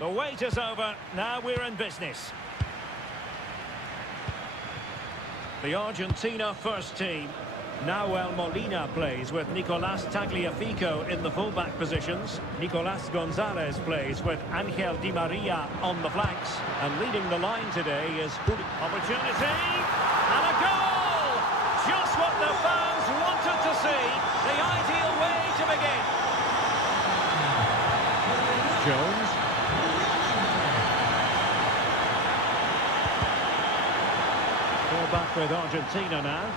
The wait is over. Now we're in business. The Argentina first team. Nahuel Molina plays with Nicolas Tagliafico in the fullback positions. Nicolas Gonzalez plays with Angel Di Maria on the flanks. And leading the line today is opportunity and a goal! Just what the fans wanted to see. The ideal way to begin. Jones. Ball back with Argentina now.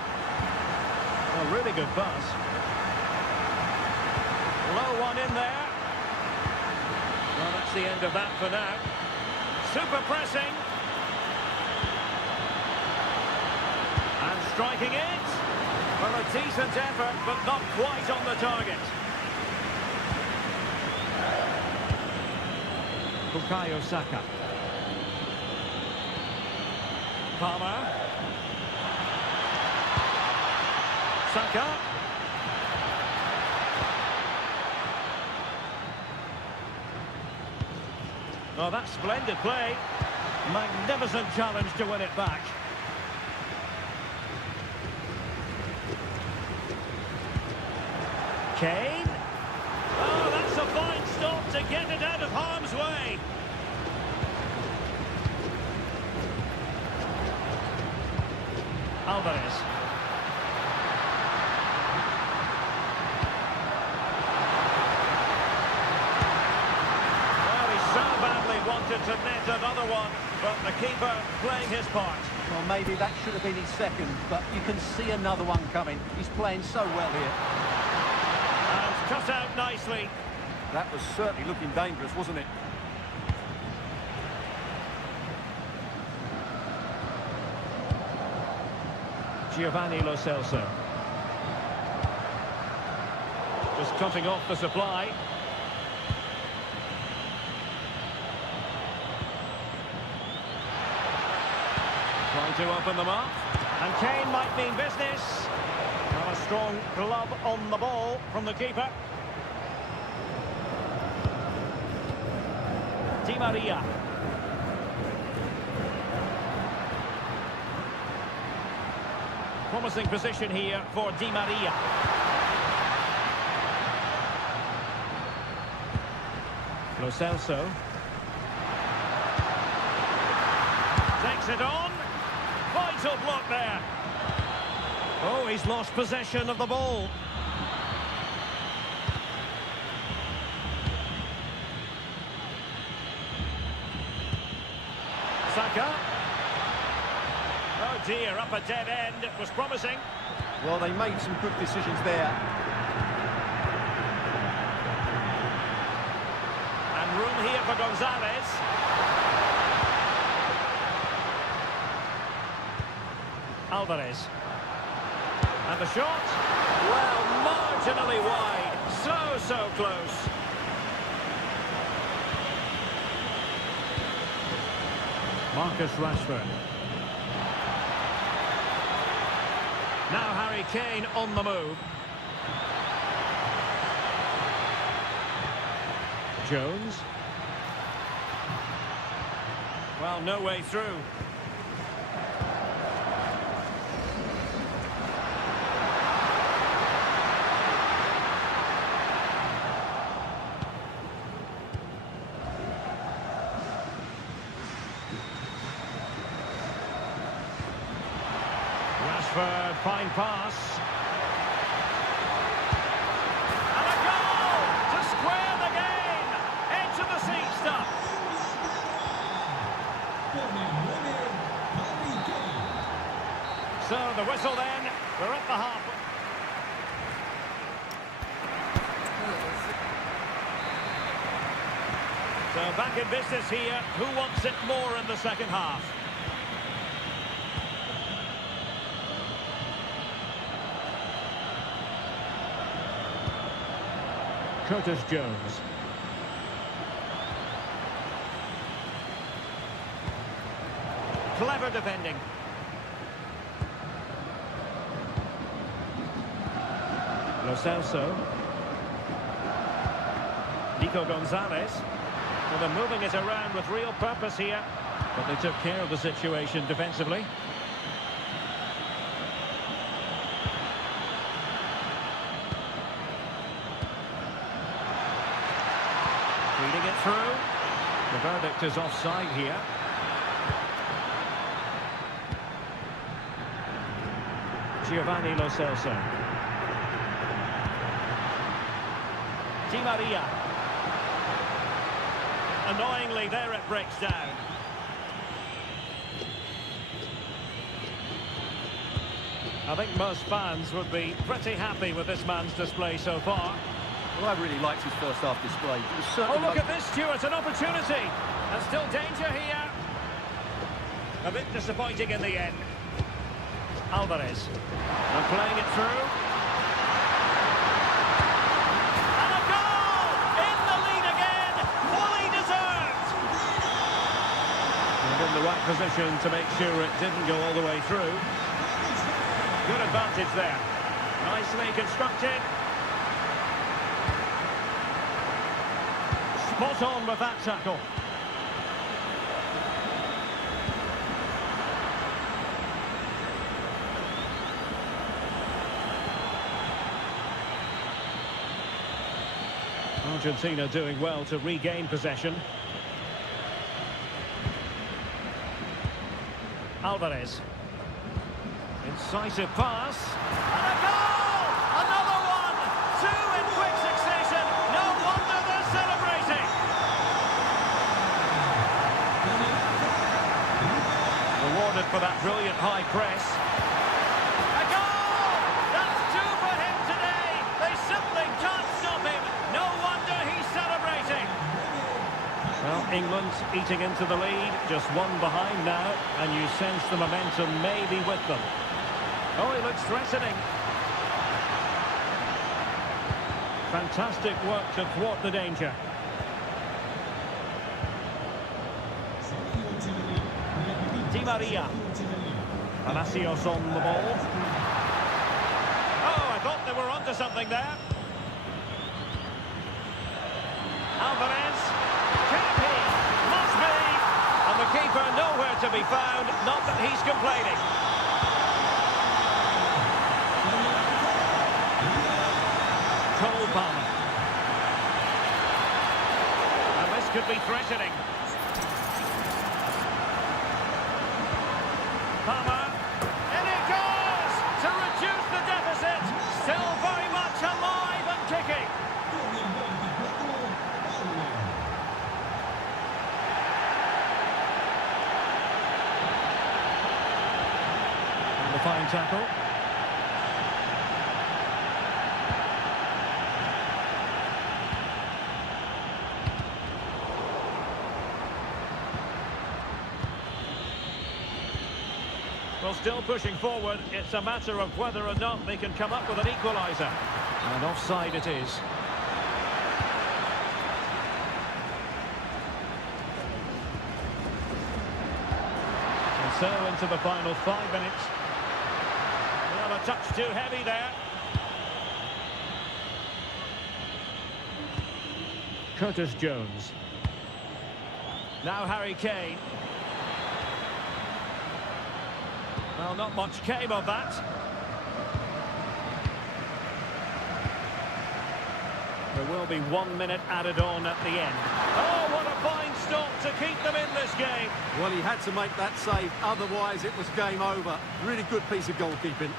A really good pass. Low one in there. Well, that's the end of that for now. Super pressing. And striking it. Well, a decent effort, but not quite on the target. Bukayo Saka. Palmer. Saka. Oh, that's splendid play. Magnificent challenge to win it back. Kane. Oh, that's a fine stop to get it out of harm's way. Alvarez. Wanted to net another one, but the keeper playing his part. Well, maybe that should have been his second, but you can see another one coming. He's playing so well here. And cut out nicely. That was certainly looking dangerous, wasn't it? Giovanni Lo Celso. Just cutting off the supply. Trying to open them up. And Kane might mean business. And a strong glove on the ball from the keeper. Di Maria. Promising position here for Di Maria. Lo Celso. Takes it on. Vital block there. Oh, he's lost possession of the ball. Saka. Oh dear, up a dead end. It was promising. Well, they made some good decisions there. And room here for Gonzalez. Alvarez. And the shot. Well, marginally wide. So close. Marcus Rashford. Now Harry Kane on the move. Jones. Well, no way through. Rashford, fine pass. And a goal to square the game. Into the seat stuff. So the whistle then. We're at the half. So back in business here. Who wants it more in the second half? Curtis Jones. Clever defending. Lo Celso. Nico Gonzalez. Well, they're moving it around with real purpose here. But they took care of the situation defensively. Feeding it through. The verdict is offside here. Giovanni Lo Celso. Di Maria. Annoyingly, there it breaks down. I think most fans would be pretty happy with this man's display so far. Well, I really liked his first half display. It was Oh, certainly look at this, Stuart, an opportunity. And still danger here. A bit disappointing in the end. Alvarez. And playing it through. And a goal! In the lead again! Fully deserved! And in the right position to make sure it didn't go all the way through. Good advantage there. Nicely constructed. Spot on with that tackle. Argentina doing well to regain possession. Alvarez. Incisive pass. And a goal! Another one! Two in quick succession. No wonder they're celebrating. Rewarded for that brilliant high press. A goal! That's two for him today. They simply can't stop him. No wonder he's celebrating. Well, England eating into the lead. Just one behind now. And you sense the momentum may be with them. Oh, he looks threatening. Fantastic work to thwart the danger. Di Maria. Palacios on the ball. Oh, I thought they were onto something there. Alvarez. Can he? Must be. And the keeper nowhere to be found. Not that he's complaining. Cole Palmer. And this could be threatening. Palmer. And it goes to reduce the deficit. Still very much alive and kicking. And the fine tackle. Well, still pushing forward. It's a matter of whether or not they can come up with an equaliser. And offside it is. And so into the final 5 minutes. Well, a touch too heavy there. Curtis Jones. Now Harry Kane. Well, not much came of that. There will be 1 minute added on at the end. Oh, what a fine stop to keep them in this game. Well, he had to make that save, otherwise it was game over. Really good piece of goalkeeping.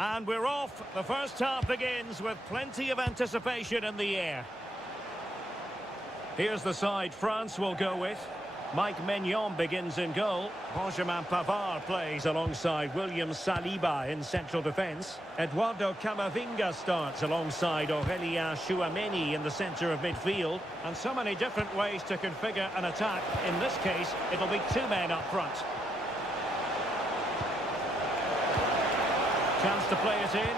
And we're off. The first half begins with plenty of anticipation in the air. Here's the side France will go with. Mike Maignan begins in goal. Benjamin Pavard plays alongside William Saliba in central defence. Eduardo Camavinga starts alongside Aurélien Tchouameni in the centre of midfield. And so many different ways to configure an attack. In this case, it'll be two men up front. Chance to play it in.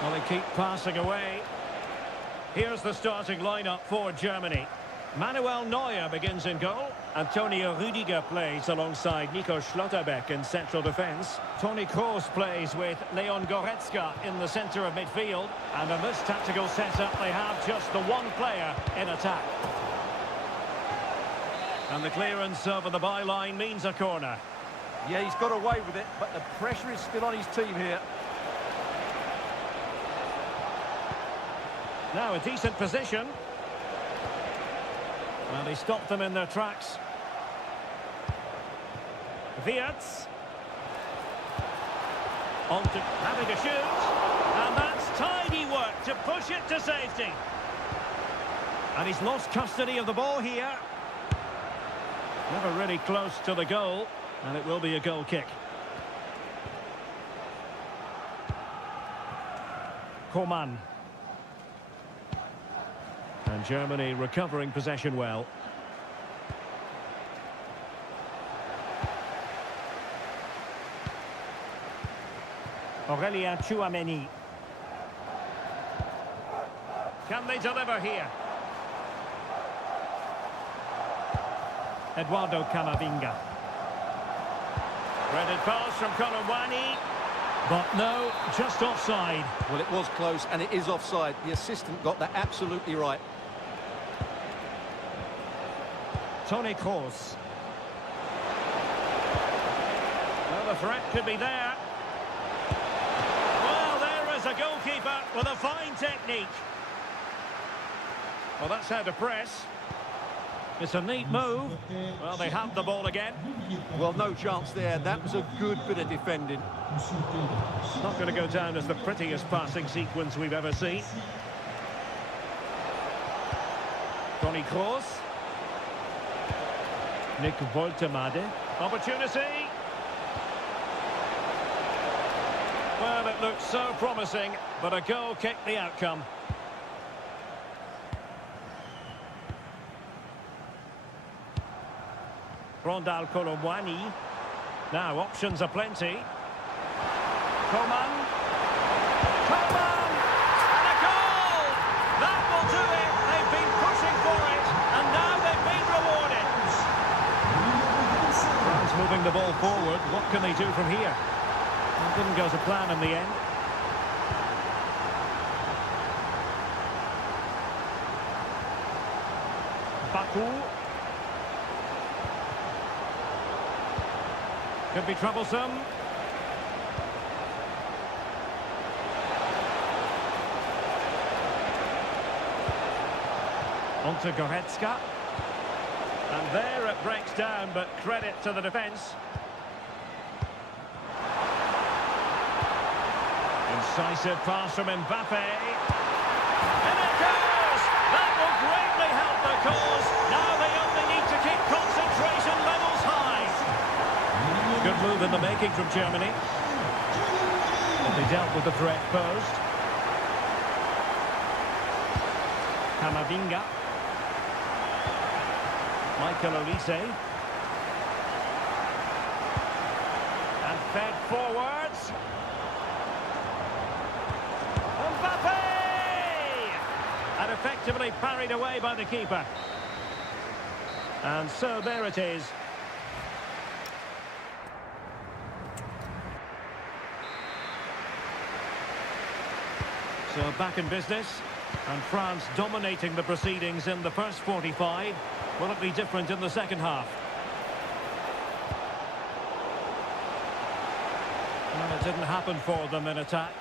Well, they keep passing away. Here's the starting lineup for Germany. Manuel Neuer begins in goal. Antonio Rüdiger plays alongside Nico Schlotterbeck in central defence. Toni Kroos plays with Leon Goretzka in the centre of midfield. And in this tactical setup, they have just the one player in attack. And the clearance over the byline means a corner. Yeah, he's got away with it, but the pressure is still on his team here. Now a decent position. Well, he stopped them in their tracks. Wirtz. On to having a shoot. And that's tidy work to push it to safety. And he's lost custody of the ball here. Never really close to the goal. And it will be a goal kick. Coman. And Germany recovering possession well. Aurélien Tchouameni. Can they deliver here? Eduardo Camavinga. Threaded pass from Colomwani. But no, just offside. Well, it was close, and it is offside. The assistant got that absolutely right. Toni Kroos. Well, the threat could be there. Well, there is a goalkeeper with a fine technique. Well, that's how to press. It's a neat move. Well, they have the ball again. Well, no chance there. That was a good bit of defending. Not going to go down as the prettiest passing sequence we've ever seen. Toni Kroos. Nick Woltemade. Opportunity. Well, it looked so promising, but a goal kicked the outcome. Rondal Colomwani. Now, options are plenty. Coman. Coman! And a goal! That will do it. They've been pushing for it, and now they've been rewarded. France moving the ball forward. What can they do from here? It didn't go to plan in the end. Baku. Could be troublesome. On to Goretzka. And there it breaks down, but credit to the defence. Incisive pass from Mbappe. And it goes! That will greatly help the cause. Now they only need to keep concentration levels high. Good move in the making from Germany. And they dealt with the threat posed. Camavinga. Michael Olise. And fed forwards. Mbappe! And effectively parried away by the keeper. And so there it is. So back in business, and France dominating the proceedings in the first 45. Will it be different in the second half? Well, it didn't happen for them in attack.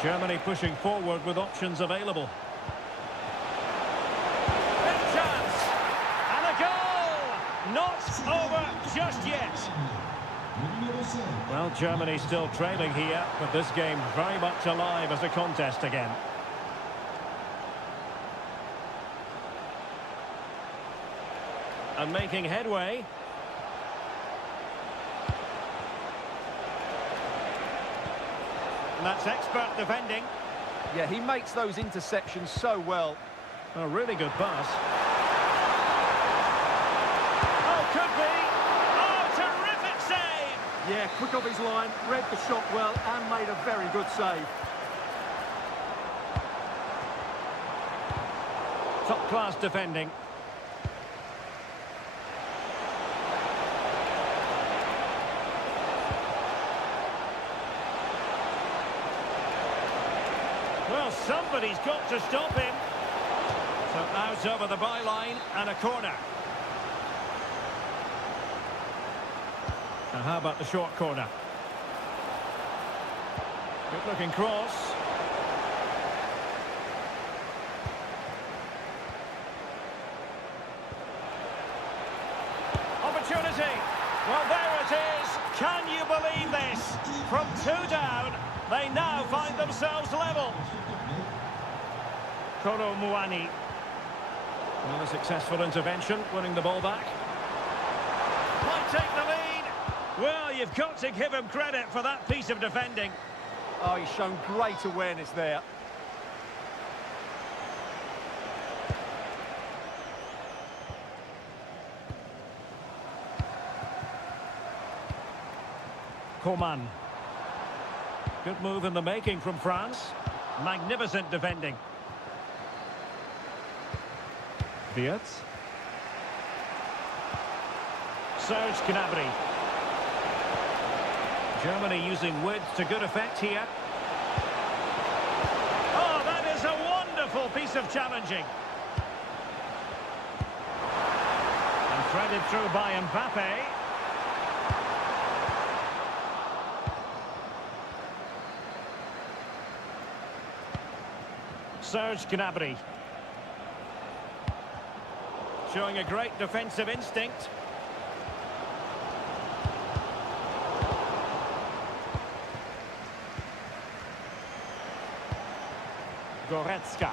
Germany pushing forward with options available. not over just yet. Well, Germany still trailing here, but this game very much alive as a contest again. And making headway. And that's expert defending. Yeah, he makes those interceptions so well. A really good pass. Oh, could be. Oh, terrific save. Yeah, quick off his line, read the shot well and made a very good save. Top-class defending. Well, somebody's got to stop him. So out over the byline and a corner. And how about the short corner? Good looking cross. Opportunity. Well, there it is. Can you believe this? From 2 down, they now find themselves level. Koro Muani. Another successful intervention, winning the ball back. Might take the lead. Well, you've got to give him credit for that piece of defending. Oh, he's shown great awareness there. Coman. Good move in the making from France. Magnificent defending. Wirtz. Serge Gnabry. Germany using width to good effect here. Oh, that is a wonderful piece of challenging. And threaded through by Mbappe. Serge Gnabry. Showing a great defensive instinct. Goretzka.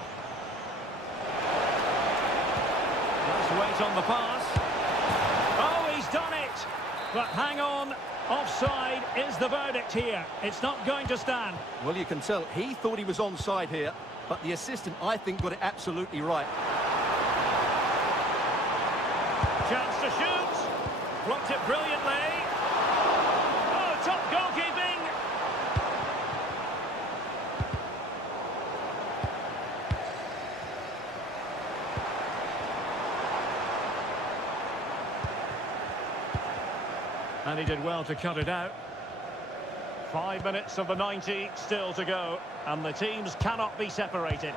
Let's wait on the pass. Oh, he's done it! But hang on, offside is the verdict here. It's not going to stand. Well, you can tell he thought he was onside here, but the assistant, I think, got it absolutely right. Chance to shoot. Blocked it brilliantly. Oh, top goalkeeping. And he did well to cut it out. 5 minutes of the 90 still to go, and the teams cannot be separated.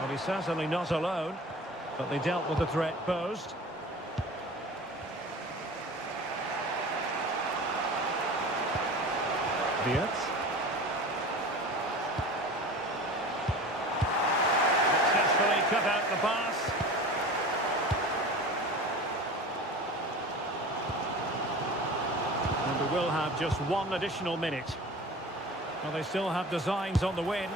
Well, he's certainly not alone, but they dealt with the threat posed. Wirtz. Successfully cut out the pass. And we will have just 1 additional minute. Well, they still have designs on the win.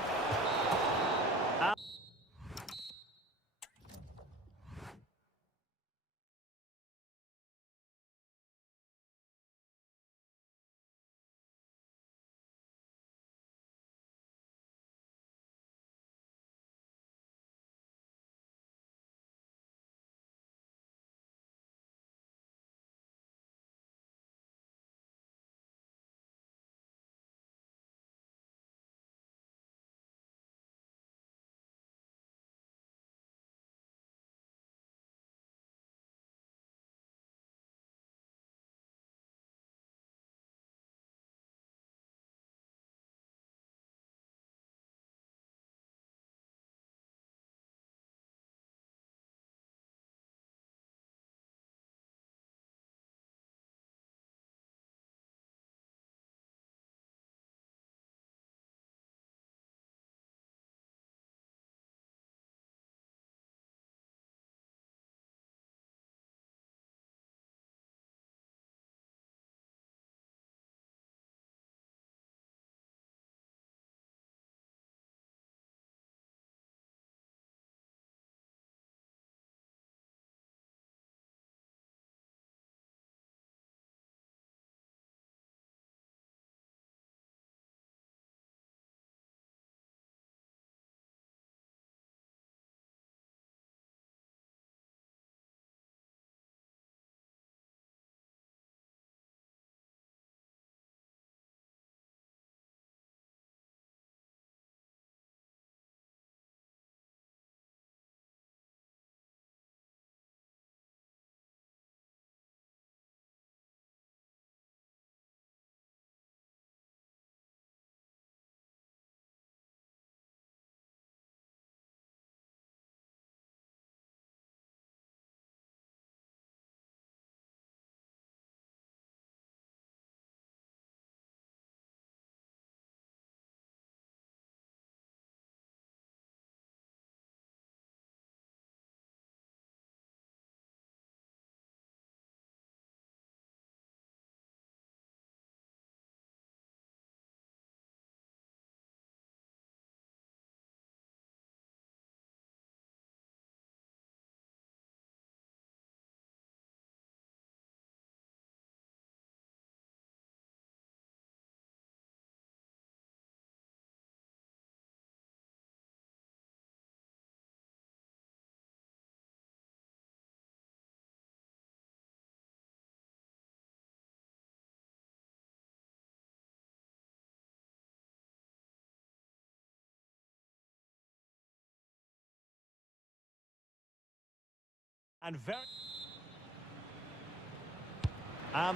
And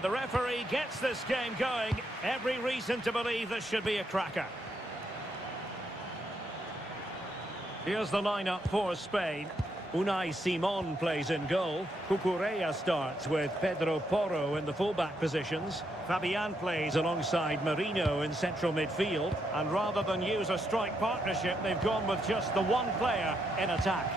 the referee gets this game going. Every reason to believe this should be a cracker. Here's the lineup for Spain. Unai Simon plays in goal. Cucurella starts with Pedro Porro in the fullback positions. Fabian plays alongside Marino in central midfield. And rather than use a strike partnership, they've gone with just the one player in attack.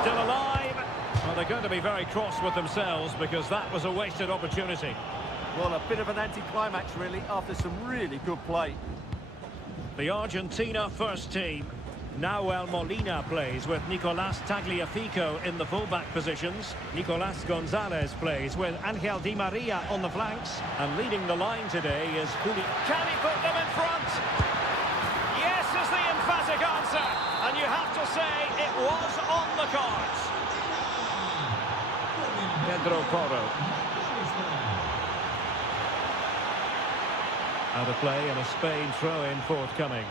Still alive. Well, they're going to be very cross with themselves because that was a wasted opportunity. Well, a bit of an anticlimax, really, after some really good play. The Argentina first team. Nahuel Molina plays with Nicolás Tagliafico in the fullback positions. Nicolás González plays with Ángel Di María on the flanks. And leading the line today is Juli. Can he put them in front? Yes is the emphatic answer. And you have to say it was on the cards. Pedro Porro. Out of play and a Spain throw-in forthcoming.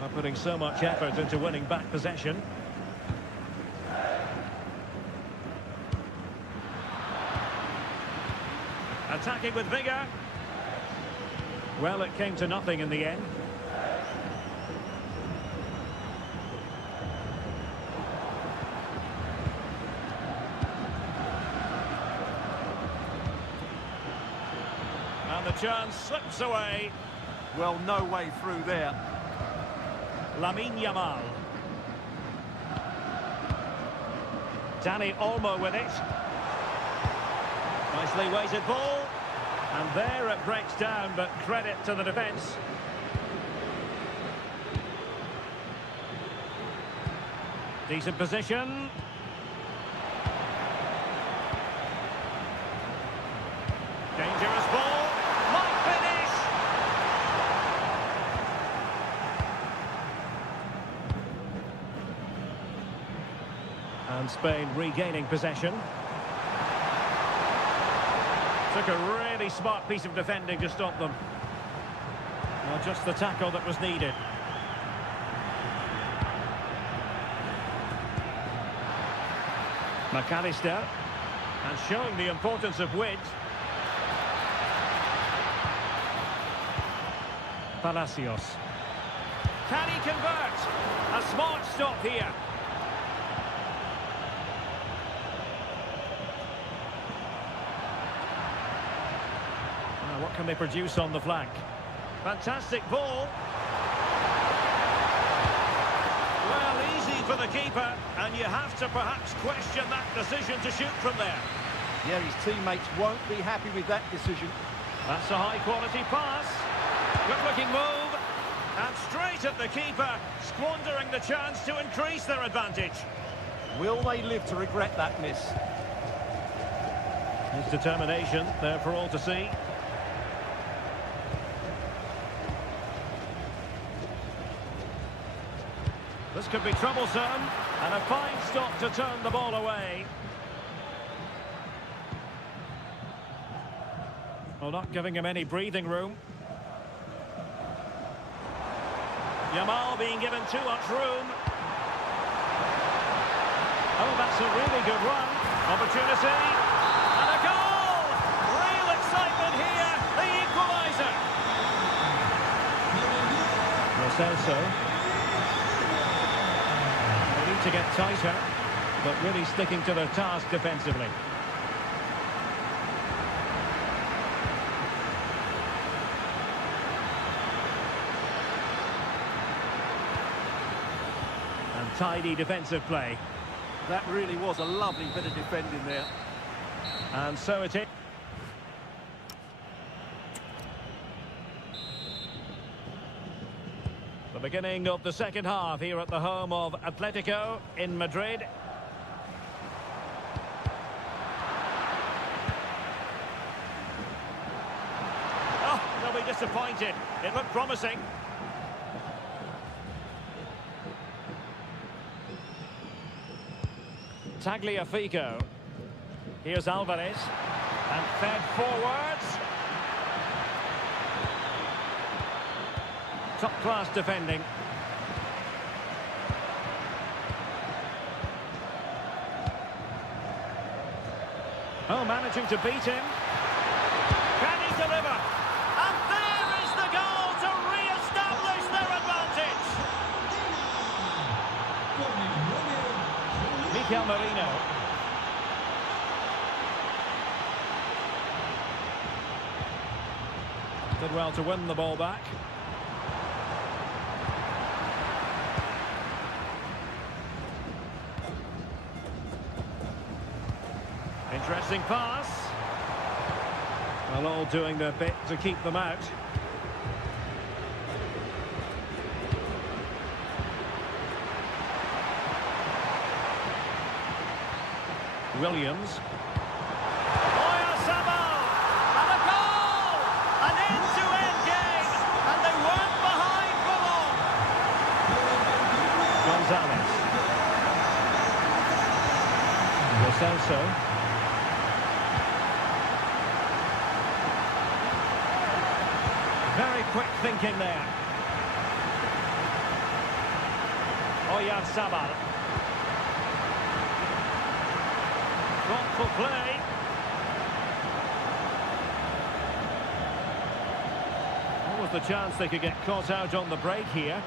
By putting so much effort into winning back possession. Attacking with vigour. Well, it came to nothing in the end. And the chance slips away. Well, no way through there. Lamine Yamal. Dani Olmo with it. Nicely weighted ball. And there it breaks down, but credit to the defence. Decent position. Dangerous ball. Might finish. And Spain regaining possession. Took a really smart piece of defending to stop them. Well, just the tackle that was needed. McAllister. And showing the importance of width. Palacios. Can he convert? A smart stop here. What can they produce on the flank? Fantastic ball. Well, easy for the keeper, and you have to perhaps question that decision to shoot from there. Yeah, his teammates won't be happy with that decision. That's a high-quality pass. Good-looking move. And straight at the keeper, squandering the chance to increase their advantage. Will they live to regret that miss? His determination there for all to see. This could be troublesome, and a fine stop to turn the ball away. Well, not giving him any breathing room. Yamal being given too much room. Oh, that's a really good run. Opportunity. And a goal! Real excitement here. The equaliser. Lo Celso. To get tighter, but really sticking to their task defensively. And tidy defensive play. That really was a lovely bit of defending there. And so it is. The beginning of the second half here at the home of Atletico in Madrid. Oh, they'll be disappointed. It looked promising. Tagliafico. Here's Alvarez. And fed forwards. Top-class defending. Oh, managing to beat him. Can he deliver? And there is the goal to re-establish their advantage. Mikel Merino. Did well to win the ball back. Interesting pass. Well, all doing their bit to keep them out. Williams. And a goal! An end-to-end game, and they weren't behind for long. Gonzalez. Lo Celso. Very quick thinking there. Oyarzabal. Thoughtful play. What was the chance they could get caught out on the break here?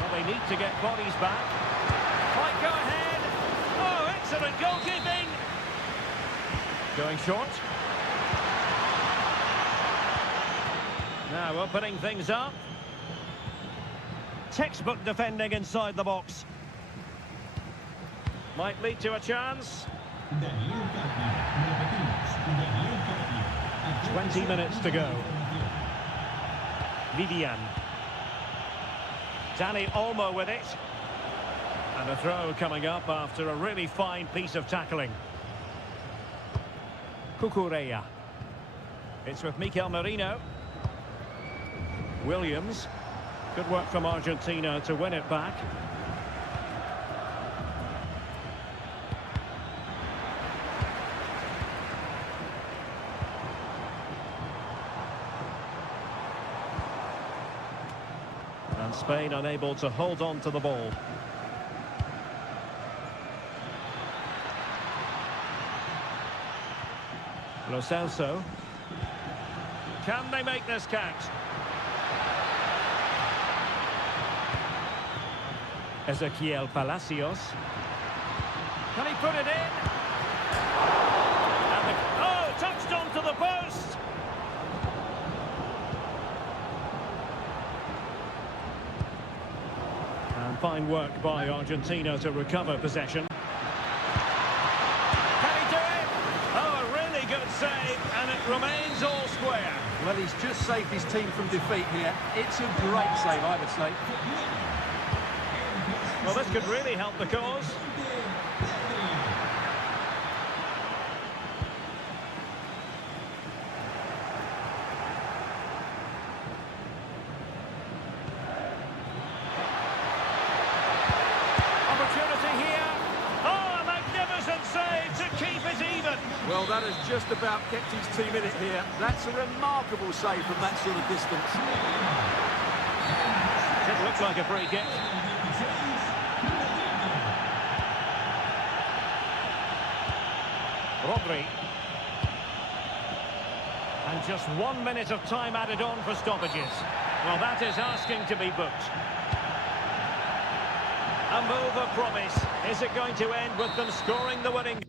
Well, they need to get bodies back. Might go ahead. Oh, excellent goalkeeping. Going short. Now opening things up. Textbook defending inside the box. Might lead to a chance. 20 minutes to go. Vivian. Dani Olmo with it. And a throw coming up after a really fine piece of tackling. Cucurella. It's with Mikel Merino. Williams. Good work from Argentina to win it back. And Spain unable to hold on to the ball. Lo Celso. Can they make this count? Ezequiel Palacios. Can he put it in? And oh, touched onto the post! And fine work by Argentina to recover possession. Can he do it? Oh, a really good save, and it remains all square. Well, he's just saved his team from defeat here. It's a great save, I would say. Well, this could really help the cause. Opportunity here. Oh, a magnificent save to keep it even. Well, that has just about kept his team in it here. That's a remarkable save from that sort of distance. It looks like a free kick. Rodri. And just 1 minute of time added on for stoppages. Well, that is asking to be booked. A move of promise. Is it going to end with them scoring the winning?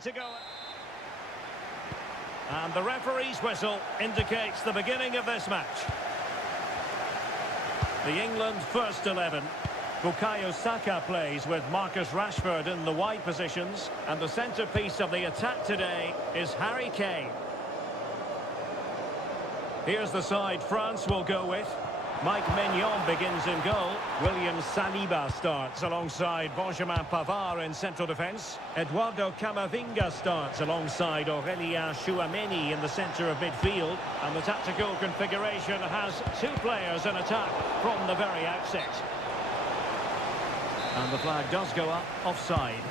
To go. And the referee's whistle indicates the beginning of this match. The England first 11. Bukayo Saka plays with Marcus Rashford in the wide positions, and the centrepiece of the attack today is Harry Kane. Here's the side France will go with. Mike Maignan begins in goal. William Saliba starts alongside Benjamin Pavard in central defence. Eduardo Camavinga starts alongside Aurélien Tchouameni in the centre of midfield. And the tactical configuration has two players in attack from the very outset. And the flag does go up, offside.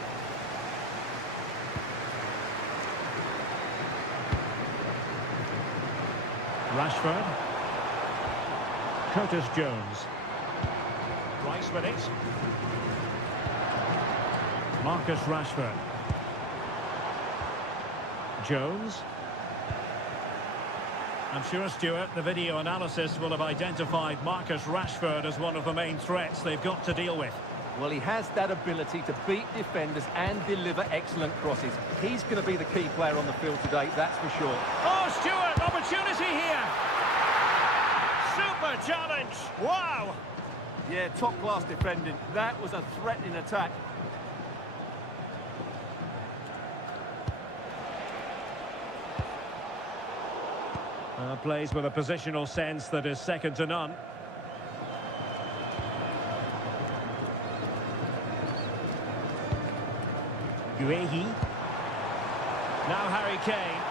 Rashford. Curtis Jones. Rice with it. Marcus Rashford. Jones. I'm sure, Stuart, the video analysis will have identified Marcus Rashford as one of the main threats they've got to deal with. Well, he has that ability to beat defenders and deliver excellent crosses. He's going to be the key player on the field today, that's for sure. Oh, Stuart, opportunity here. Super challenge. Wow. Yeah, top-class defending. That was a threatening attack. Plays with a positional sense that is second to none. Guehi. Now Harry Kane.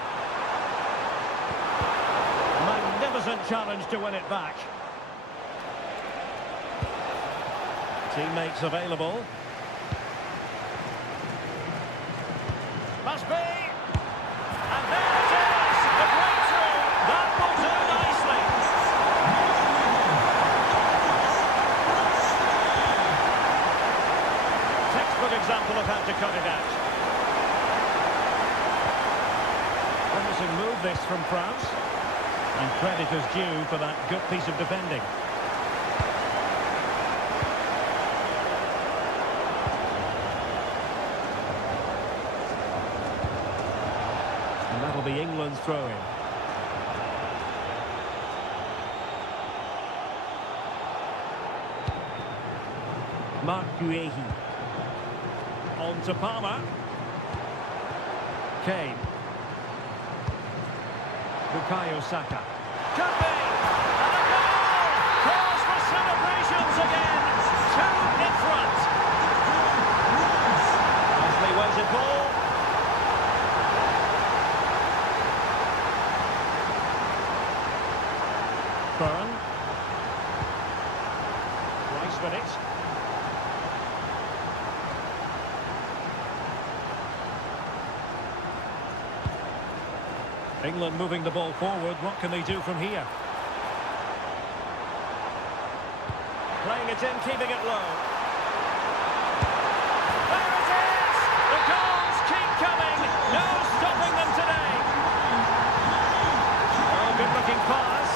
Magnificent challenge to win it back. Teammates available. Must be. And there it is! The breakthrough! That will do nicely. Textbook example of how to cut it out. Promising move this from France. And credit is due for that good piece of defending. And that'll be England's throw-in. Marc Guehi. On to Palmer. Kane. Bukayo Saka. Could be! And a goal! Cause for celebrations again! Two in front. Nicely weighted ball. Byrne. Rice with it. England moving the ball forward. What can they do from here? Playing it in, keeping it low. There it is! The goals keep coming. No stopping them today. Oh, good-looking pass.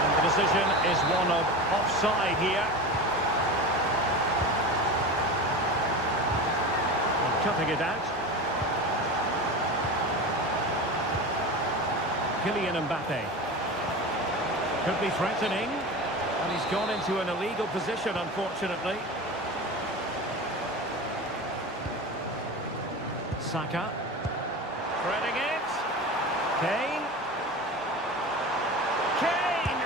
And the decision is one of offside here. And cutting it out. Kylian Mbappe. Could be threatening. And he's gone into an illegal position, unfortunately. Saka. Threading it. Kane. Kane!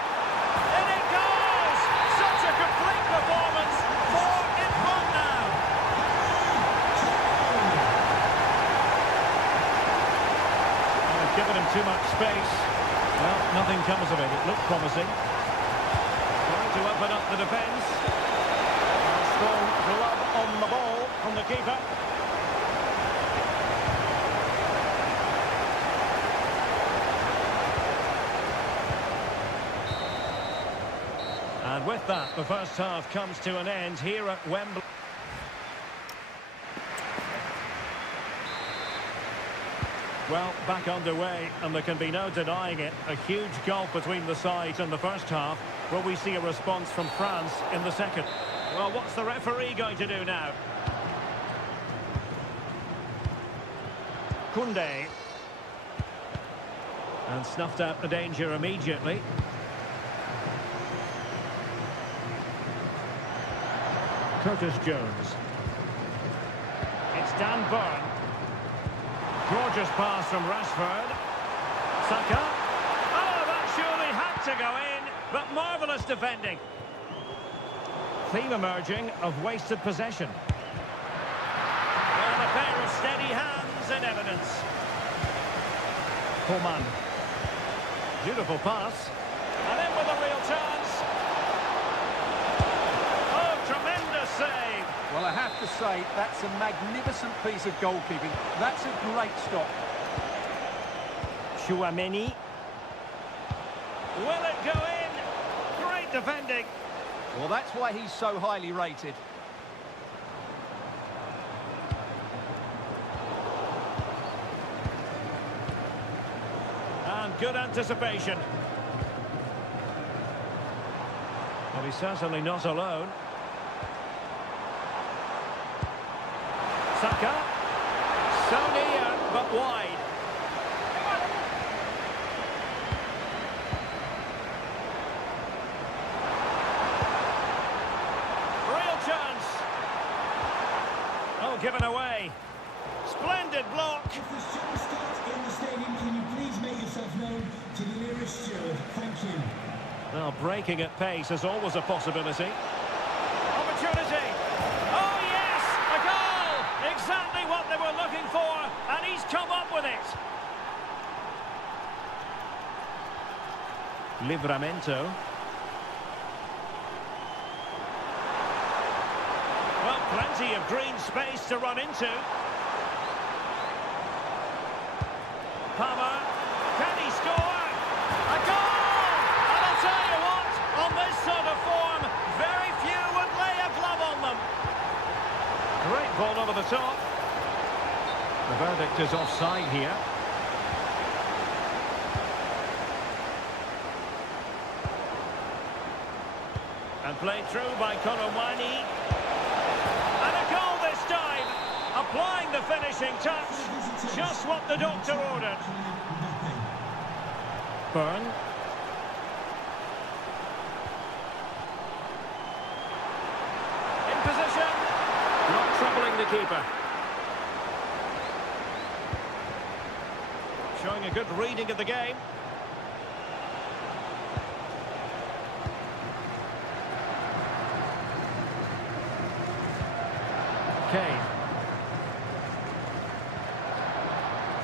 And it goes! Such a complete performance. 4 in front now. They've given him too much space. Well, nothing comes of it. It looked promising. Trying to open up the defence. Strong glove on the ball from the keeper. And with that, the first half comes to an end here at Wembley. Well, back underway, and there can be no denying it. A huge gulf between the sides in the first half. Will we see a response from France in the second? Well, what's the referee going to do now? Kunde. And snuffed out the danger immediately. Curtis Jones. It's Dan Burn. Gorgeous pass from Rashford. Saka. Oh, that surely had to go in, but marvellous defending. Theme emerging of wasted possession. Well, a pair of steady hands in evidence. Coman. Beautiful pass. And in with a real chance. Oh, tremendous save. Well, I have to say, that's a magnificent piece of goalkeeping. That's a great stop. Chouameni. Will it go in? Great defending. Well, that's why he's so highly rated. And good anticipation. Well, he's certainly not alone. Saka. So near, but wide. Real chance. Oh, given away. Splendid block. If the show starts in the stadium, can you please make yourself known to the nearest steward? Thank you. Well, breaking at pace is always a possibility. Opportunity. Oh, yes! A goal! Exactly what they were looking for, and he's come up with it. Livramento. Well, plenty of green space to run into. Palmer. Can he score? A goal! And I'll tell you what, on this sort of form, very few would lay a glove on them. Great ball over the top. The verdict is offside here. And played through by Kolomwani. And a goal this time. Applying the finishing touch. Just what the doctor ordered. Burn. In position. Not troubling the keeper. Showing a good reading of the game. Kane.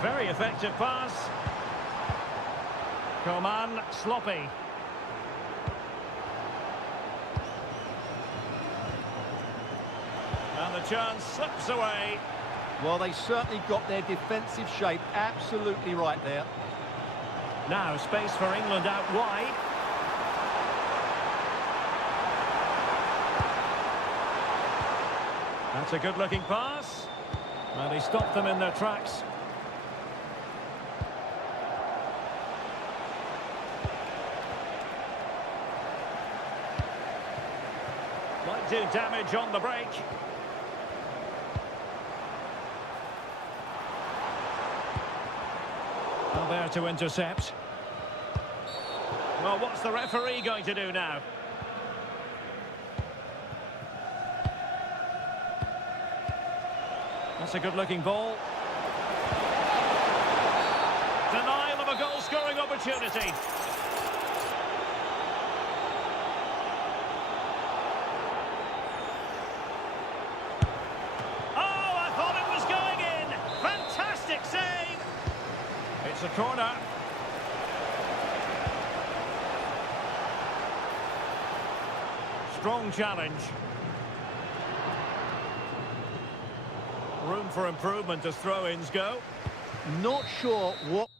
Very effective pass. Coman, sloppy. And the chance slips away. Well, they certainly got their defensive shape absolutely right there. Now space for England out wide. That's a good-looking pass. And he stopped them in their tracks. Might do damage on the break. Albert to intercept. Well, what's the referee going to do now? That's a good-looking ball. Denial of a goal-scoring opportunity. Oh, I thought it was going in. Fantastic save. It's a corner. Strong challenge. Room for improvement as throw-ins go. Not sure what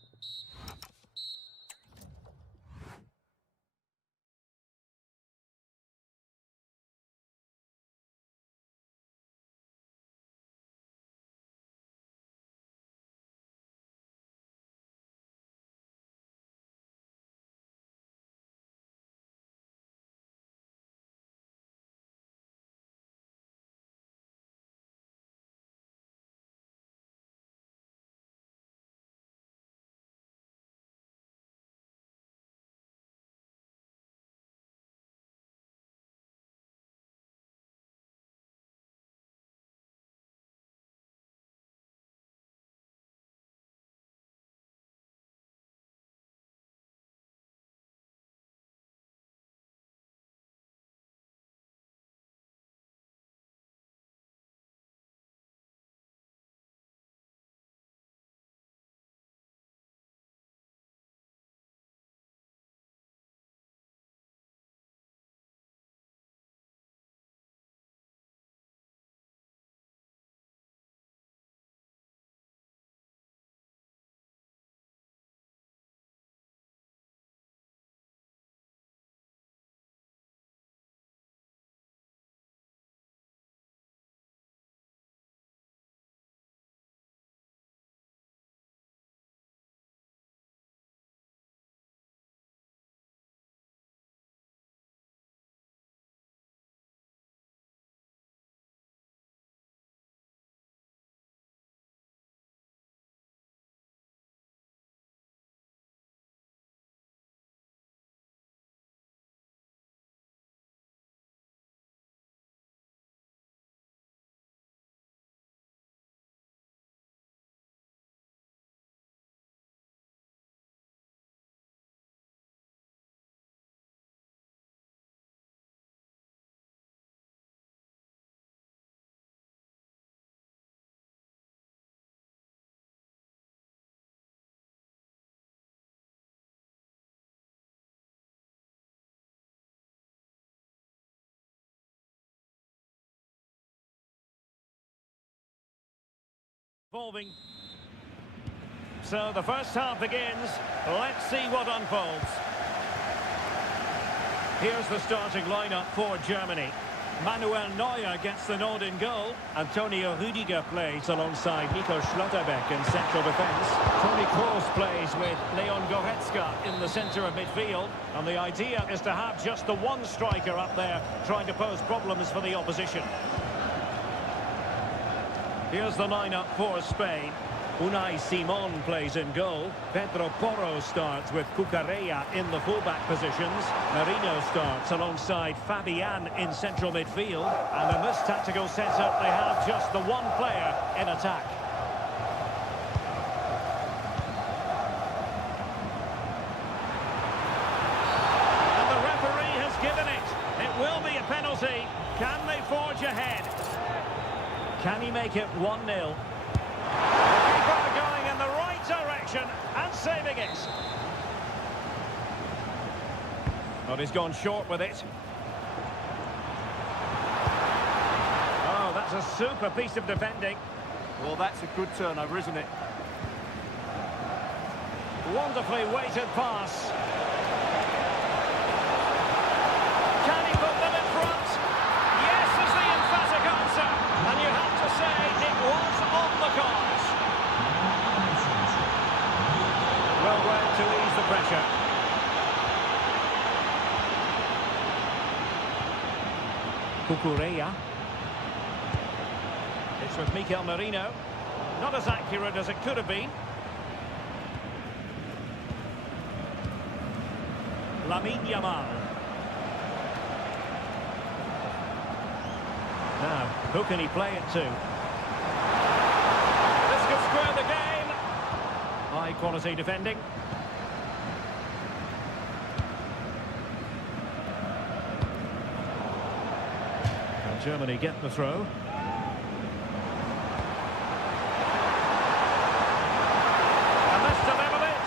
Evolving. So the first half begins. Let's see what unfolds. Here's the starting lineup for Germany. Manuel Neuer gets the nod in goal. Antonio Rüdiger plays alongside Nico Schlotterbeck in central defence. Toni Kroos plays with Leon Goretzka in the centre of midfield. And the idea is to have just the one striker up there trying to pose problems for the opposition. Here's the lineup for Spain. Unai Simon plays in goal. Pedro Porro starts with Cucurella in the fullback positions. Merino starts alongside Fabian in central midfield. And in this tactical setup, they have just the one player in attack. And the referee has given it. It will be a penalty. Can they forge ahead? Can he make it 1-0? Keeper going in the right direction and saving it. But he's gone short with it. Oh, that's a super piece of defending. Well, that's a good turnover, isn't it? Wonderfully weighted pass. Can he put them in front? Yes is the emphatic answer. And you have to say it was on the cards. Well read to ease the pressure. Cucurella. It's with Mikel Merino. Not as accurate as it could have been. Lamine Yamal. Now, who can he play it to? This could square the game. High quality defending. And Germany get the throw. And this delivered it.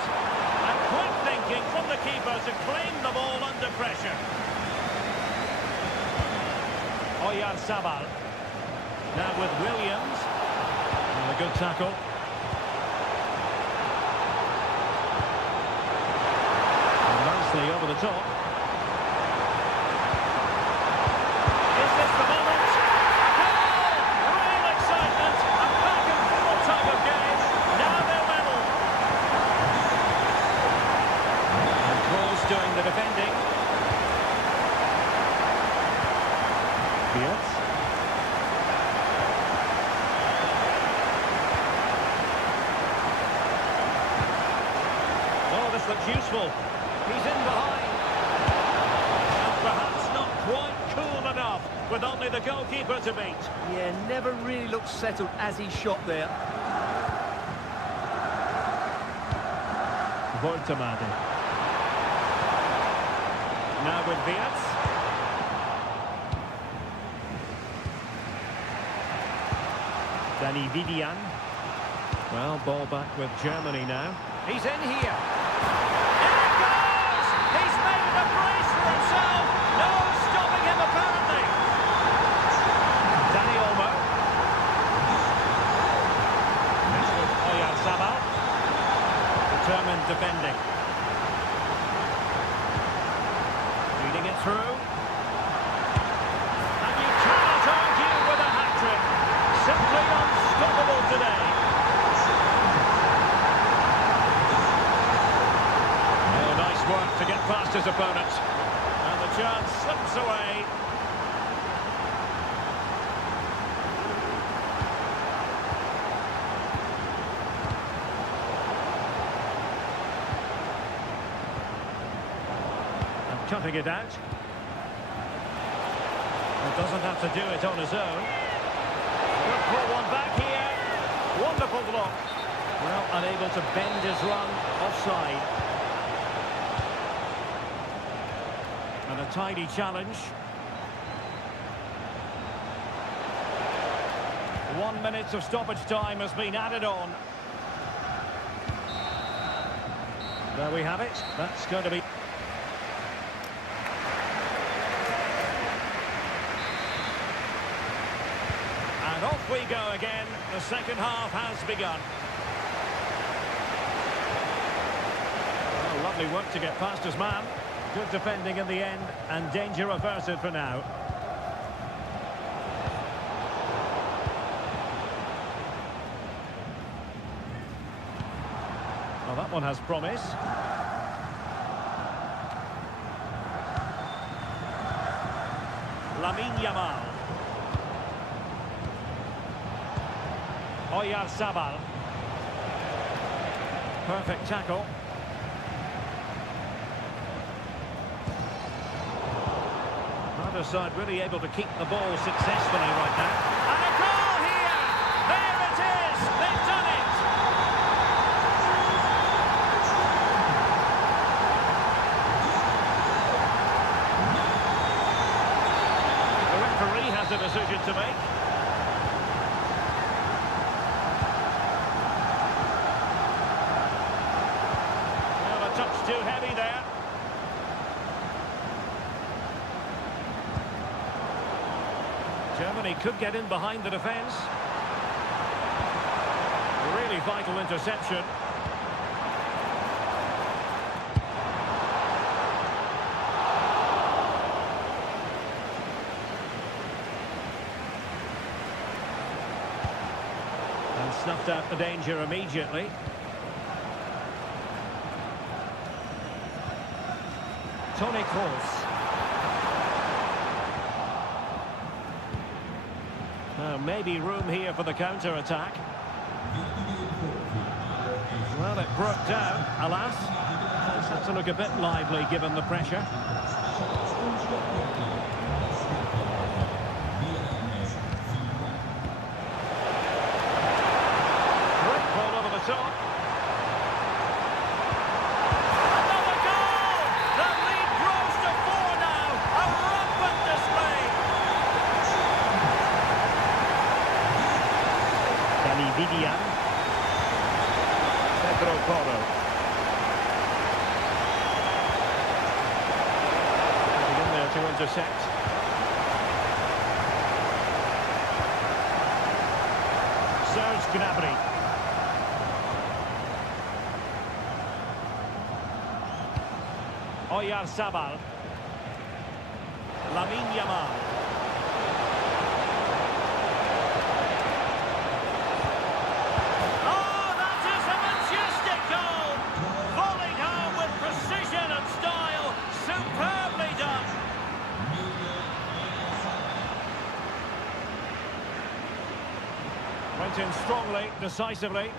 And quick thinking from the keeper to claim the ball under pressure. Oyarzabal. Now with Williams. And a good tackle. And nicely over the top. Is this the moment? Goal! Real excitement. A back and forth type of game. Now they're level. And Kroos doing the defending. Fields. Oh, this looks useful. He's in behind. And perhaps not quite cool enough with only the goalkeeper to beat. Yeah, never really looked settled as he shot there. Voltemade. Now with Fields. Danny Vidian. Well, ball back with Germany now. He's in here. In it goes! He's made it a brace for himself. No stopping him, apparently. Danny Olmo. That's with Oyarzabal. Determined defending. Feeding it through. And you cannot argue with a hat-trick. Simply unstoppable today. Oh, nice work to get past his opponent. And the chance slips away. And cutting it out. He doesn't have to do it on his own. Good pull one back here. Wonderful block. Well, unable to bend his run offside. And a tidy challenge. 1 minute of stoppage time has been added on. There we have it. That's going to be... And off we go again. The second half has begun. Well, lovely work to get past his man. Good defending in the end, and danger averted for now. Well, that one has promise. Lamine Yamal. Oyarzabal. Perfect tackle. Other side really able to keep the ball successfully right now. And a goal here! There it is! They've done it! The referee has a decision to make. Well, a touch too heavy there. Germany could get in behind the defence. Really vital interception. And snuffed out the danger immediately. Toni Kroos. Maybe room here for the counter-attack. Well, it broke down, alas. It's had to look a bit lively given the pressure. Great ball over the top. Another goal! The lead grows to 4 now. A rampant display. Vidian. Pedro Porro. Getting in there to intercept. Serge Gnabry. Oyarzabal. Lamine Yamal. Went in strongly, decisively.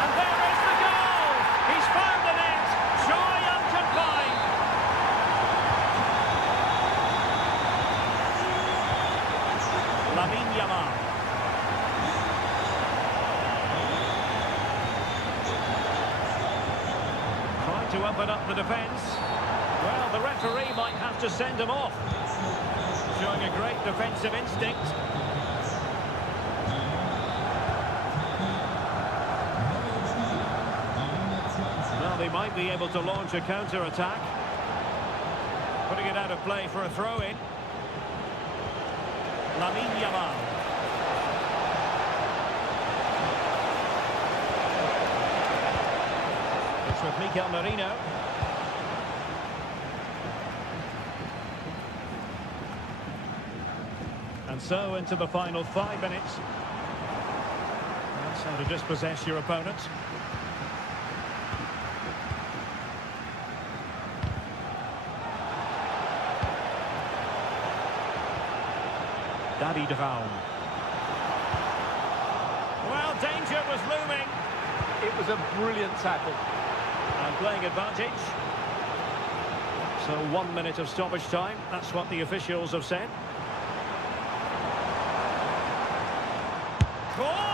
And there is the goal! He's found the net! Joy unconfined! Lamine Yamal. Trying to open up the defence. Well, the referee might have to send him off. Showing a great defensive instinct. They might be able to launch a counter-attack. Putting it out of play for a throw-in. Lamine Yamal. It's with Mikel Merino. And so into the final 5 minutes. That's how to dispossess your opponent. Daddy Devaum. Well, danger was looming. It was a brilliant tackle. And playing advantage. So 1 minute of stoppage time. That's what the officials have said. Goal!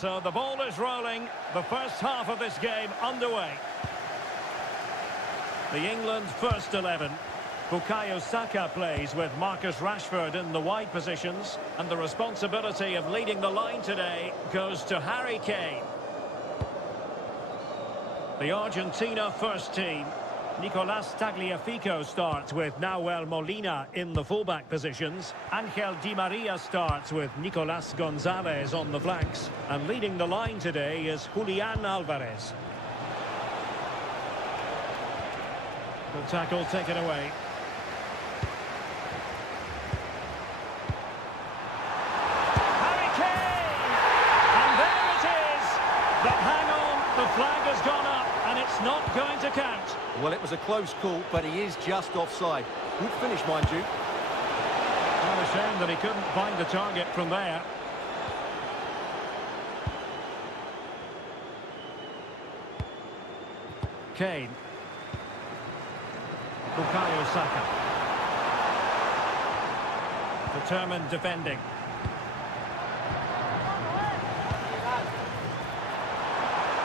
So the ball is rolling. The first half of this game underway. The England first 11. Bukayo Saka plays with Marcus Rashford in the wide positions. And the responsibility of leading the line today goes to Harry Kane. The Argentina first team. Nicolas Tagliafico starts with Nahuel Molina in the fullback positions. Angel Di Maria starts with Nicolas Gonzalez on the flanks. And leading the line today is Julian Alvarez. The tackle taken away. Harry Kane! And there it is! But hang on, the flag has gone up and it's not going to count. Well, it was a close call, but he is just offside. Good finish, mind you. Well, a shame that he couldn't find the target from there. Kane. Bukayo Saka. Determined defending.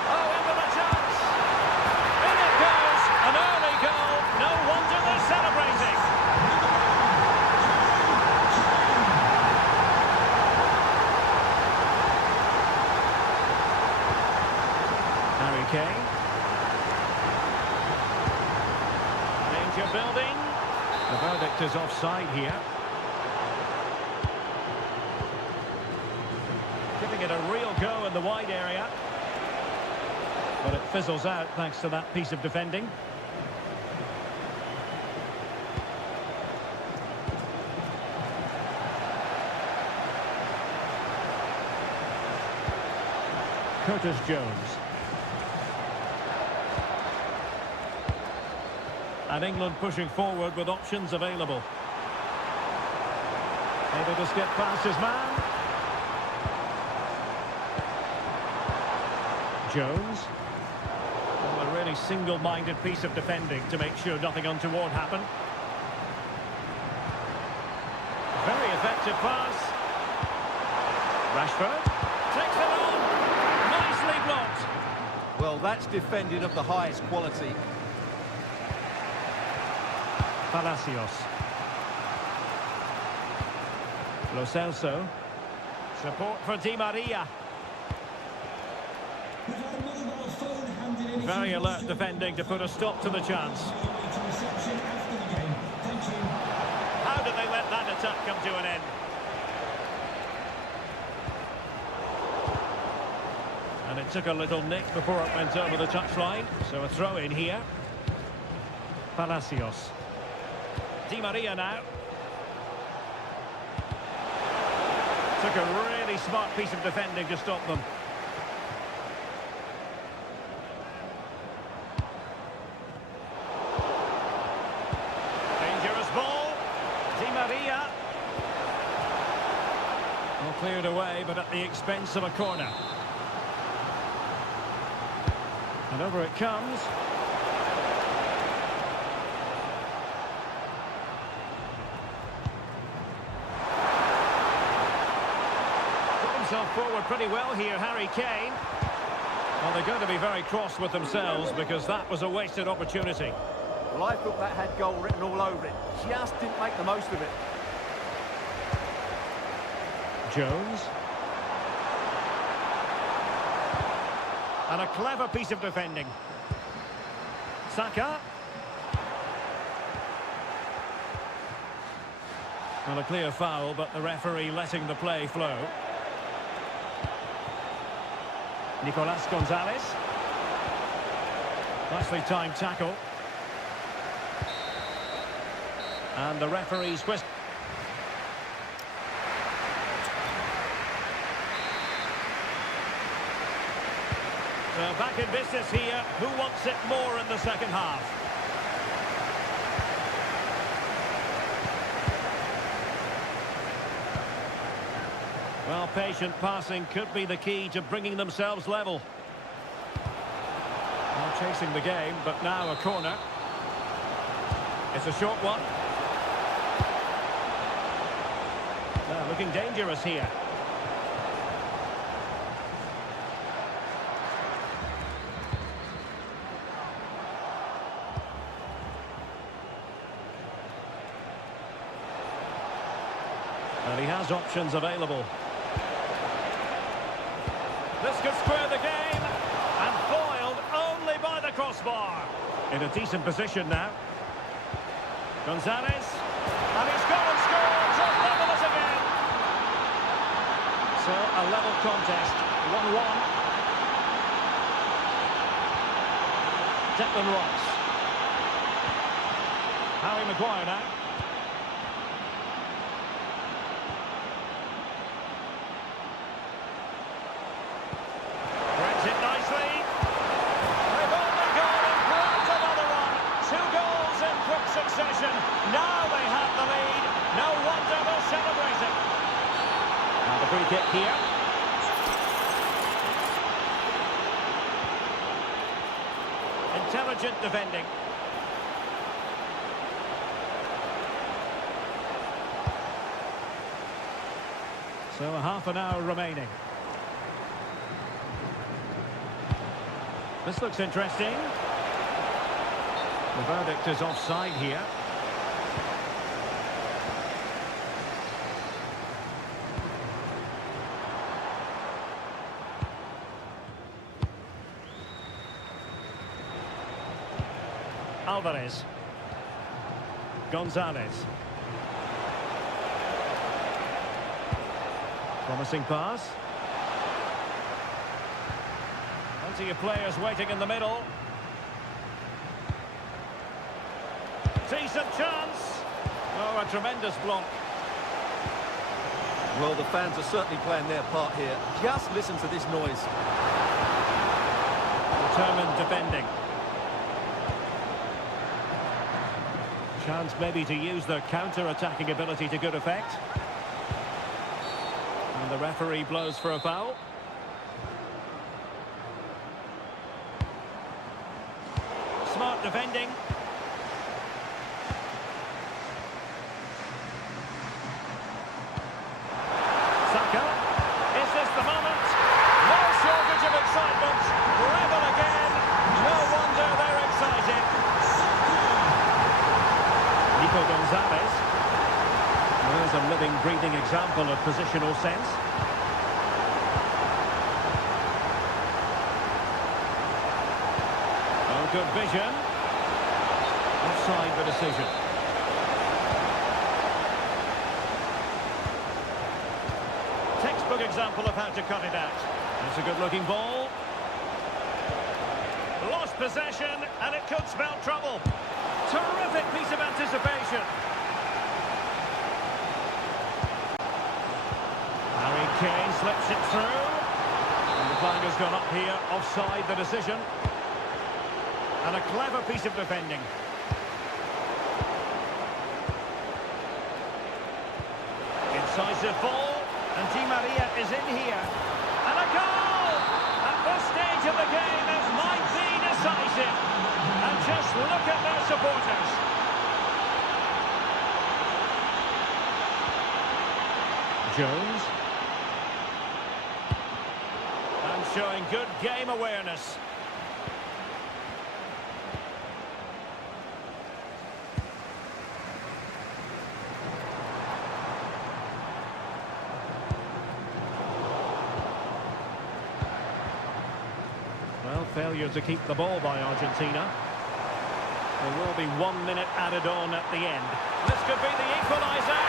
Oh, in with a chance! In it goes! An early goal! No wonder they're celebrating! Harry Kane. Danger building. The verdict is offside here. Giving it a real go in the wide area. But it fizzles out thanks to that piece of defending. Curtis Jones. And England pushing forward with options available. Able to skip past his man. Jones. Well, a really single-minded piece of defending to make sure nothing untoward happened. Very effective pass. Rashford takes it on. Nicely blocked. Well, that's defending of the highest quality. Palacios. Lo Celso. Support for Di Maria. We've had a mobile phone handed in. Very alert defending to put a stop to the chance. Reception after the game. Thank you. How did they let that attack come to an end? And it took a little nick before it went over the touchline. So a throw in here. Palacios. Di Maria now. Took a really smart piece of defending to stop them. Dangerous ball. Di Maria. Well, cleared away, but at the expense of a corner. And over it comes. Himself forward pretty well here, Harry Kane. Well, they're going to be very cross with themselves because that was a wasted opportunity. Well, I thought that had goal written all over it. Just didn't make the most of it. Jones. And a clever piece of defending. Saka. Well, a clear foul, but the referee letting the play flow. Nicolas Gonzalez. Nicely timed tackle. And the referee's whistle. So back in business here. Who wants it more in the second half? Well, patient passing could be the key to bringing themselves level. Well, chasing the game, but now a corner. It's a short one. Looking dangerous here. And he has options available. This could square the game. And foiled only by the crossbar. In a decent position now. Gonzalez. And he's gone and scored to level it again. So a level contest. 1-1. Declan Rice. Harry Maguire now. Brings it nicely. They've only gone and grabbed another one. 2 goals in quick succession. Now they have the lead. No wonder they're celebrating. Now the free kick here. Intelligent defending. So half an hour remaining. This looks interesting. The verdict is offside here. Alvarez. Gonzalez. Promising pass. Plenty of players waiting in the middle. Decent chance. Oh, a tremendous block. Well, the fans are certainly playing their part here. Just listen to this noise. Determined defending. Chance maybe to use their counter-attacking ability to good effect. And the referee blows for a foul. Smart defending. Saka. Is this the moment? No shortage of excitement. Level again. No wonder they're excited. Nico Gonzalez. There's a living, breathing example of positional sense. Oh, good vision. Offside the decision. Textbook example of how to cut it out. It's a good-looking ball. Lost possession, and it could spell trouble. Terrific piece of anticipation. Harry Kane slips it through. And the flag has gone up here, offside the decision. And a clever piece of defending. Incisive ball. And Di Maria is in here. And a goal! At this stage of the game, it might be decisive. And just look at their supporters. Jones. And showing good game awareness. Well, failure to keep the ball by Argentina. There will be 1 minute added on at the end. This could be the equaliser.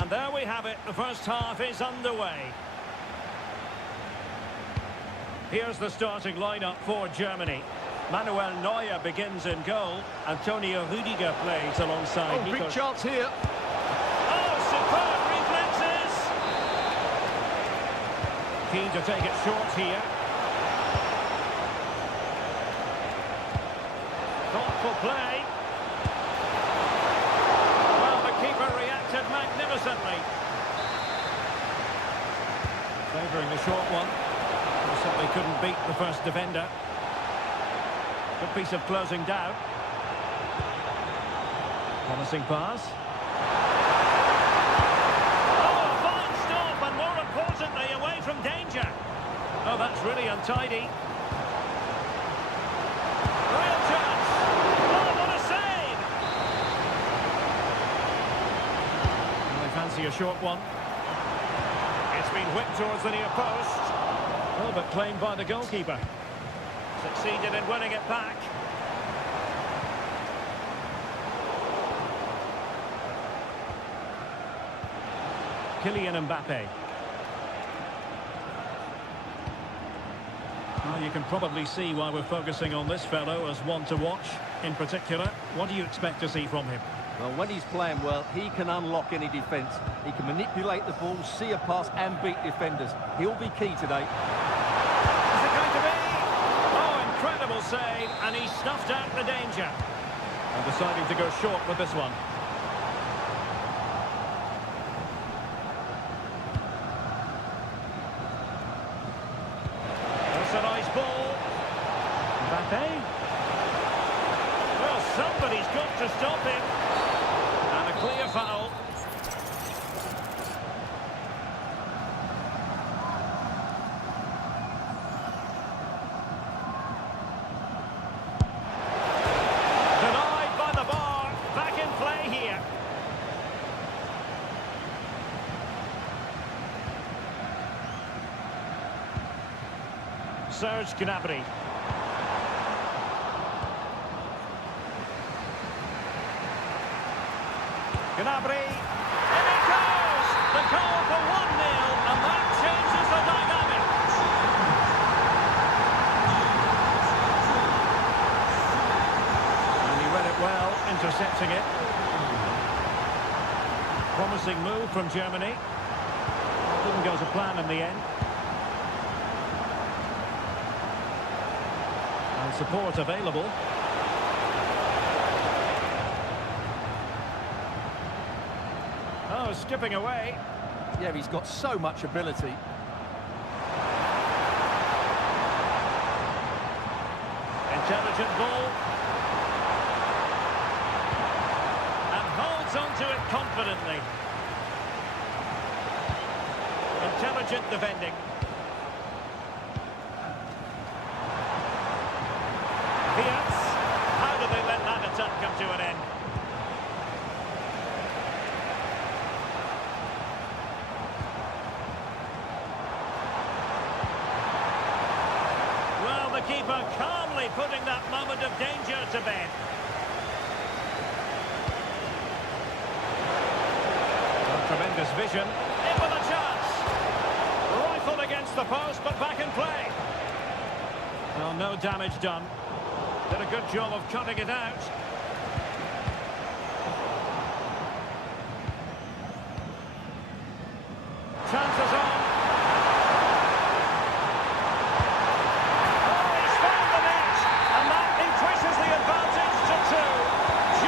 And there we have it. The first half is underway. Here's the starting lineup for Germany. Manuel Neuer begins in goal. Antonio Rüdiger plays alongside Oh, big chance here. Oh, superb reflexes! Keen to take it short here. Thoughtful play. Well, the keeper reacted magnificently. Favouring the short one. He simply couldn't beat the first defender. Good piece of closing down. Promising pass. Oh, a fine stop, and more importantly, away from danger. Oh, that's really untidy. Real chance. Oh, what a save! And they fancy a short one. It's been whipped towards the near post. Oh, but claimed by the goalkeeper. Succeeded in winning it back. Kylian Mbappe. Well, you can probably see why we're focusing on this fellow as one to watch. In particular, what do you expect to see from him? Well, when he's playing well, he can unlock any defence. He can manipulate the ball, see a pass and beat defenders. He'll be key today. Is it going to be? Oh, incredible save, and he snuffed out the danger. And deciding to go short with this one. That's a nice ball. Mbappe. Well, somebody's got to stop him. And a clear foul. Denied by the bar. Back in play here. Serge Gnabry. Gnabry, in it goes! The goal for 1-0, and that changes the dynamic. And he read it well, intercepting it. Promising move from Germany. Didn't go to plan in the end. And support available. Oh, skipping away. Yeah, he's got so much ability. Intelligent ball. And holds onto it confidently. Intelligent defending. Fiats. How do they let that attack come to an end? Well, the keeper calmly putting that moment of danger to bed. Oh, tremendous vision. In with a chance. Rifled against the post, but back in play. Well, no damage done. Did a good job of cutting it out. Chances on. Oh, he's found the net. And that increases the advantage to 2.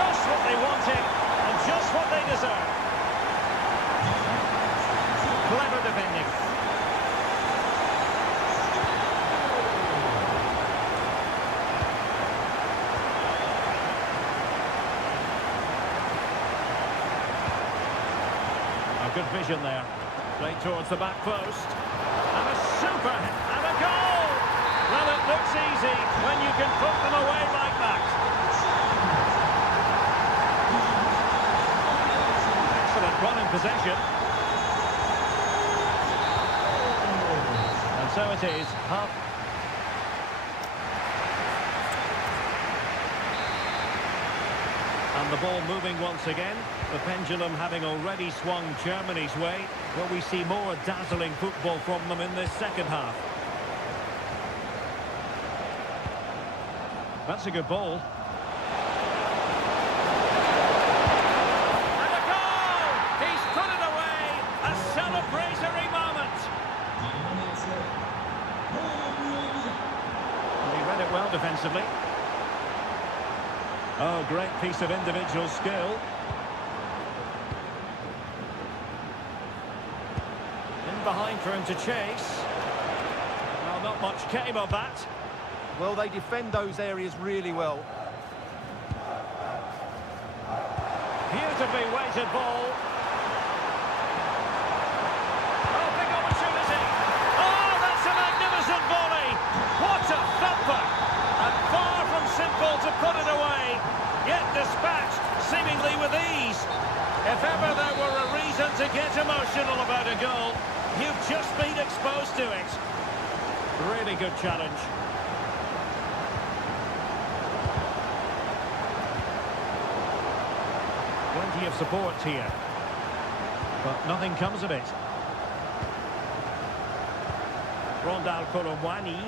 Just what they wanted and just what they deserve. Clever defending. Good vision there. Played towards the back post. And a super hit. And a goal! Well, it looks easy when you can put them away like that. Excellent run in possession. And so it is. Half. And the ball moving once again. The pendulum having already swung Germany's way. Will we see more dazzling football from them in this second half? That's a good ball. And a goal! He's put it away! A celebratory moment! He read it well defensively. Oh, great piece of individual skill. In behind for him to chase. Well, not much came of that. Well, they defend those areas really well. Beautifully weighted ball. Oh, big opportunity. Oh, that's a magnificent volley. What a thumper. And far from simple to put it away. Yet dispatched, seemingly with ease. If ever there were a reason to get emotional about a goal, you've just been exposed to it. Really good challenge. Plenty of support here. But nothing comes of it. Rondal Kolomwani.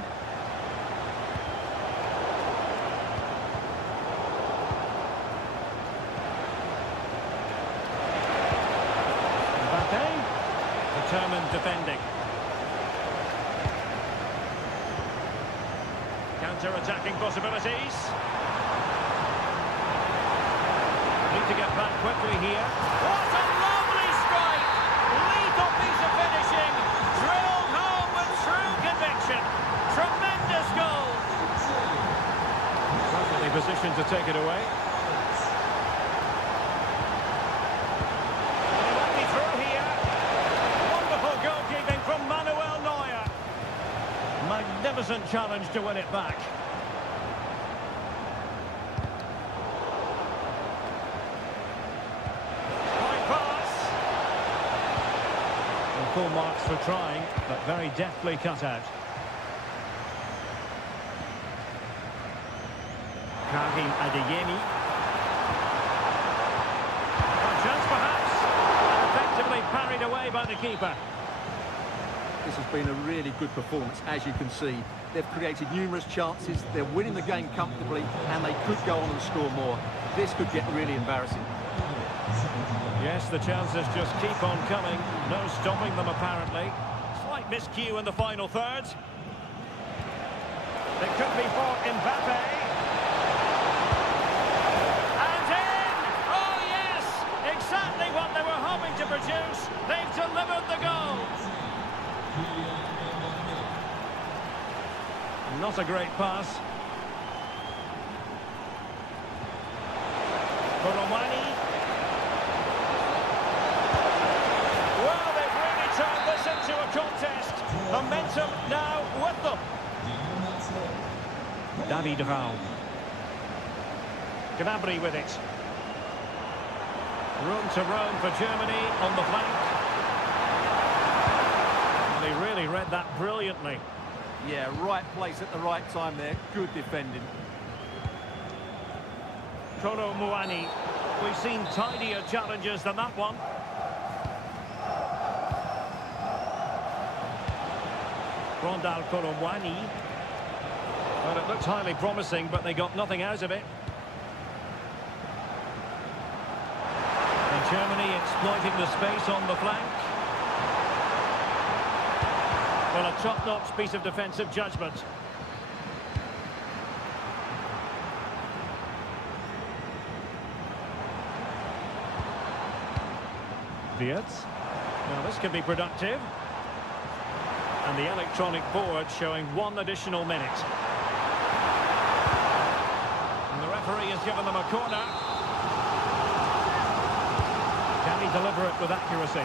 Determined defending. Counter-attacking possibilities. Need to get back quickly here. What a lovely strike! Lethal piece of finishing. Drilled home with true conviction. Tremendous goal. Perfectly positioned to take it away. Magnificent challenge to win it back. Point pass. And full marks for trying, but very deftly cut out. Karim Adeyemi. A chance perhaps, and effectively parried away by the keeper. This has been a really good performance, as you can see. They've created numerous chances, they're winning the game comfortably, and they could go on and score more. This could get really embarrassing. Yes, the chances just keep on coming. No stopping them, apparently. Slight miscue in the final third. It could be for Mbappe. And in! Oh, yes! Exactly what they were hoping to produce. They've delivered the goal. Not a great pass. Koromani. Well, they've really turned this into a contest. Momentum now with them. David Raum. Gnabry with it. Room to roam for Germany on the flank. They really read that brilliantly. Yeah, right place at the right time there. Good defending. Kolo Muani. We've seen tidier challenges than that one. Rondal Kolomwani. Well, it looked highly promising, but they got nothing out of it. And Germany exploiting the space on the flank. Well, a top-notch piece of defensive judgment. Wirtz. Now this could be productive. And the electronic board showing 1 additional minute. And the referee has given them a corner. Can he deliver it with accuracy?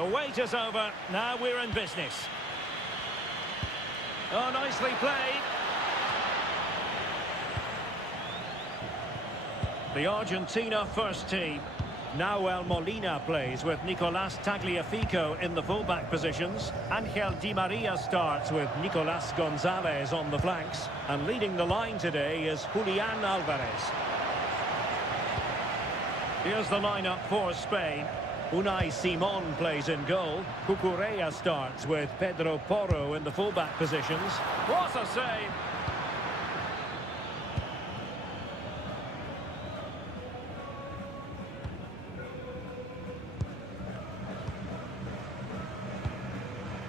The wait is over. Now we're in business. Oh, nicely played. The Argentina first team. Now Molina plays with Nicolas Tagliafico in the fullback positions. Angel Di Maria starts with Nicolas Gonzalez on the flanks. And leading the line today is Julian Alvarez. Here's the lineup for Spain. Unai Simon plays in goal. Cucurella starts with Pedro Porro in the fullback positions. What a save!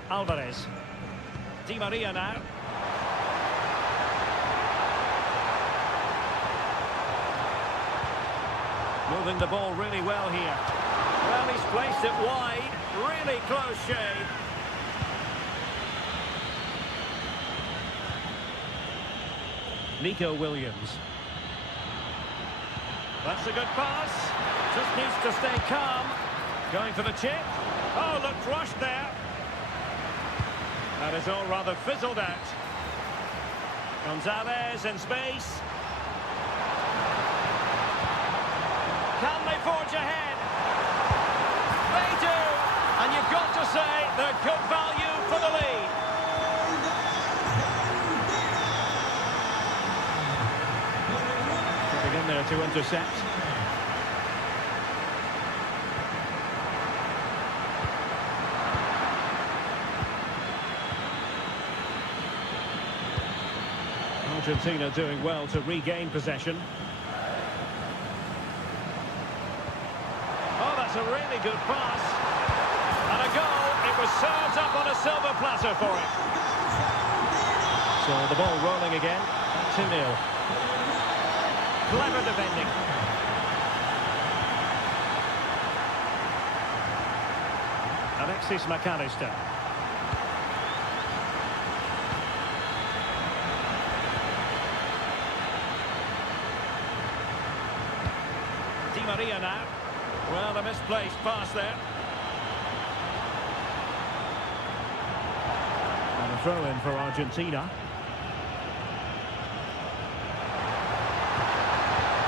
Alvarez. Di Maria now. Moving the ball really well here. Well, he's placed it wide. Really close shave. Nico Williams. That's a good pass. Just needs to stay calm. Going for the chip. Oh, looked rushed there. That is all rather fizzled out. Gonzalez in space. Can they forge ahead? They do! And you've got to say they're good value for the lead. Getting in there to intercept. Argentina doing well to regain possession. Oh, that's a really good pass. And a goal. It was served up on a silver platter for it. So the ball rolling again. 2-0. Clever defending. Alexis McAllister. Di Maria now. Well, a misplaced pass there. And a throw-in for Argentina.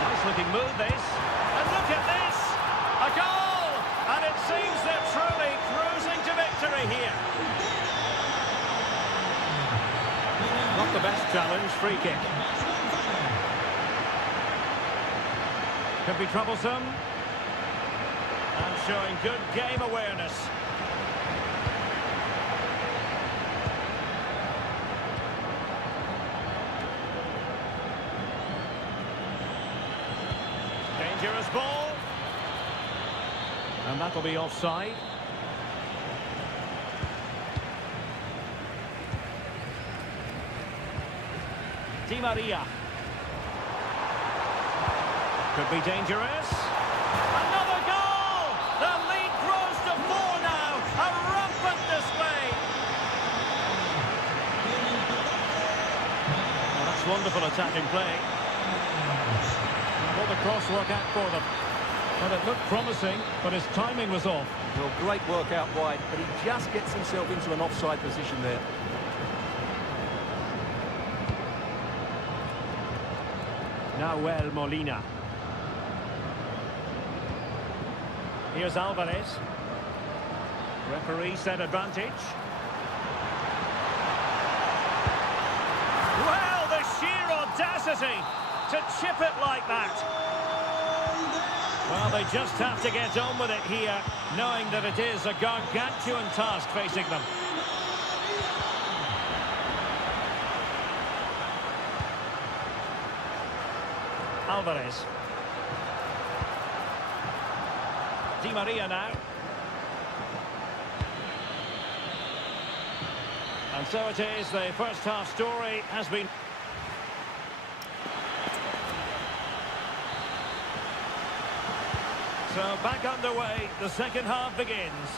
Nice-looking move, this. And look at this! A goal! And it seems they're truly cruising to victory here. Not the best challenge, free kick. Could be troublesome. And showing good game awareness. Dangerous ball. And that'll be offside. Di Maria. Could be dangerous. Another goal! The lead grows to 4 now. A rampant display. Well, that's wonderful attacking play. Will the cross work out for them? Well, it looked promising, but his timing was off. Well, great work out wide, but he just gets himself into an offside position there. Now Molina. Here's Alvarez. Referee said advantage. Well, the sheer audacity to chip it like that. Well, they just have to get on with it here, knowing that it is a gargantuan task facing them. Alvarez. Di Maria now. And so it is, the first half story has been... So back underway, the second half begins.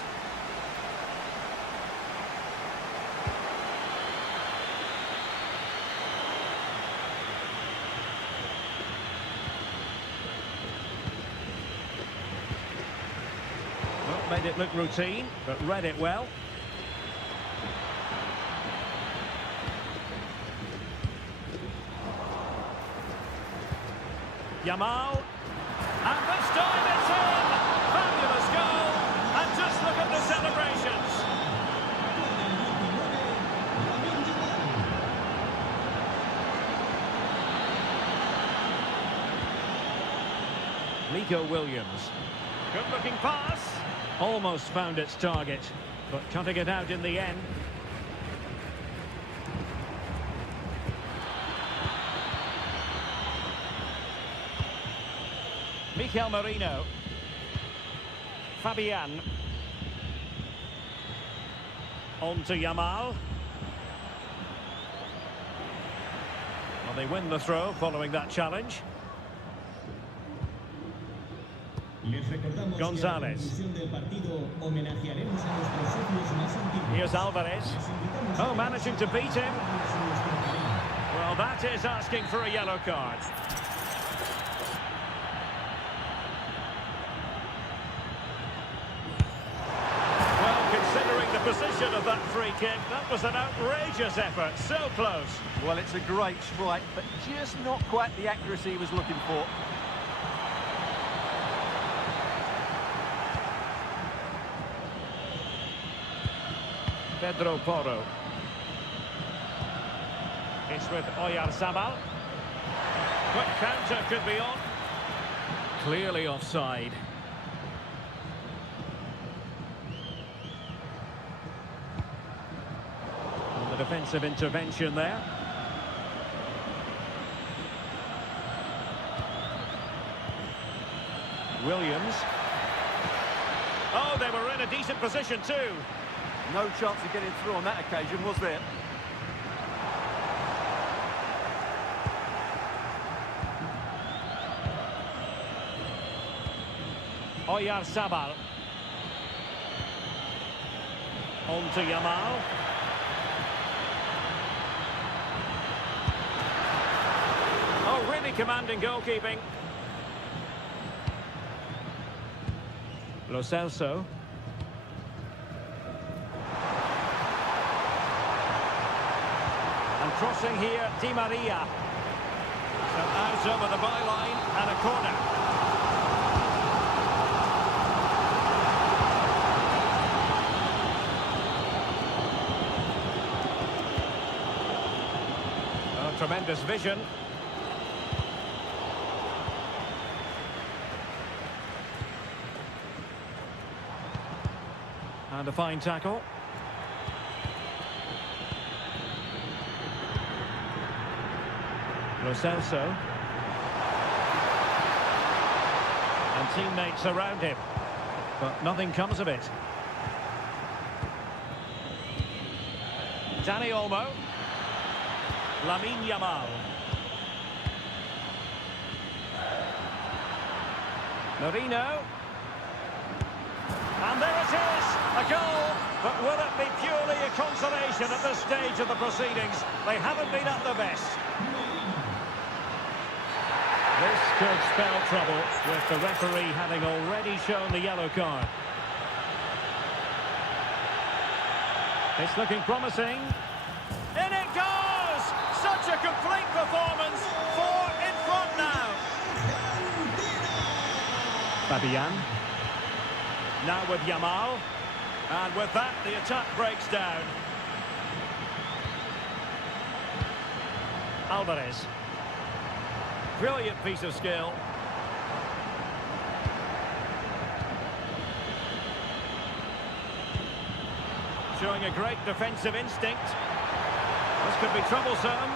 Made it look routine, but read it well. Yamal. And this time it's in! Fabulous goal! And just look at the celebrations! Nico Williams. Good-looking pass. Almost found its target, but cutting it out in the end. Mikel Merino. Fabian. On to Yamal. Well, they win the throw following that challenge. Gonzalez. Here's Alvarez. Oh, managing to beat him. Well, that is asking for a yellow card. Well, considering the position of that free kick, that was an outrageous effort. So close. Well, it's a great strike, but just not quite the accuracy he was looking for. Pedro Porro. It's with Oyarzabal. Quick counter could be on. Clearly offside. And the defensive intervention there. Williams. Oh, they were in a decent position too. No chance of getting through on that occasion, was there? Oyarzabal. On to Yamal. Oh, really commanding goalkeeping. Lo Celso. Crossing here, Di Maria. So out over the byline and a corner. Oh, tremendous vision. And a fine tackle. Lo Celso. And teammates around him. But nothing comes of it. Dani Olmo. Lamine Yamal. Merino. And there it is, a goal. But will it be purely a consolation at this stage of the proceedings? They haven't been at their best. This could spell trouble, with the referee having already shown the yellow card. It's looking promising. In it goes! Such a complete performance. 4 in front now. Fabian. Now with Yamal. And with that, the attack breaks down. Alvarez. Brilliant piece of skill. Showing a great defensive instinct. This could be troublesome.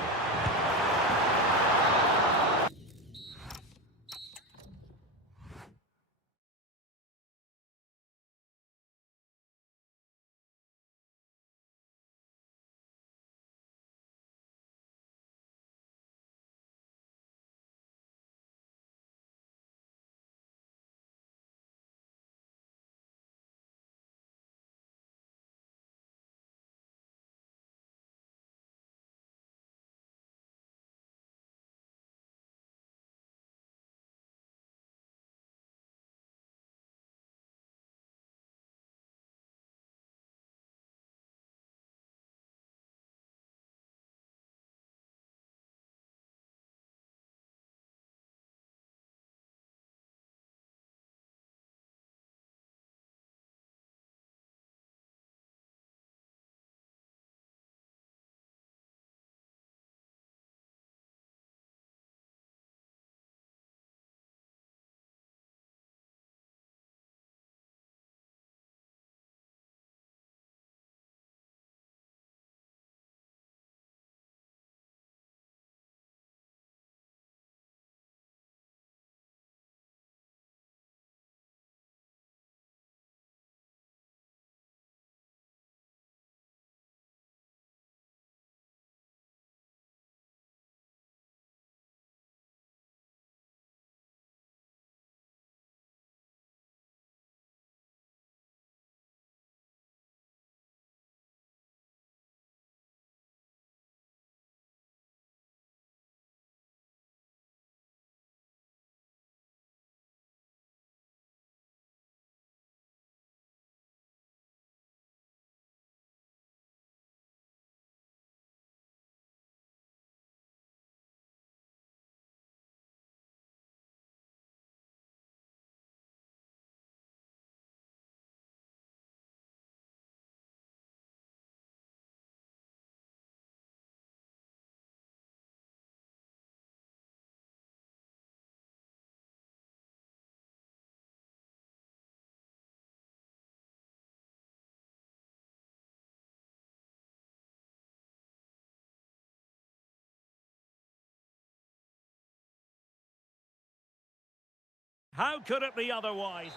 How could it be otherwise?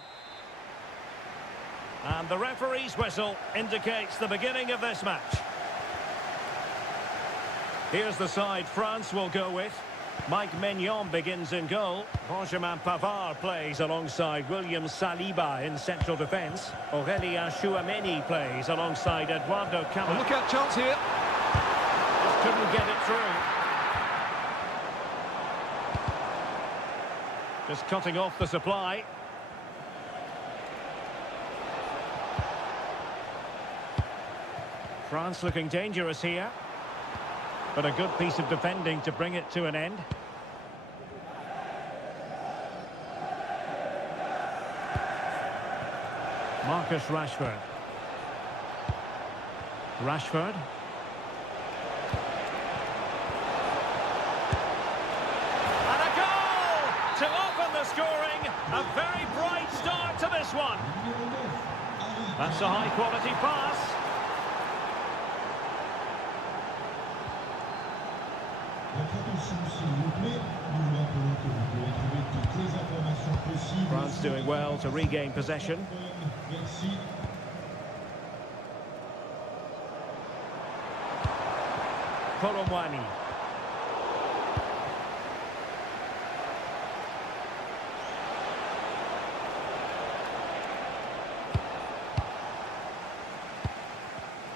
And the referee's whistle indicates the beginning of this match. Here's the side France will go with. Mike Maignan begins in goal. Benjamin Pavard plays alongside William Saliba in central defence. Aurélien Tchouameni plays alongside Eduardo Camacho. Look out, chance here. Just couldn't get it through. Just cutting off the supply. France looking dangerous here. But a good piece of defending to bring it to an end. Marcus Rashford. Rashford. And a goal to open the scoring. A very bright start to this one. That's a high-quality pass. France doing well to regain possession. Koromwani.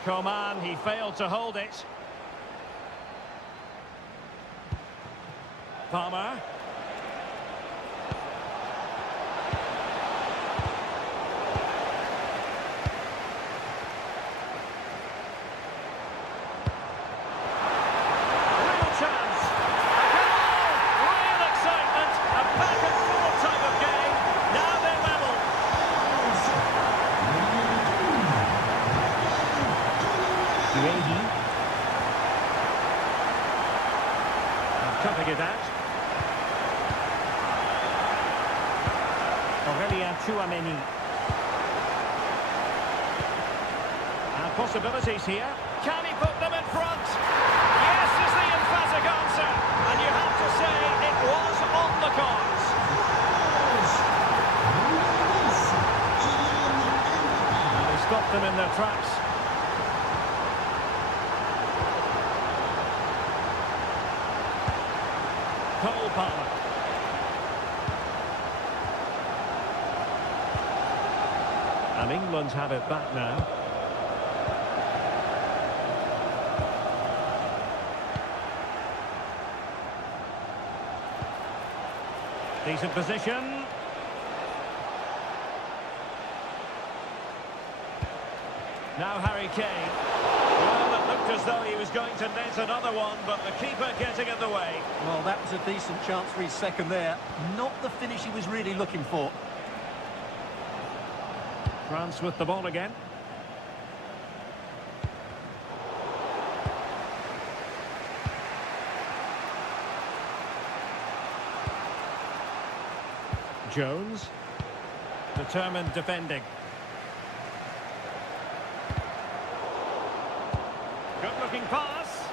Coman, he failed to hold it. Palmer. Real chance. A goal! Real excitement. A back and forth type of game. Now they're level. Duehi. Cutting it out. Aurélien Tchouameni. And possibilities here. Can he put them in front? Yes is the emphatic answer. And you have to say it was on the cards. And he stopped them in their tracks. Cole Palmer. And England have it back now. Decent position. Now Harry Kane. Well, it looked as though he was going to net another one, but the keeper getting in the way. Well, that was a decent chance for his second there. Not the finish he was really looking for. France with the ball again. Jones. Determined defending. Good-looking pass.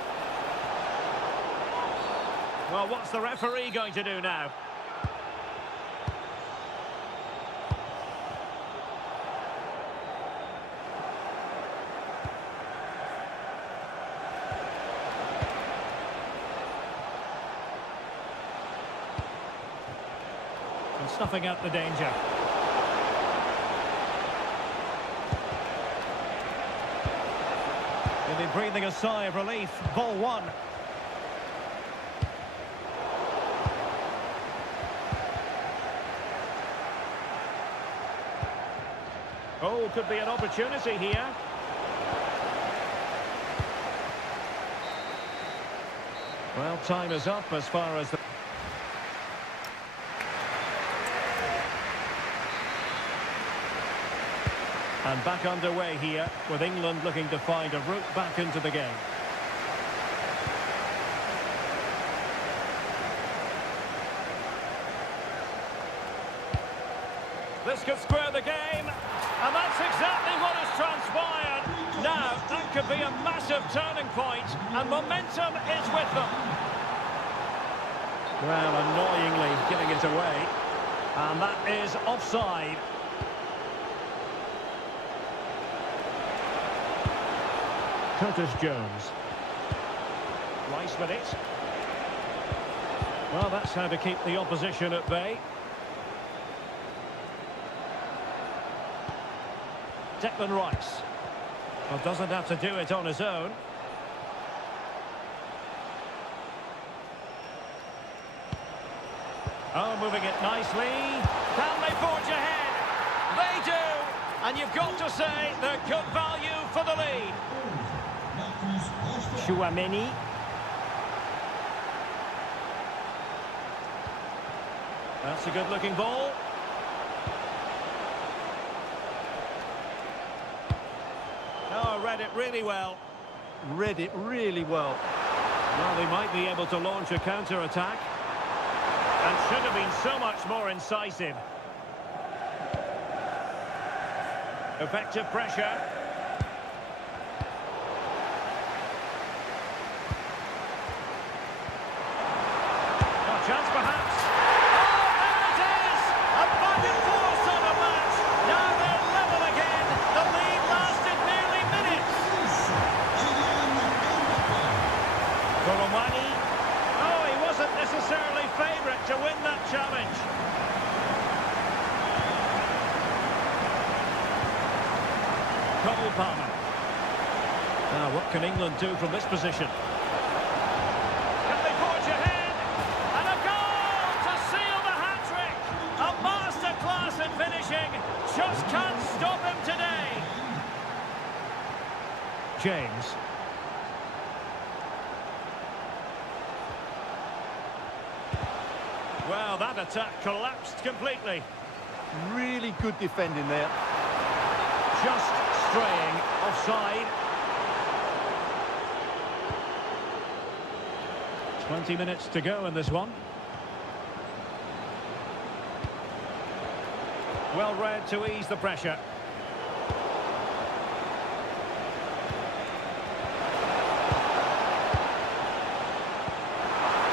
Well, what's the referee going to do now? And snuffing out the danger. He'll be breathing a sigh of relief. Ball one. Oh, could be an opportunity here. Well, time is up as far as the... And back underway here, with England looking to find a route back into the game. This could square the game, and that's exactly what has transpired. Now, that could be a massive turning point, and momentum is with them. Well, annoyingly giving it away. And that is offside. Curtis Jones. Rice with it. Well, that's how to keep the opposition at bay. Declan Rice. Well, doesn't have to do it on his own. Oh, moving it nicely. Can they forge ahead? They do! And you've got to say they're good value for the lead. Chouameni. That's a good-looking ball. Oh, read it really well. Read it really well. Well, they might be able to launch a counter-attack. And should have been so much more incisive. Effective pressure. Oh, chance perhaps. Oh, there it is! A back and forth sort of match. Now they're level again. The lead lasted nearly minutes. Goromani. Oh, he wasn't necessarily favourite to win that challenge. Cole Palmer. Now, what can England do from this position? Can they forge ahead? And a goal to seal the hat-trick! A masterclass in finishing. Just can't stop him today. James. Well, that attack collapsed completely. Really good defending there. Just straying offside. 20 minutes to go in this one. Well read to ease the pressure.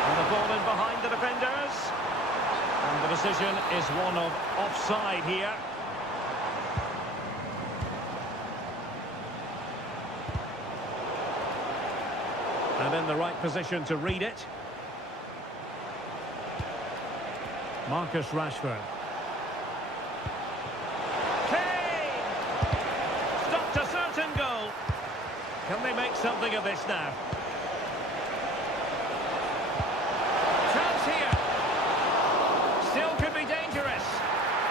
And the ball in behind the defenders. And the decision is one of offside here. And in the right position to read it. Marcus Rashford. Kane! Stopped a certain goal. Can they make something of this now? Chance here. Still could be dangerous.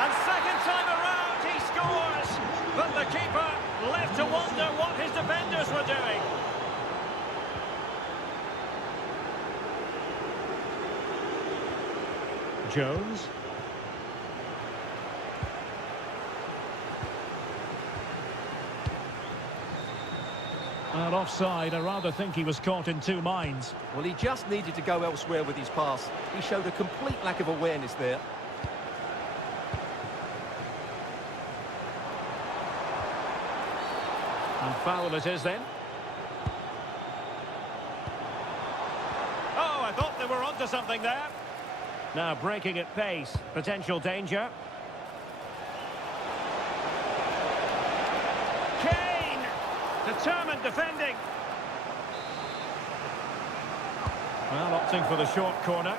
And second time around he scores. But the keeper left to wonder what his defenders were doing. Jones. And offside, I rather think he was caught in two minds. Well, he just needed to go elsewhere with his pass. He showed a complete lack of awareness there. And foul it is then. Oh, I thought they were onto something there. Now breaking at pace, potential danger. Kane! Determined defending. Well, opting for the short corner.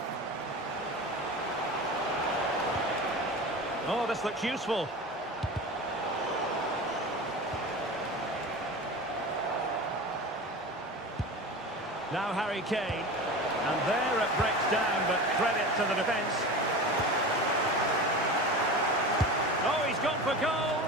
Oh, this looks useful. Now Harry Kane. And there it breaks down, but credit to the defence. Oh, he's gone for goal.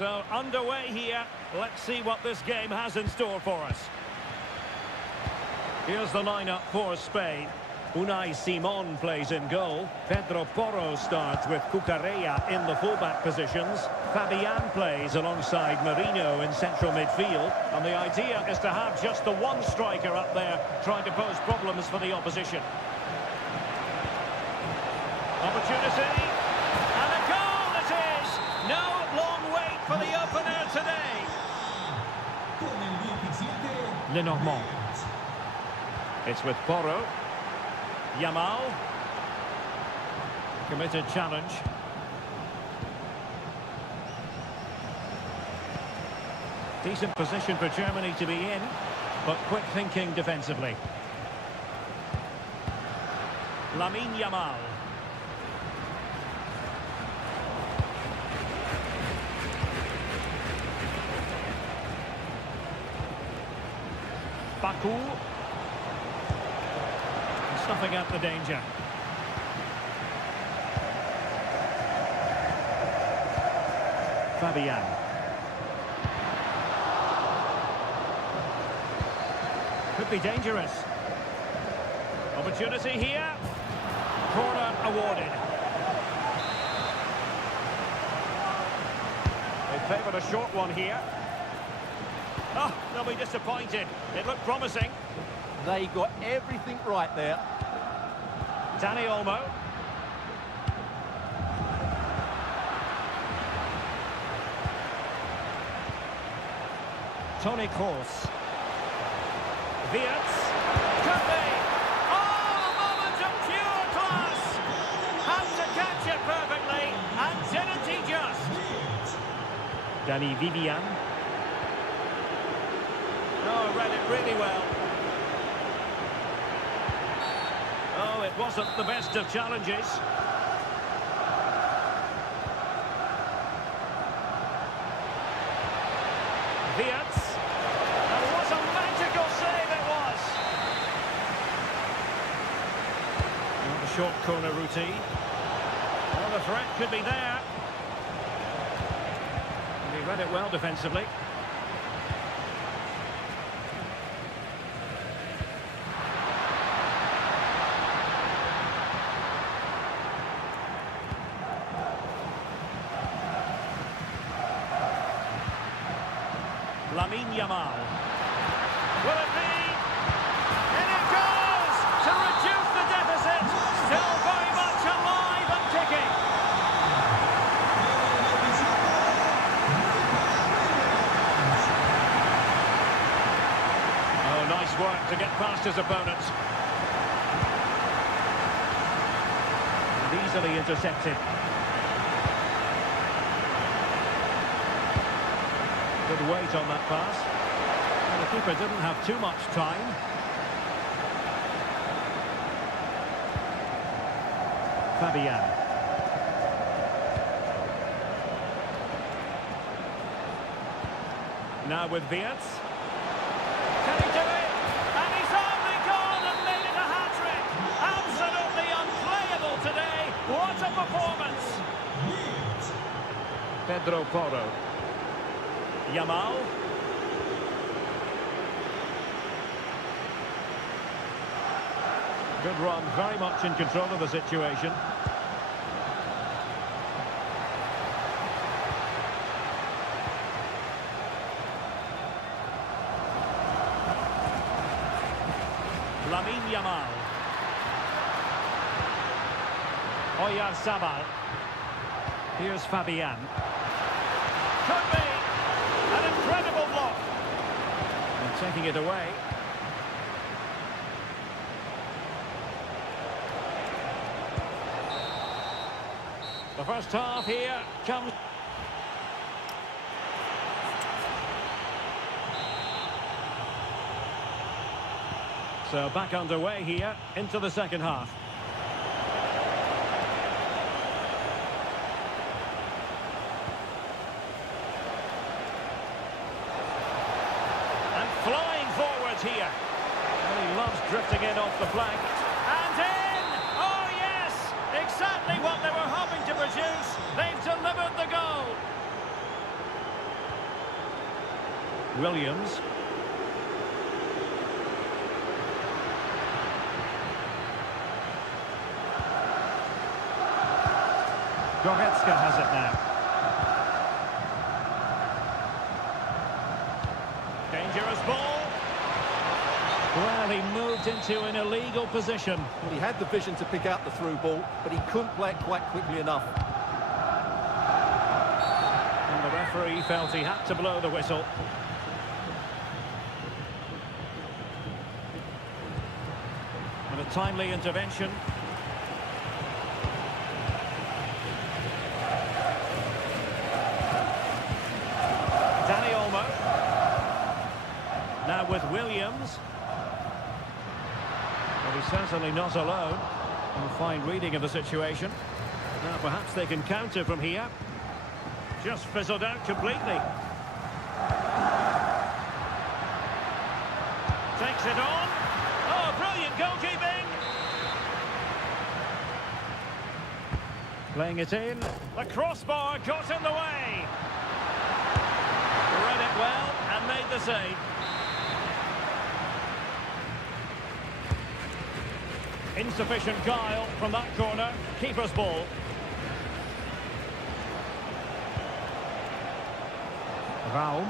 So, underway here. Let's see what this game has in store for us. Here's the lineup for Spain. Unai Simon plays in goal. Pedro Porro starts with Cucurella in the fullback positions. Fabian plays alongside Marino in central midfield. And the idea is to have just the one striker up there trying to pose problems for the opposition. Opportunity. And a goal it is! No long wait for the opener today. Lenormand. It's with Porro. Yamal. Committed challenge. Decent position for Germany to be in, but quick thinking defensively. Lamine Yamal. Baku. Snuffing out the danger. Fabian. Could be dangerous. Opportunity here. Corner awarded. They favoured a short one here. Oh, they'll be disappointed. It looked promising. They got everything right there. Dani Olmo. Toni Kroos. Wirtz. Could be. Oh, a moment of pure class. Had to catch it perfectly. And didn't he just? Danny Vivian. Oh, read it really well. Oh, it wasn't the best of challenges. Wirtz. And what a magical save it was. Well, the short corner routine. Well, the threat could be there. And he read it well defensively. Lamine Yamal. Will it be? In it goes! To reduce the deficit. Still very much alive and kicking. Oh, nice work to get past his opponents. And easily intercepted. Good weight on that pass. And the keeper didn't have too much time. Fabian. Now with Wirtz. Can he do it? And he's only gone and made it a hat-trick. Absolutely unplayable today. What a performance. Pedro Porro. Yamal. Good run, very much in control of the situation. Lamine Yamal. Oyarzabal. Here's Fabian. Could be. An incredible block. And taking it away. The first half here comes. So back underway here into the second half. Flying forwards here. And he loves drifting in off the flank. And in! Oh, yes! Exactly what they were hoping to produce. They've delivered the goal. Williams. Goretzka has it now. Dangerous ball. Well, he moved into an illegal position. Well, he had the vision to pick out the through ball, but he couldn't play it quite quickly enough. And the referee felt he had to blow the whistle. And a timely intervention. Now with Williams. Well, he's certainly not alone. A fine reading of the situation. Now perhaps they can counter from here. Just fizzled out completely. Takes it on. Oh, brilliant goalkeeping. Playing it in. The crossbar got in the way. Read it well and made the save. Insufficient guile from that corner. Keeper's ball. Raum.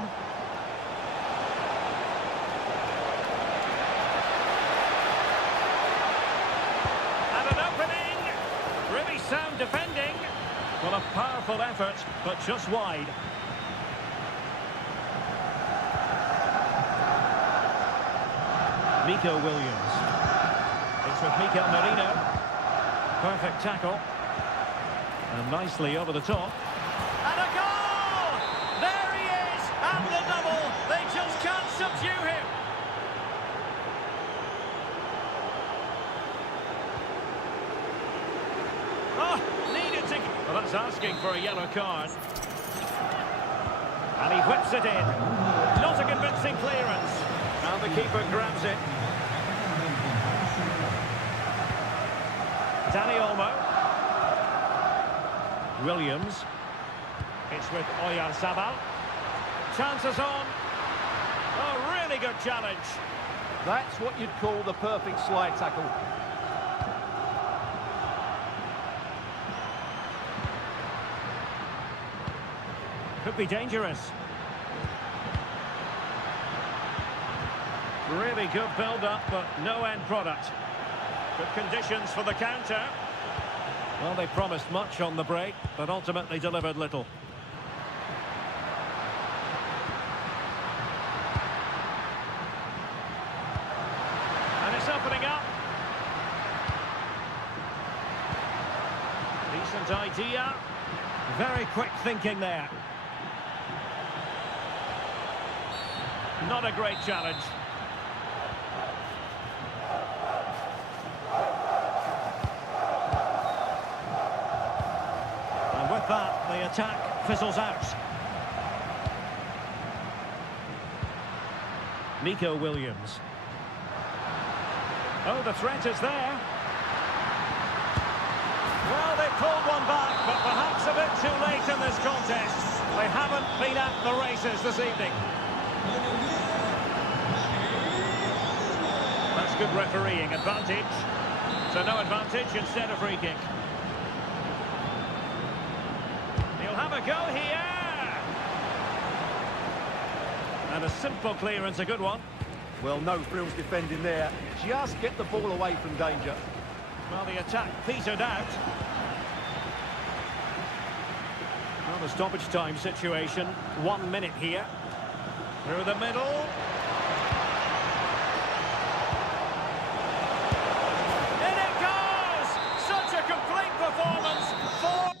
And an opening. Really sound defending. Well, a powerful effort, but just wide. Nico Williams. It's with Mikel Merino. Perfect tackle. And nicely over the top. And a goal! There he is! And the double! They just can't subdue him! Oh, needed to... Well, that's asking for a yellow card. And he whips it in. Not a convincing clearance. And the keeper grabs it. Dani Olmo. Williams. It's with Oyarzabal. Chances on. Oh, really good challenge. That's what you'd call the perfect slide tackle. Could be dangerous. Really good build-up, but no end product. Good conditions for the counter. Well, they promised much on the break, but ultimately delivered little. And it's opening up. Decent idea. Very quick thinking there. Not a great challenge. And with that, the attack fizzles out. Nico Williams. Oh, the threat is there. Well, they pulled one back, but perhaps a bit too late in this contest. They haven't been at the races this evening. That's good refereeing. Advantage. So no advantage instead of free kick. He'll have a go here. And a simple clearance, a good one. Well, no frills defending there. Just get the ball away from danger. Well, the attack petered out. Well, the stoppage time situation. 1 minute here. Through the middle. In it goes! Such a complete performance. 4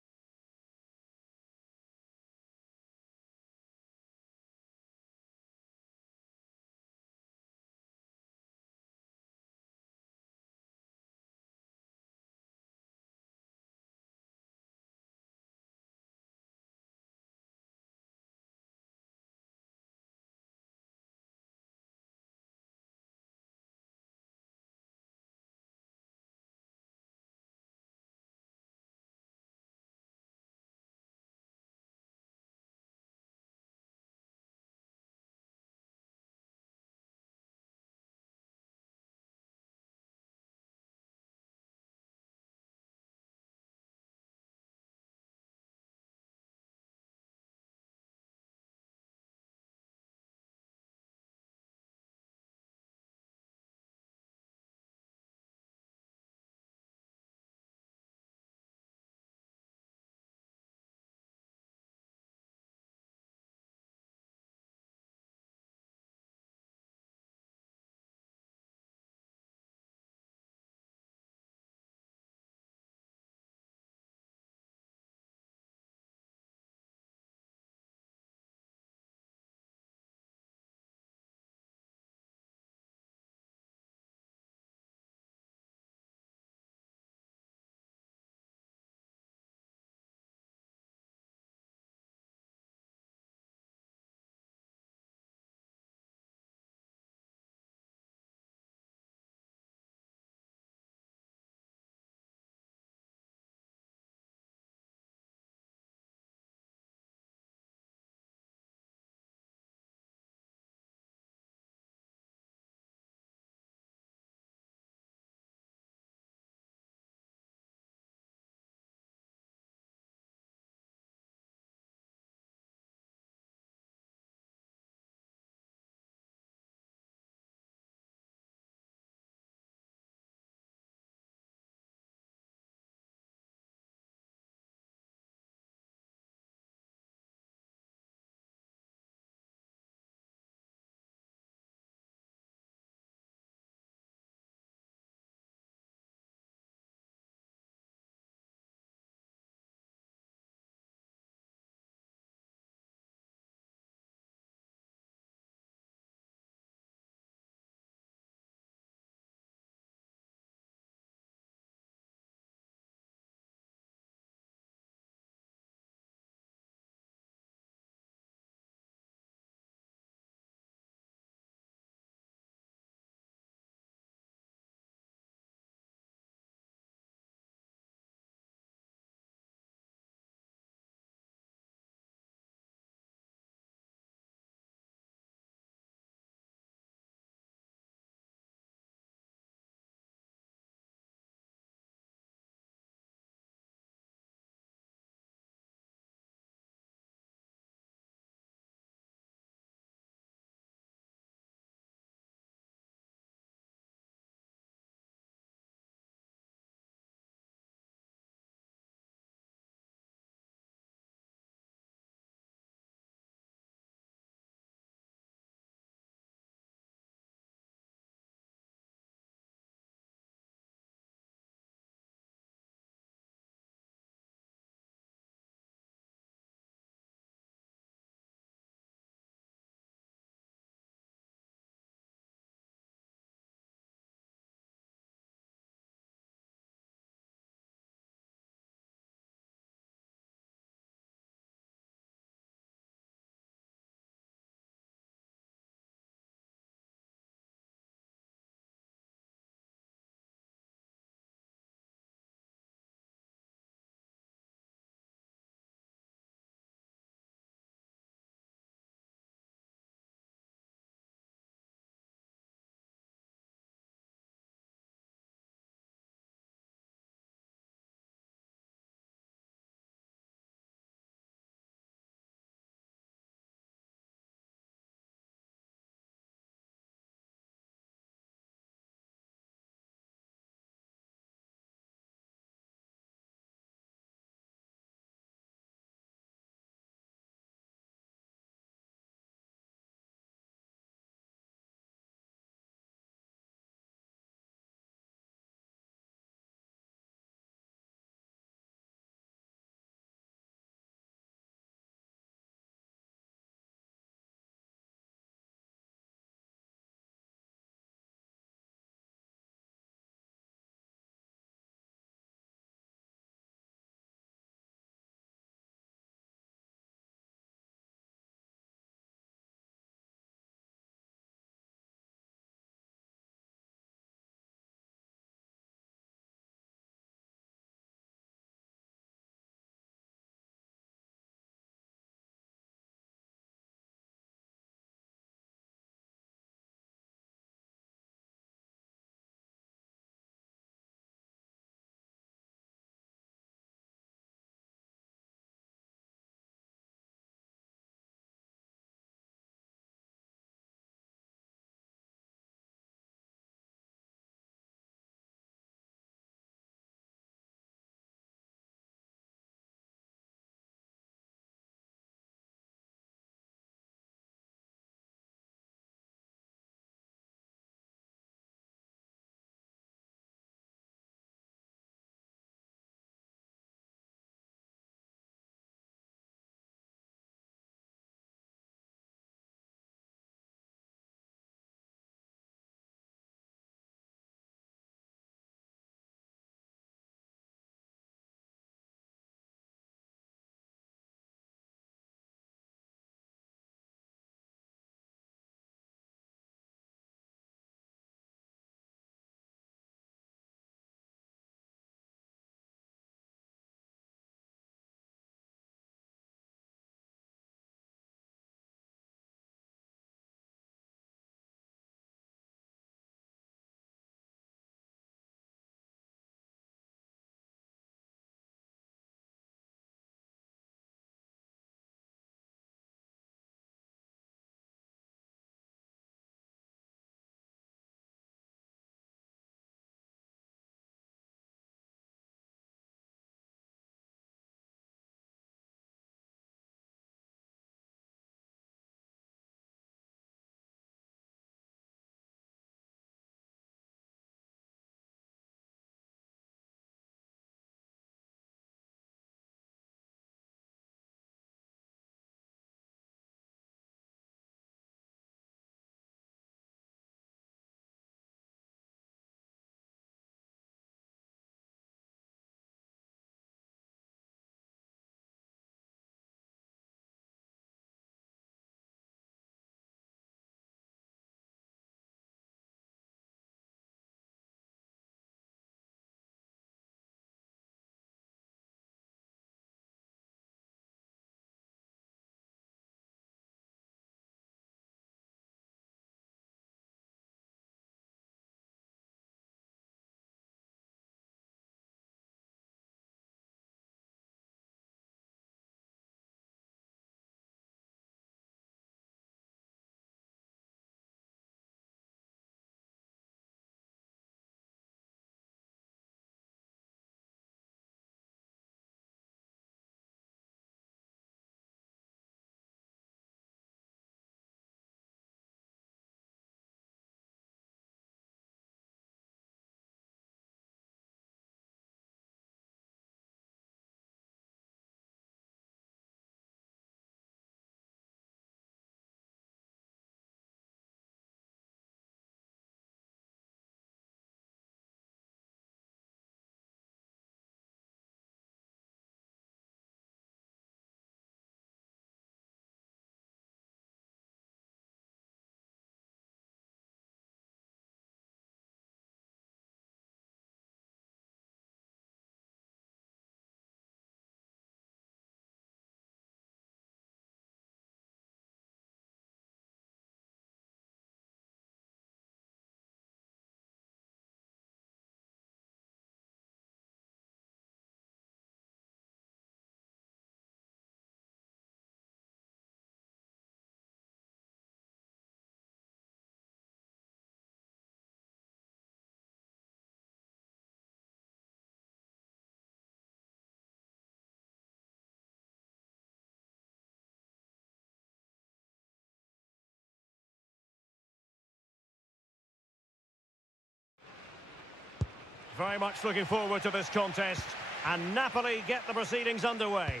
Very much looking forward to this contest. And Napoli get the proceedings underway.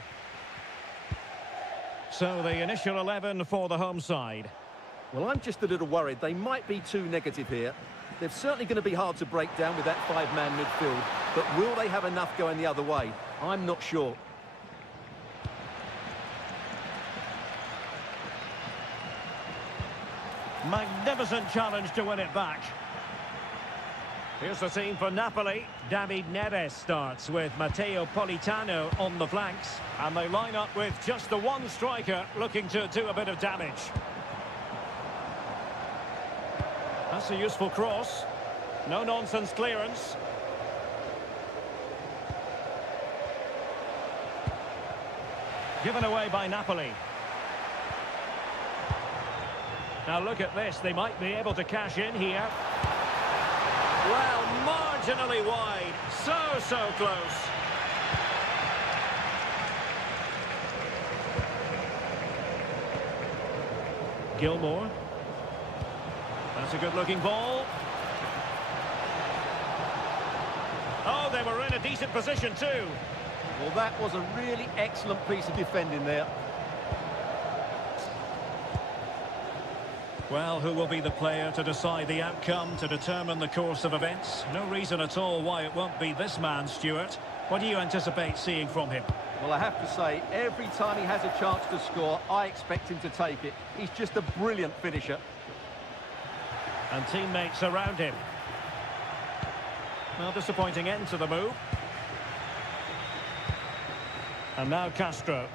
So the initial 11 for the home side. Well, I'm just a little worried. They might be too negative here. They're certainly going to be hard to break down with that five-man midfield. But will they have enough going the other way? I'm not sure. Magnificent challenge to win it back. Here's the team for Napoli. David Neres starts with Matteo Politano on the flanks. And they line up with just the one striker looking to do a bit of damage. That's a useful cross. No-nonsense clearance. Given away by Napoli. Now look at this. They might be able to cash in here. Well, marginally wide. So close. Gilmore. That's a good-looking ball. Oh, they were in a decent position too. Well, that was a really excellent piece of defending there. Well, who will be the player to decide the outcome, to determine the course of events? No reason at all why it won't be this man, Stuart. What do you anticipate seeing from him? Well, I have to say, every time he has a chance to score, I expect him to take it. He's just a brilliant finisher. And teammates around him. Well, disappointing end to the move. And now Castro.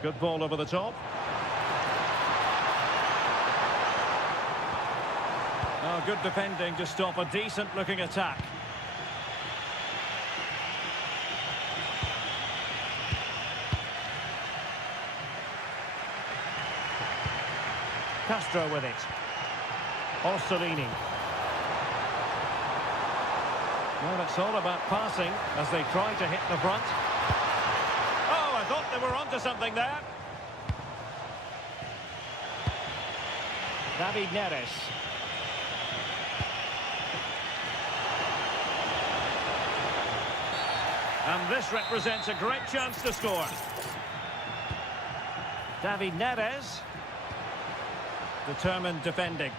Good ball over the top. Oh, good defending to stop a decent-looking attack. Castro with it. Orsolini. Well, it's all about passing as they try to hit the front. Oh, I thought they were onto something there. David Neres. And this represents a great chance to score. David Neres. Determined defending.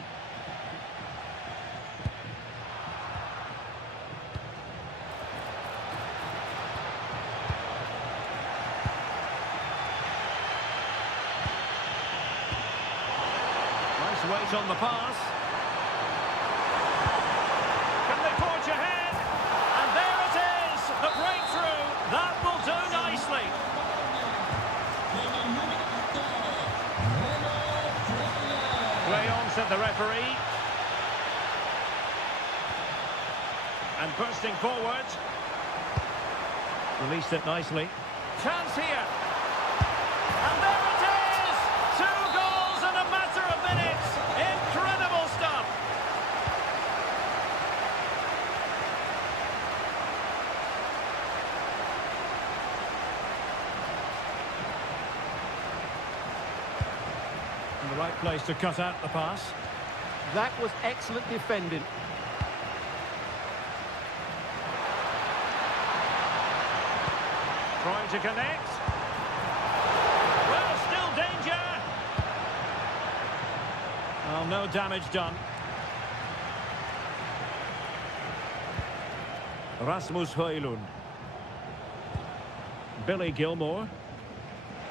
Nice weight on the pass. Can they forge ahead? And there it is! The breakthrough! That will do nicely. Play on, said the referee. And bursting forward. Released it nicely. Chance here. And there it is! 2 goals in a matter of minutes. Incredible stuff. In the right place to cut out the pass. That was excellent defending. Trying to connect. Well, still danger. Oh, no damage done. Rasmus Højlund. Billy Gilmore.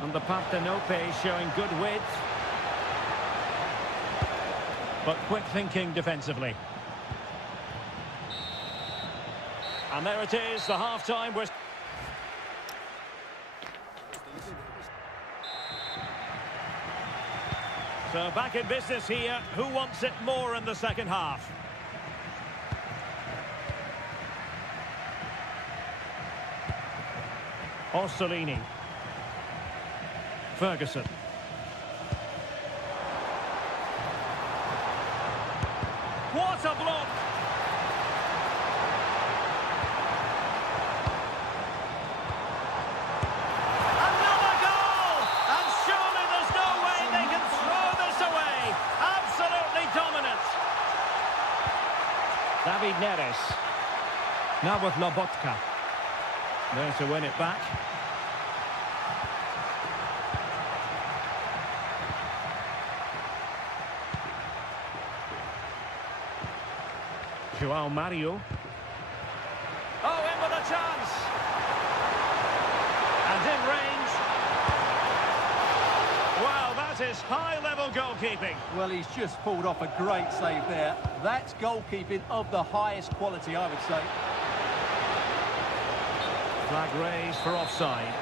And the Partenope showing good width. But quick thinking defensively. And there it is, the half-time. So back in business here. Who wants it more in the second half? Orsolini. Ferguson. What a block! Another goal! And surely there's no way they can throw this away. Absolutely dominant. David Neres. Now with Lobotka. There to win it back. Joao Mario. Oh, in with a chance. And in range. Well, that is high-level goalkeeping. Well, he's just pulled off a great save there. That's goalkeeping of the highest quality, I would say. Flag raised for offside.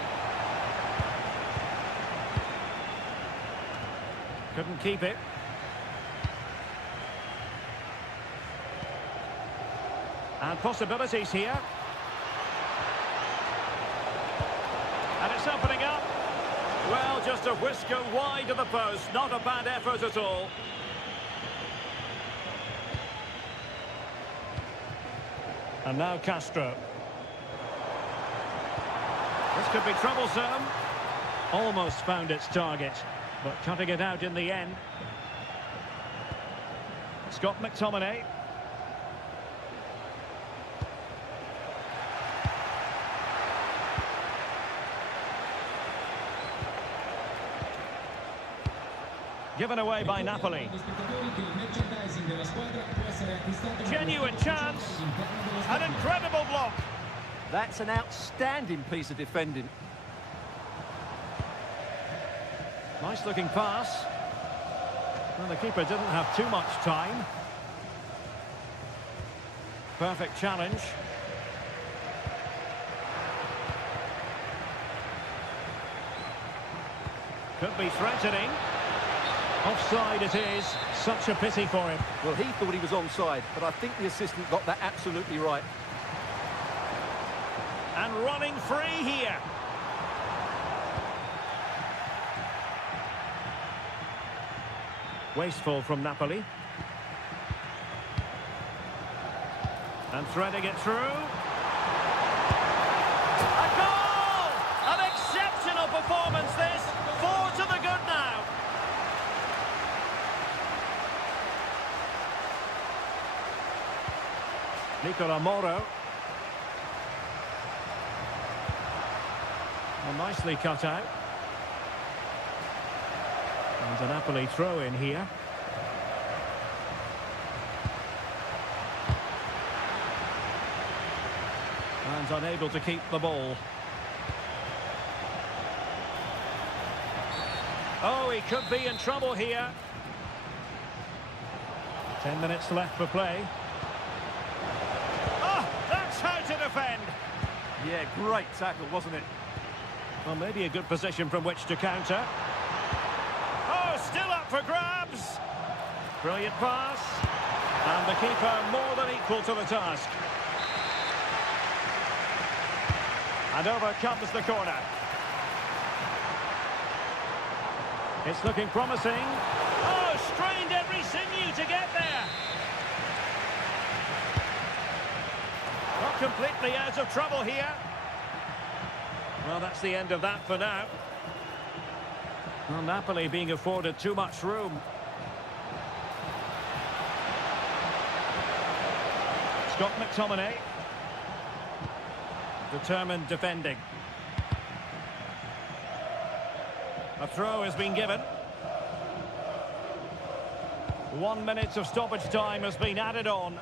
Couldn't keep it. And possibilities here. And it's opening up. Well, just a whisker wide of the post. Not a bad effort at all. And now Castro. This could be troublesome. Almost found its target, but cutting it out in the end. Scott McTominay. Given away by Napoli. Genuine chance. An incredible block. That's an outstanding piece of defending. Nice looking pass. Well, the keeper didn't have too much time. Perfect challenge. Could be threatening. Offside it is. Such a pity for him. Well, he thought he was onside, but I think the assistant got that absolutely right. And running free here. Wasteful from Napoli. And threading it through. A goal! An exceptional performance this. 4 to the good now. Nicola Moro. Well, nicely cut out. And a Napoli throw in here. And unable to keep the ball. Oh, he could be in trouble here. 10 minutes left for play. Oh, that's how to defend. Yeah, great tackle, wasn't it? Well, maybe a good position from which to counter. Oh, still up for grabs. Brilliant pass. And the keeper more than equal to the task. And over comes the corner. It's looking promising. Oh, strained every sinew to get there. Not completely out of trouble here. Well, that's the end of that for now. Well, Napoli being afforded too much room. Scott McTominay. Determined defending. A throw has been given. 1 minute of stoppage time has been added on.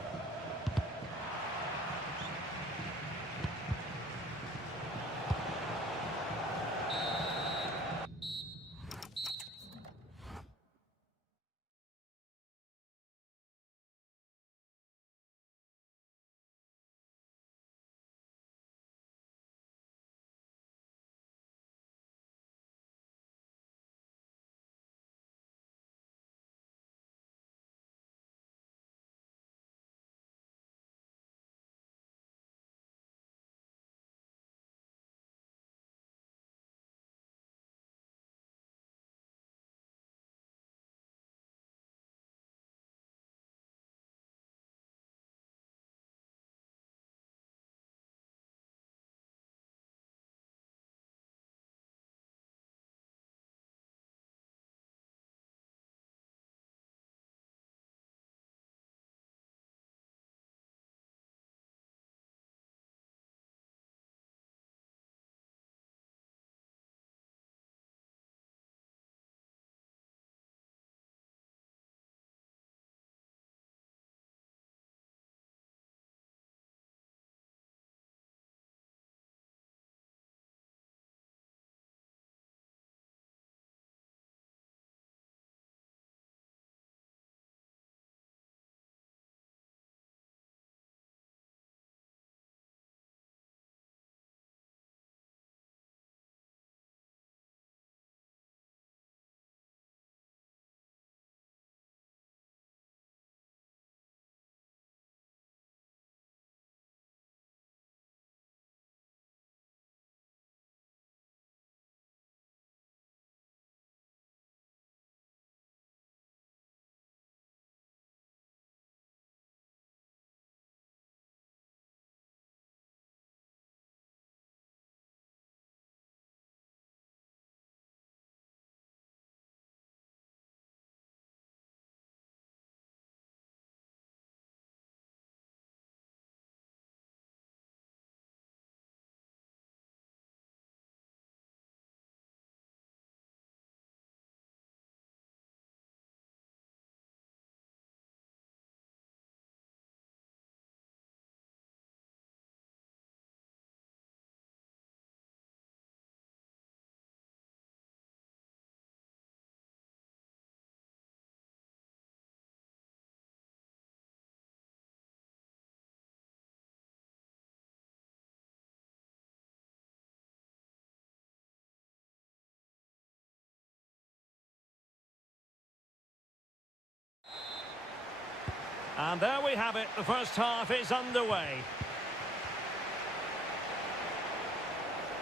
And there we have it. The first half is underway.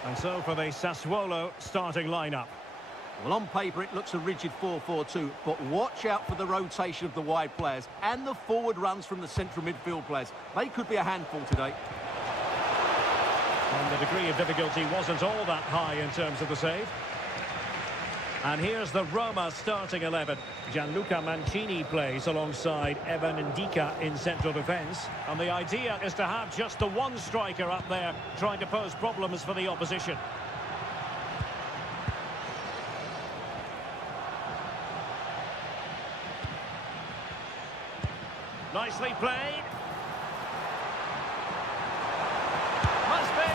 And so for the Sassuolo starting lineup. Well, on paper, it looks a rigid 4-4-2, but watch out for the rotation of the wide players and the forward runs from the central midfield players. They could be a handful today. And the degree of difficulty wasn't all that high in terms of the save. And here's the Roma starting 11. Gianluca Mancini plays alongside Evan Ndika in central defence. And the idea is to have just the one striker up there trying to pose problems for the opposition. Nicely played. Must be.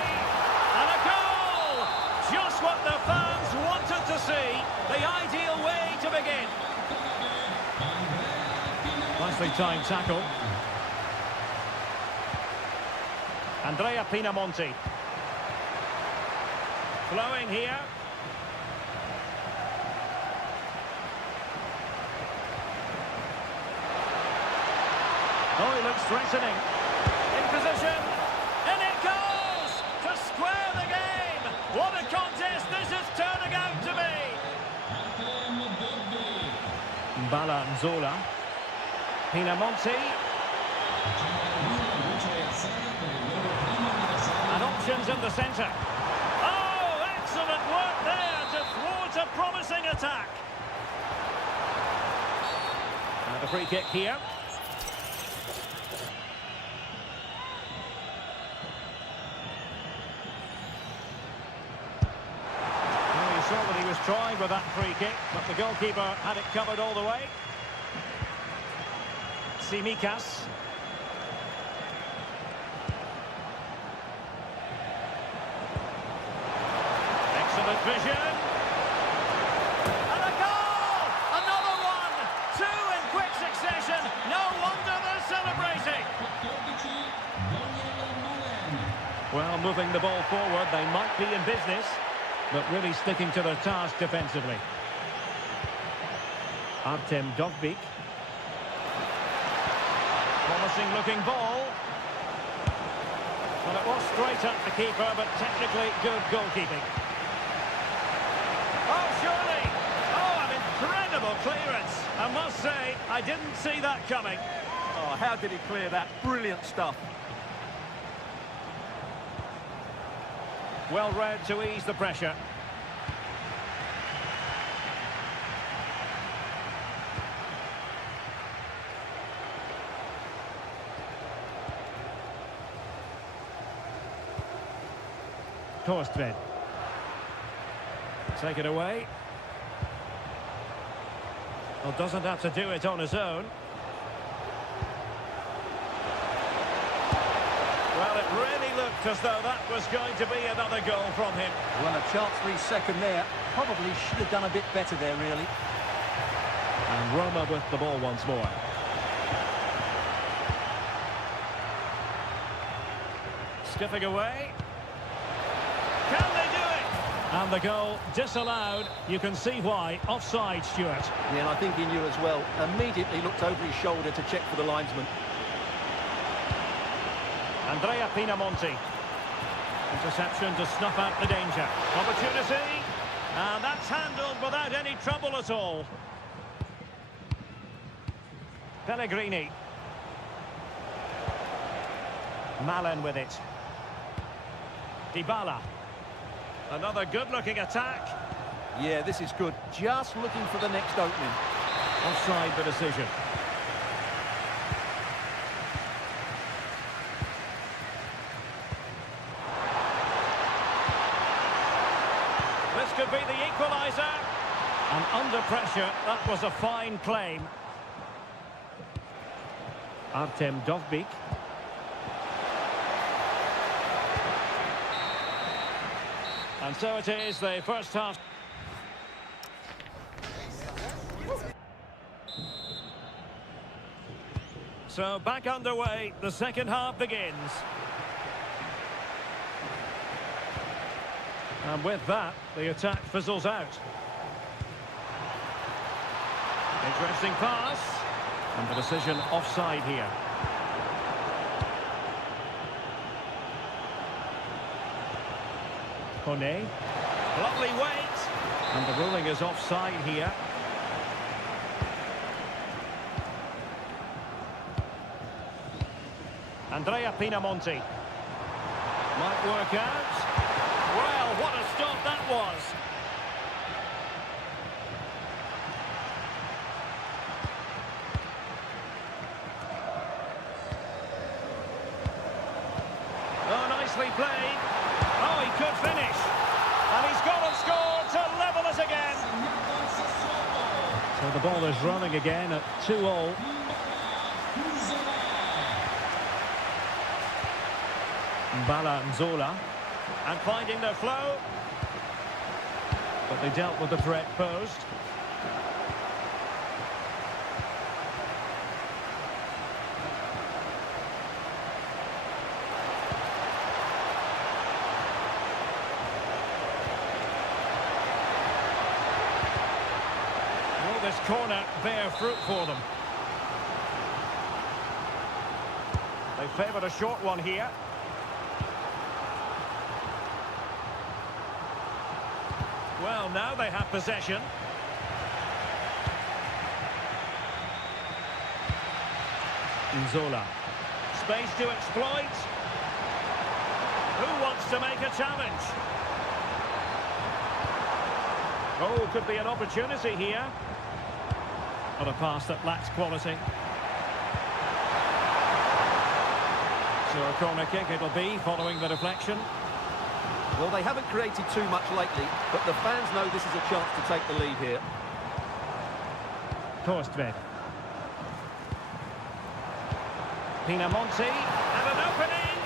And a goal! Just what the fans wanted to see. The ideal way to begin. Nicely timed tackle. Andrea Pinamonti. Flowing here. Oh, he looks threatening. In position. And it goes to square the game. What a contest this is turning out to be. Bala Nzola. Pinamonti. And options in the centre. Oh, excellent work there to thwart a promising attack. And the free kick here. That he was trying with that free kick, but the goalkeeper had it covered all the way. Tsimikas. Excellent vision. And a goal! Another one! Two in quick succession. No wonder they're celebrating. Well, moving the ball forward, they might be in business, but really sticking to their task defensively. Artem Dovbyk. Promising looking ball. Well, it was straight at the keeper, but technically good goalkeeping. Oh, surely! Oh, an incredible clearance. I must say, I didn't see that coming. Oh, how did he clear that? Brilliant stuff. Well read to ease the pressure. Korstved. Take it away. Well, doesn't have to do it on his own. Well, it really looked as though that was going to be another goal from him. Well, a chance for his second there. Probably should have done a bit better there, really. And Roma with the ball once more. Skipping away. Can they do it? And the goal disallowed. You can see why. Offside, Stuart. Yeah, and I think he knew as well. Immediately looked over his shoulder to check for the linesman. Andrea Pinamonti. Interception to snuff out the danger. Opportunity. And that's handled without any trouble at all. Pellegrini. Malen with it. Dybala. Another good-looking attack. Yeah, this is good. Just looking for the next opening. Offside the decision. This could be the equaliser. And under pressure, that was a fine claim. Artem Dovbyk. And so it is, the first half. So back underway, the second half begins. And with that, the attack fizzles out. Interesting pass. And the decision offside here. Kone. Lovely weight. And the ruling is offside here. Andrea Pinamonti. Might work out. Well, what a stop that was. Oh, nicely played. Oh, he could finish. And he's gone and scored to level us again. So the ball is running again at 2-all. Mbala and Zola. And finding their flow. But they dealt with the threat posed. Will this corner bear fruit for them? They favoured a short one here. Well, now they have possession. Zola. Space to exploit. Who wants to make a challenge? Oh, could be an opportunity here. But a pass that lacks quality. So a corner kick it'll be following the deflection. Well, they haven't created too much lately, but the fans know this is a chance to take the lead here. Torstvedt. Pinamonti, and an opening!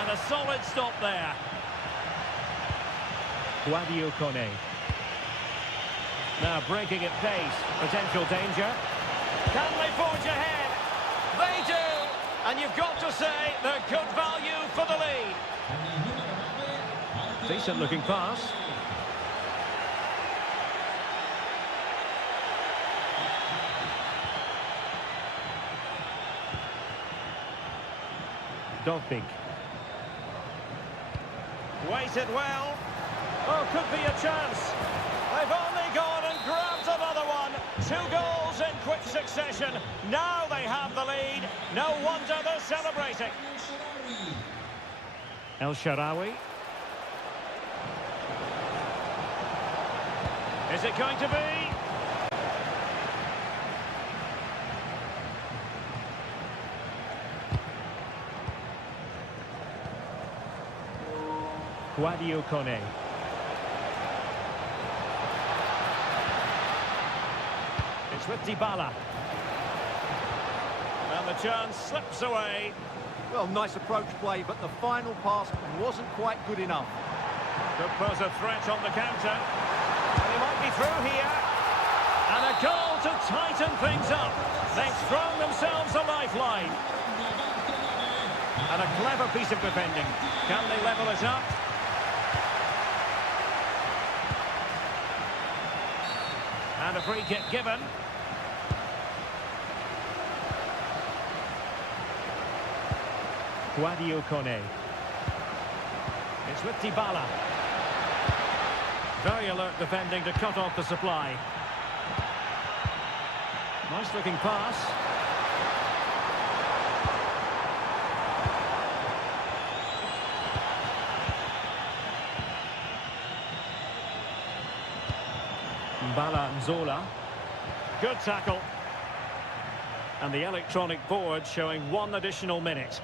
And a solid stop there. Guadio Kone. Now breaking at pace, potential danger. Can they forge ahead? They do! And you've got to say they're good value for the lead. Decent looking pass. Dovbik. Waited well. Oh, could be a chance. They've only gone and grabbed another one. 2 goals in quick succession. Now they have the lead. No wonder they're celebrating. El Shaarawy. Is it going to be? Guadio Kone. It's with Dybala. And the chance slips away. Well, nice approach play, but the final pass wasn't quite good enough. Could pose a threat on the counter. And he might be through here. And a goal to tighten things up. They've thrown themselves a lifeline. And a clever piece of defending. Can they level it up? And a free kick given. Guadio Kone. It's with Dybala. Very alert defending to cut off the supply. Nice looking pass. Mbala and Zola. Good tackle. And the electronic board showing 1 additional minute.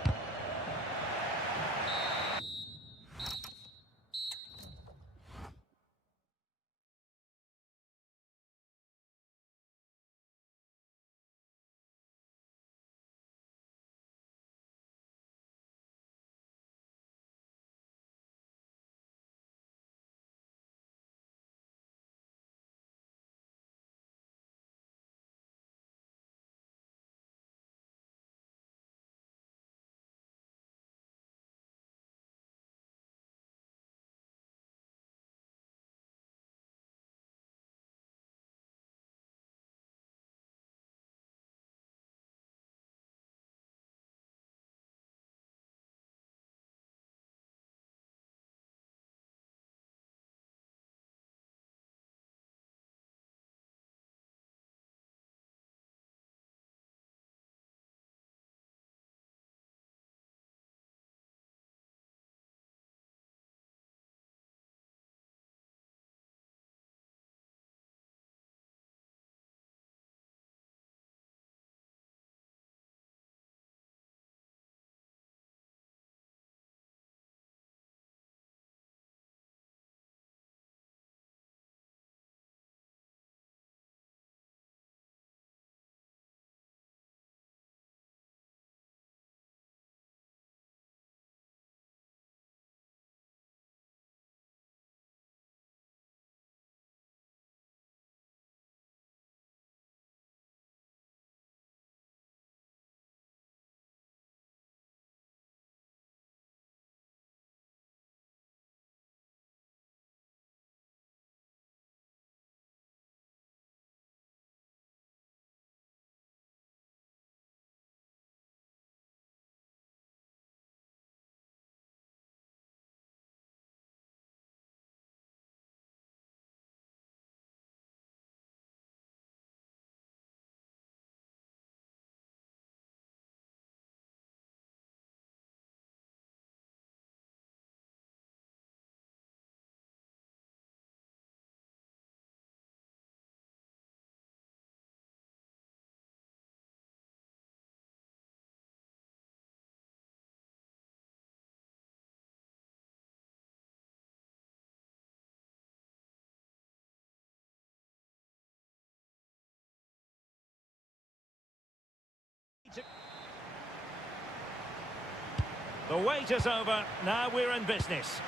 The wait is over. Now we're in business.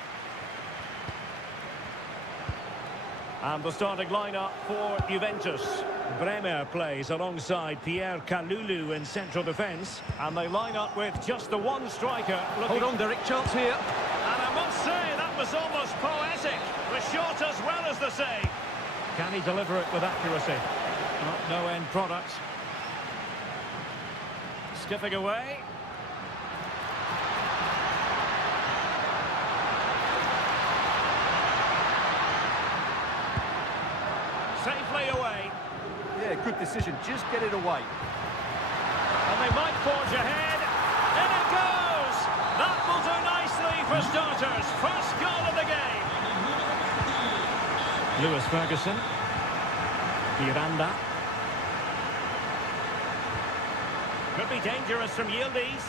And the starting lineup for Juventus. Bremer plays alongside Pierre Kalulu in central defence. And they line up with just the one striker. Hold on, Derek, chance here. And I must say, that was almost poetic. The shot as well as the save. Can he deliver it with accuracy? No end product. Skipping away. Safely away. Yeah, good decision. Just get it away. And they might forge ahead. In it goes! That will do nicely for starters. First goal of the game. Lewis Ferguson. Miranda. Could be dangerous from Yildiz.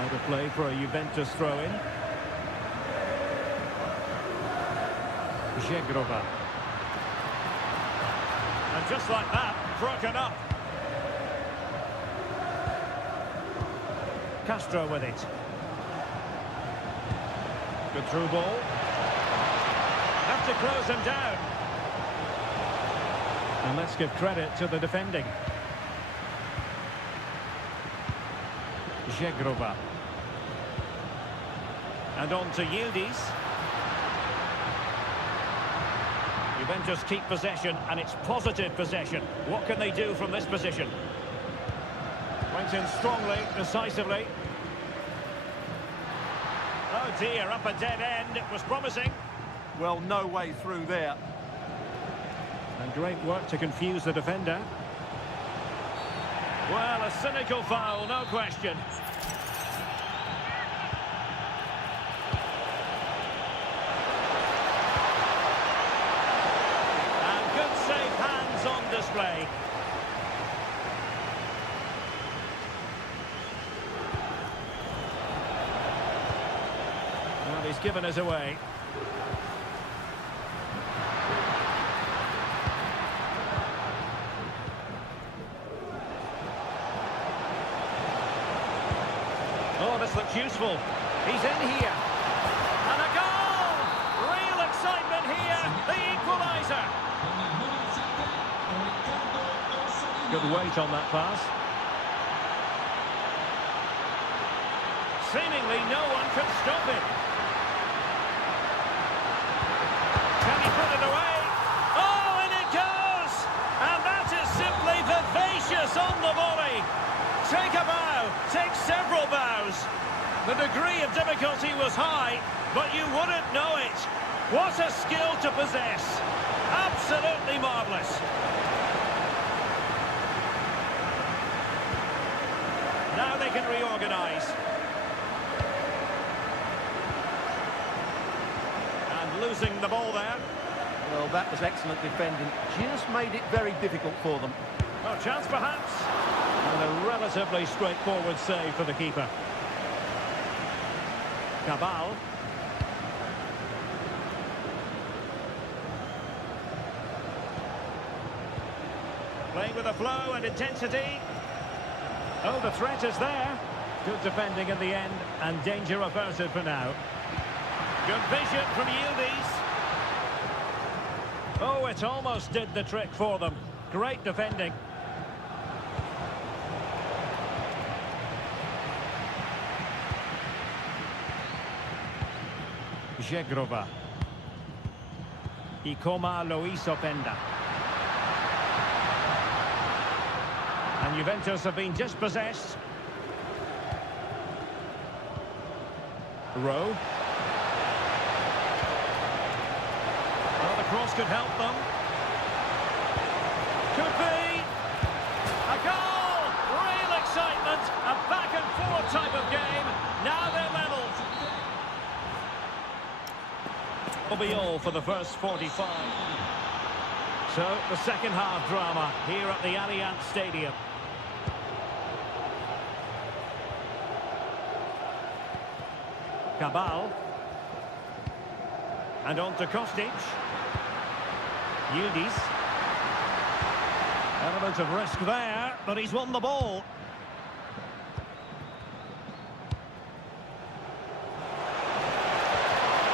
Out of play for a Juventus throw-in. Żegrova. And just like that, broken up. Castro with it. Good through ball. Have to close him down. And let's give credit to the defending. Żegrova. And on to Yildiz. Juventus keep possession, and it's positive possession. What can they do from this position? Went in strongly, decisively. Oh dear, up a dead end. It was promising. Well, no way through there. And great work to confuse the defender. Well, a cynical foul, no question. And good safe hands on display. Well, he's given us away. Oh, this looks useful. He's in here. And a goal! Real excitement here. The equaliser. Good weight on that pass. Seemingly no one can stop him. Can he put it away? Oh, and it goes! And that is simply vivacious on the volley. Take a bow, take several bows. The degree of difficulty was high, but you wouldn't know it. What a skill to possess. Absolutely marvellous. Now they can reorganise. And losing the ball there. Well, that was excellent defending. Just made it very difficult for them. Oh, chance perhaps. And a relatively straightforward save for the keeper. Cabal. Playing with a flow and intensity. Oh, the threat is there. Good defending in the end, and danger averted for now. Good vision from Yildiz. Oh, it almost did the trick for them. Great defending. Żegrova. Ikoma Lois Openda. And Juventus have been dispossessed. Rowe. Well, the cross could help them. Could be. A goal! Real excitement. A back-and-forth type of game. Now they're level. Will be all for the first 45. So, the second half drama here at the Allianz Stadium. Cabal. And on to Kostic. Yildiz. Element of risk there, but he's won the ball.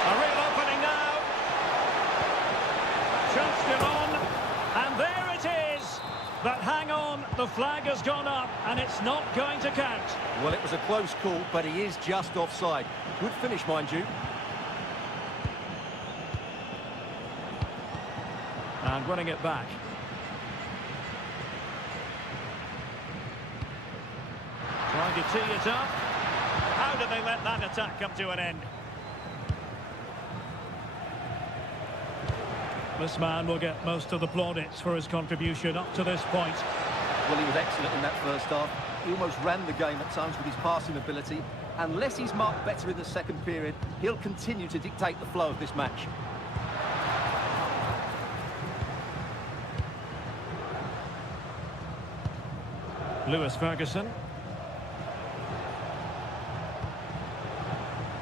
A real opening now. Chance still on. And there it is. But hang on, the flag has gone up and it's not going to count. Well, it was a close call, but he is just offside. Good finish, mind you. And winning it back. Trying to tee it up. How did they let that attack come to an end? This man will get most of the plaudits for his contribution up to this point. Well, he was excellent in that first half. He almost ran the game at times with his passing ability. Unless he's marked better in the second period, he'll continue to dictate the flow of this match. Lewis Ferguson.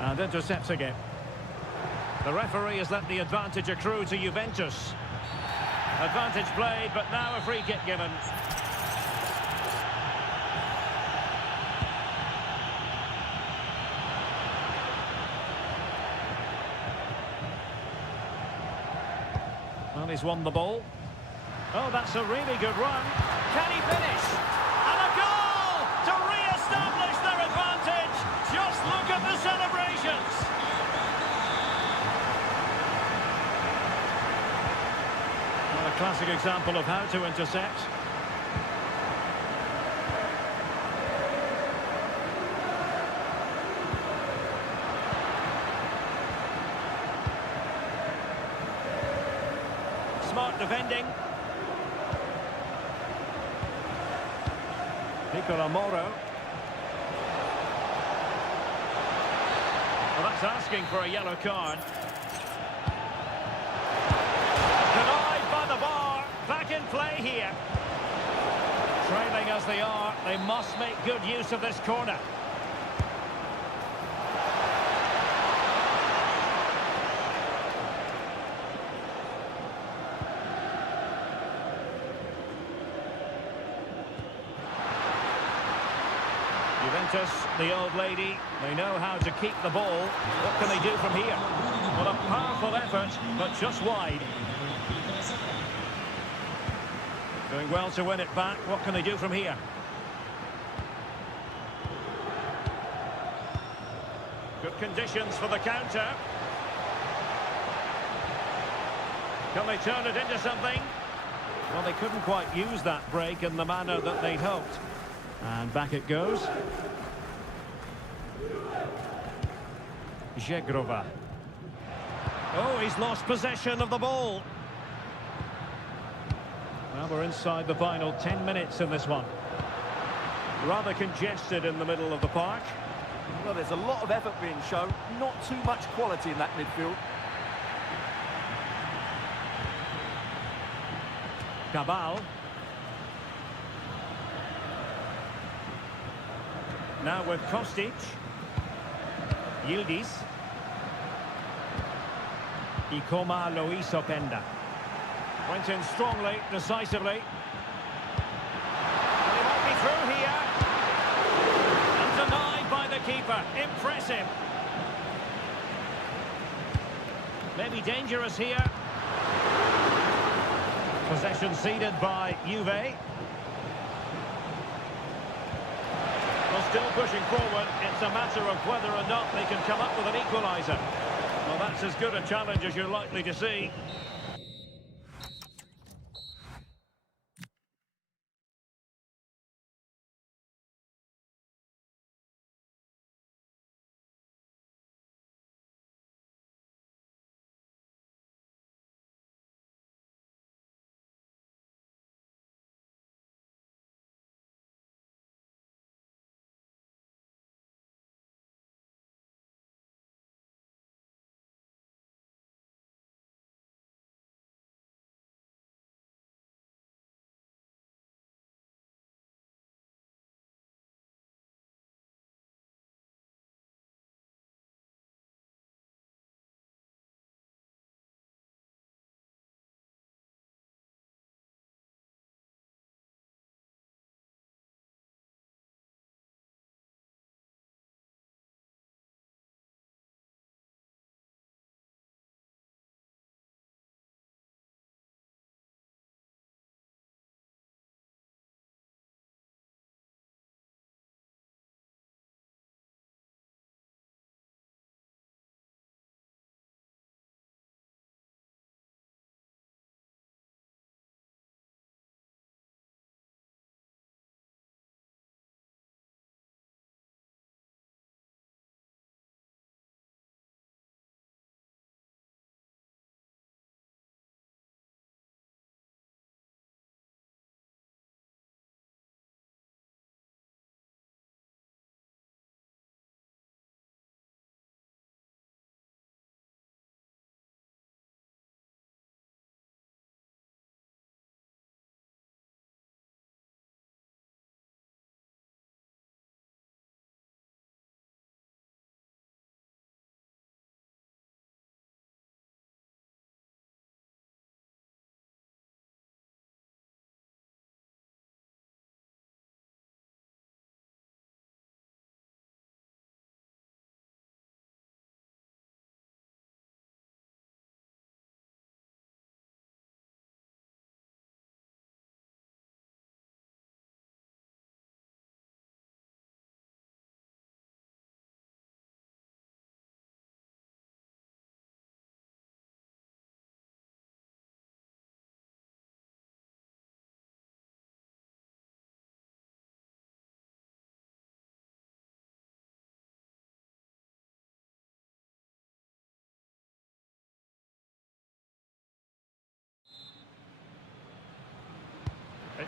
And intercepts again. The referee has let the advantage accrue to Juventus. Advantage played, but now a free kick given. Well, he's won the ball. Oh, that's a really good run. Can he finish? And a goal to re-establish their advantage. Just look at the celebrations. Well, a classic example of how to intercept. Smart defending. Nicola Moro. Well, that's asking for a yellow card. Denied by the bar. Back in play here. Trailing as they are, they must make good use of this corner. Juventus, the old lady, they know how to keep the ball. What can they do from here? Well, a powerful effort, but just wide. Doing well to win it back. What can they do from here? Good conditions for the counter. Can they turn it into something? Well, they couldn't quite use that break in the manner that they'd hoped. And back it goes. Zegrova. Oh, he's lost possession of the ball. Well, we're inside the final 10 minutes in this one. Rather congested in the middle of the park. Well, there's a lot of effort being shown, not too much quality in that midfield. Cabal. Now with Kostic. Yildiz. Ikoma Luis Openda. Went in strongly, decisively. And he might be through here. And denied by the keeper. Impressive. Maybe dangerous here. Possession ceded by Juve. Well, still pushing forward. It's a matter of whether or not they can come up with an equaliser. Well, that's as good a challenge as you're likely to see.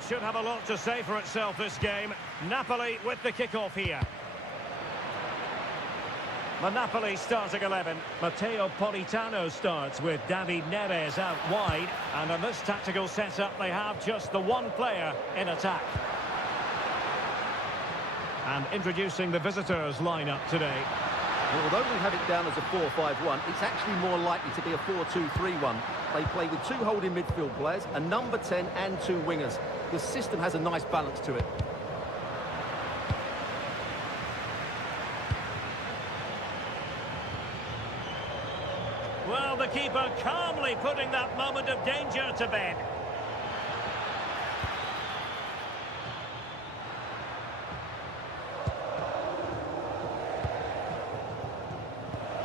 should have a lot to say for itself, this game. Napoli with the kick-off here. The Napoli starting 11. Matteo Politano starts with David Neres out wide. And in this tactical setup, they have just the one player in attack. And introducing the visitors' lineup today. Well, although we have it down as a 4-5-1, it's actually more likely to be a 4-2-3-1. They play with two holding midfield players, a number 10 and two wingers. The system has a nice balance to it. Well, the keeper calmly putting that moment of danger to bed.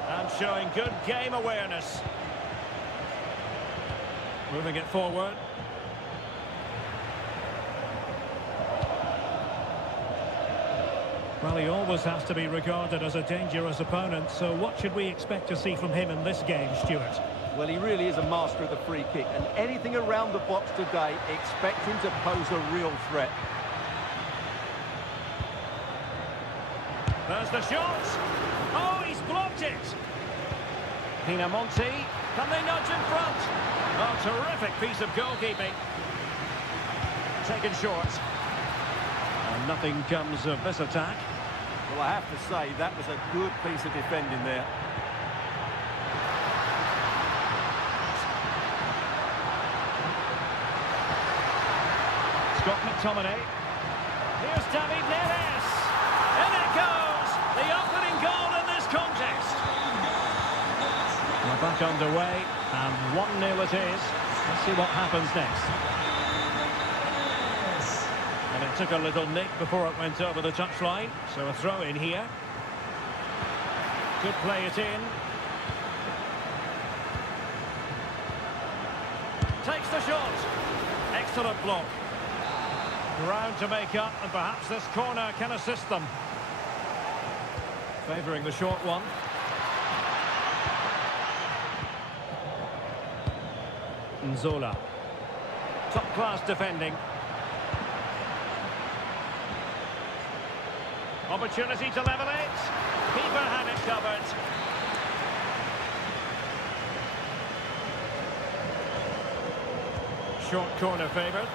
And showing good game awareness. Moving it forward. Well, he always has to be regarded as a dangerous opponent, so what should we expect to see from him in this game, Stuart? Well, he really is a master of the free kick, and anything around the box today, expect him to pose a real threat. There's the shot. Oh, he's blocked it. Pinamonti. Can they nudge in front? Oh, terrific piece of goalkeeping. Taken short. And nothing comes of this attack. Well, I have to say, that was a good piece of defending there. Scott McTominay. Here's David Neres. In it goes. The opening goal in this contest. We're back underway, and 1-0 it is. Let's see what happens next. And it took a little nick before it went over the touchline, so a throw in here. Could play it in. Takes the shot. Excellent block. Ground to make up, and perhaps this corner can assist them. Favouring the short one. Nzola. Top-class defending. Opportunity to level it. Keeper had it covered. Short corner favoured.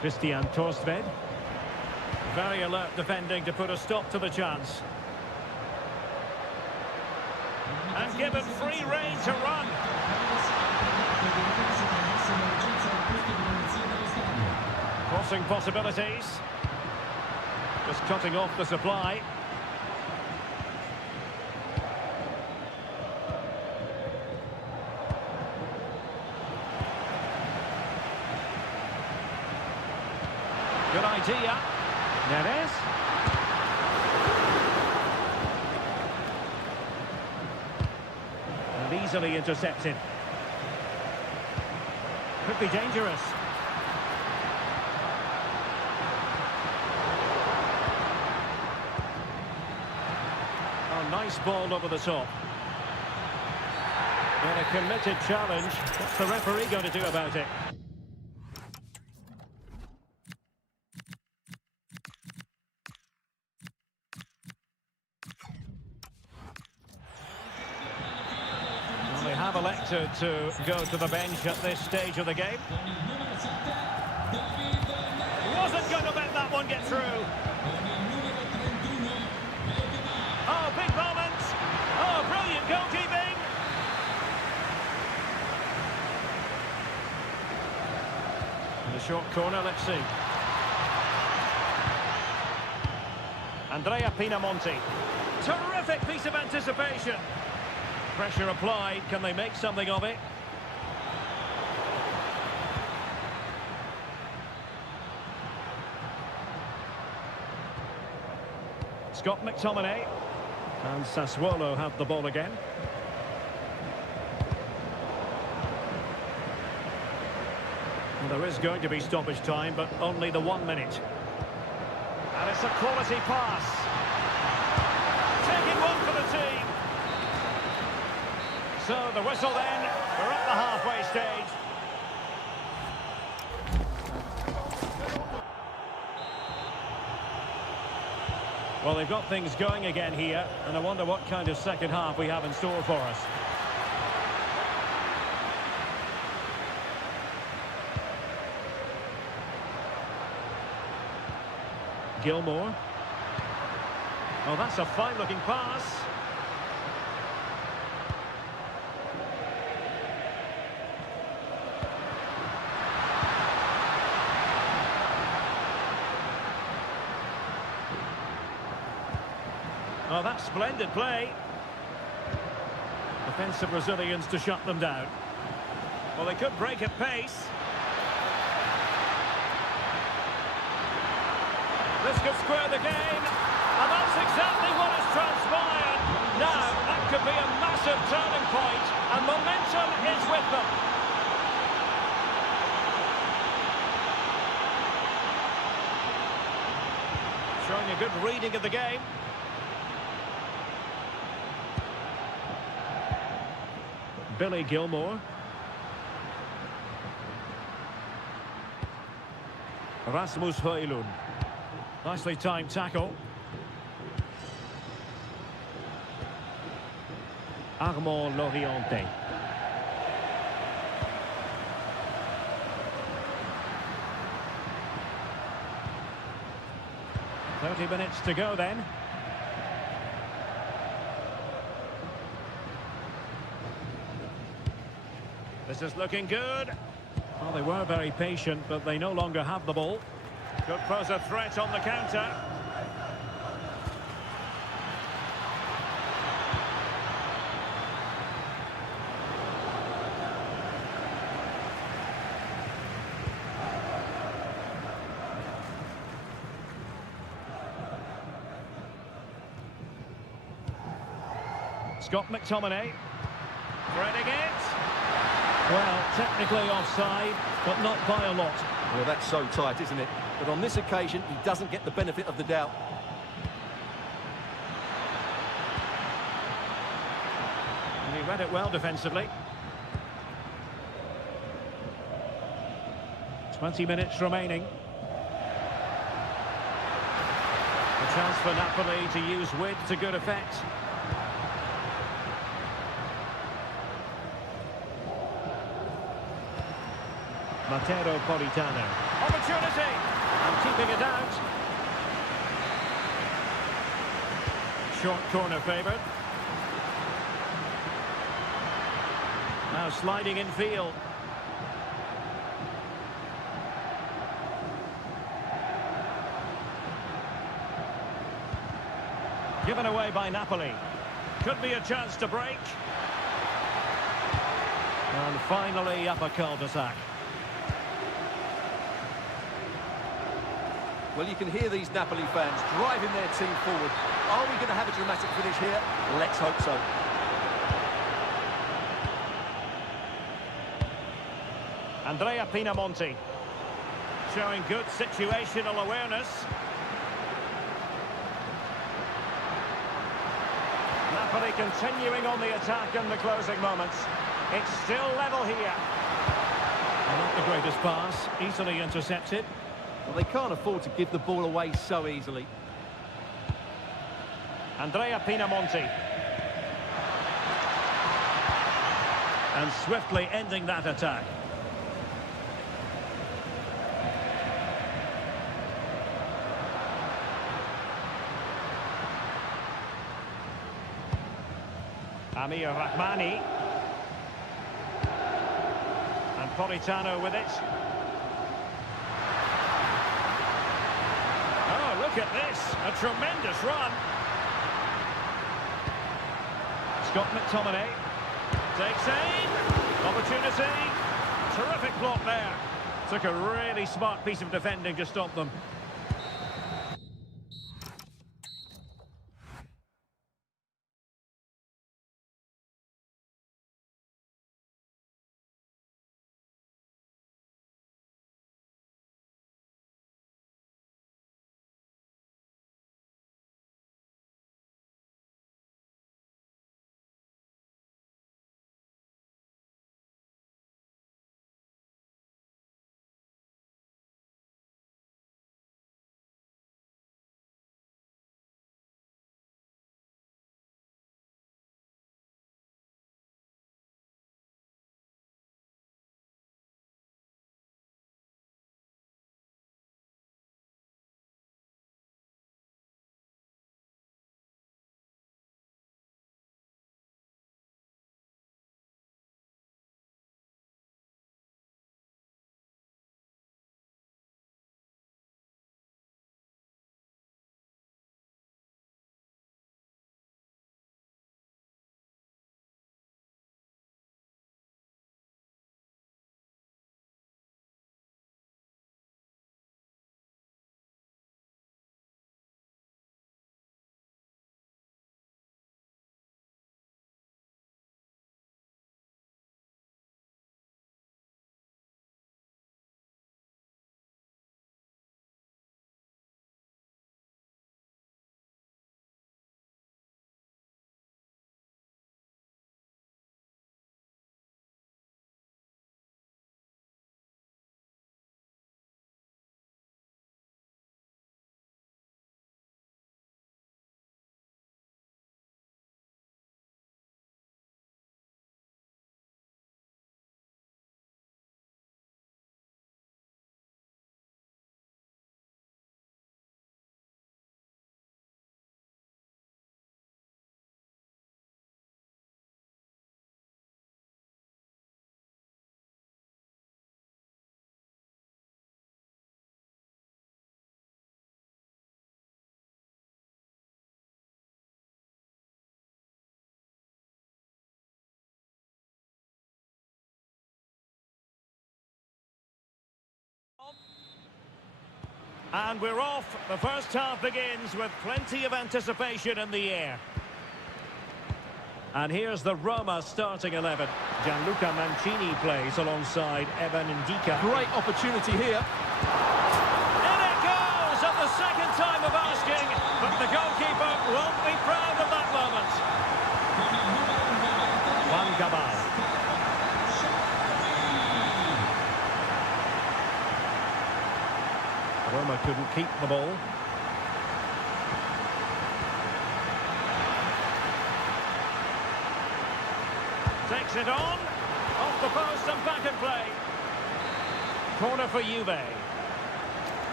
Christian Torsved. Very alert defending to put a stop to the chance. And given free rein to run. Crossing possibilities. Just cutting off the supply. Good idea. Neres. And easily intercepted. Could be dangerous. Oh, nice ball over the top. And a committed challenge. What's the referee going to do about it? Well, they have elected to go to the bench at this stage of the game. Wasn't going to let that one get through. Oh, big moment. Oh, brilliant goalkeeping. In the short corner, let's see. Andrea Pinamonti. Terrific piece of anticipation. Pressure applied. Can they make something of it? Scott McTominay. And Sassuolo have the ball again. Well, there is going to be stoppage time, but only the 1 minute. And it's a quality pass. Taking one for the team. So the whistle then, we're at the halfway stage. Well, they've got things going again here, and I wonder what kind of second half we have in store for us. Gilmore. Oh, that's a fine-looking pass. Oh, that's splendid play. Defensive Brazilians to shut them down. Well, they could break at pace. This could square the game. And that's exactly what has transpired. Now, that could be a massive turning point, and momentum is with them. Showing a good reading of the game. Billy Gilmore. Rasmus Højlund. Nicely timed tackle. Armand Loriente. "30 minutes to go then. This is looking good. Well, they were very patient, but they no longer have the ball. Could pose a threat on the counter. Scott McTominay. Threading it. Well, technically offside, but not by a lot. Well, that's so tight, isn't it? But on this occasion, he doesn't get the benefit of the doubt. And he read it well defensively. 20 minutes remaining. A chance for Napoli to use width to good effect. Matteo Politano. Opportunity! And keeping it out. Short corner favoured. Now sliding in field. Given away by Napoli. Could be a chance to break. And finally up a cul-de-sac. Well, you can hear these Napoli fans driving their team forward. Are we going to have a dramatic finish here? Let's hope so. Andrea Pinamonti. Showing good situational awareness. Napoli continuing on the attack in the closing moments. It's still level here. And not the greatest pass, easily intercepted. Well, they can't afford to give the ball away so easily. Andrea Pinamonti. And swiftly ending that attack. Amir Rahmani. And Politano with it. Oh, look at this. A tremendous run. Scott McTominay. Takes aim. Opportunity. Terrific block there. Took a really smart piece of defending to stop them. And we're off. The first half begins with plenty of anticipation in the air. And here's the Roma starting 11. Gianluca Mancini plays alongside Evan Ndika. Great opportunity here. In it goes at the second time of asking, but the goalkeeper won't be proud of that moment. Juan Cabal. Roma couldn't keep the ball. Takes it on. Off the post and back in play. Corner for Juve.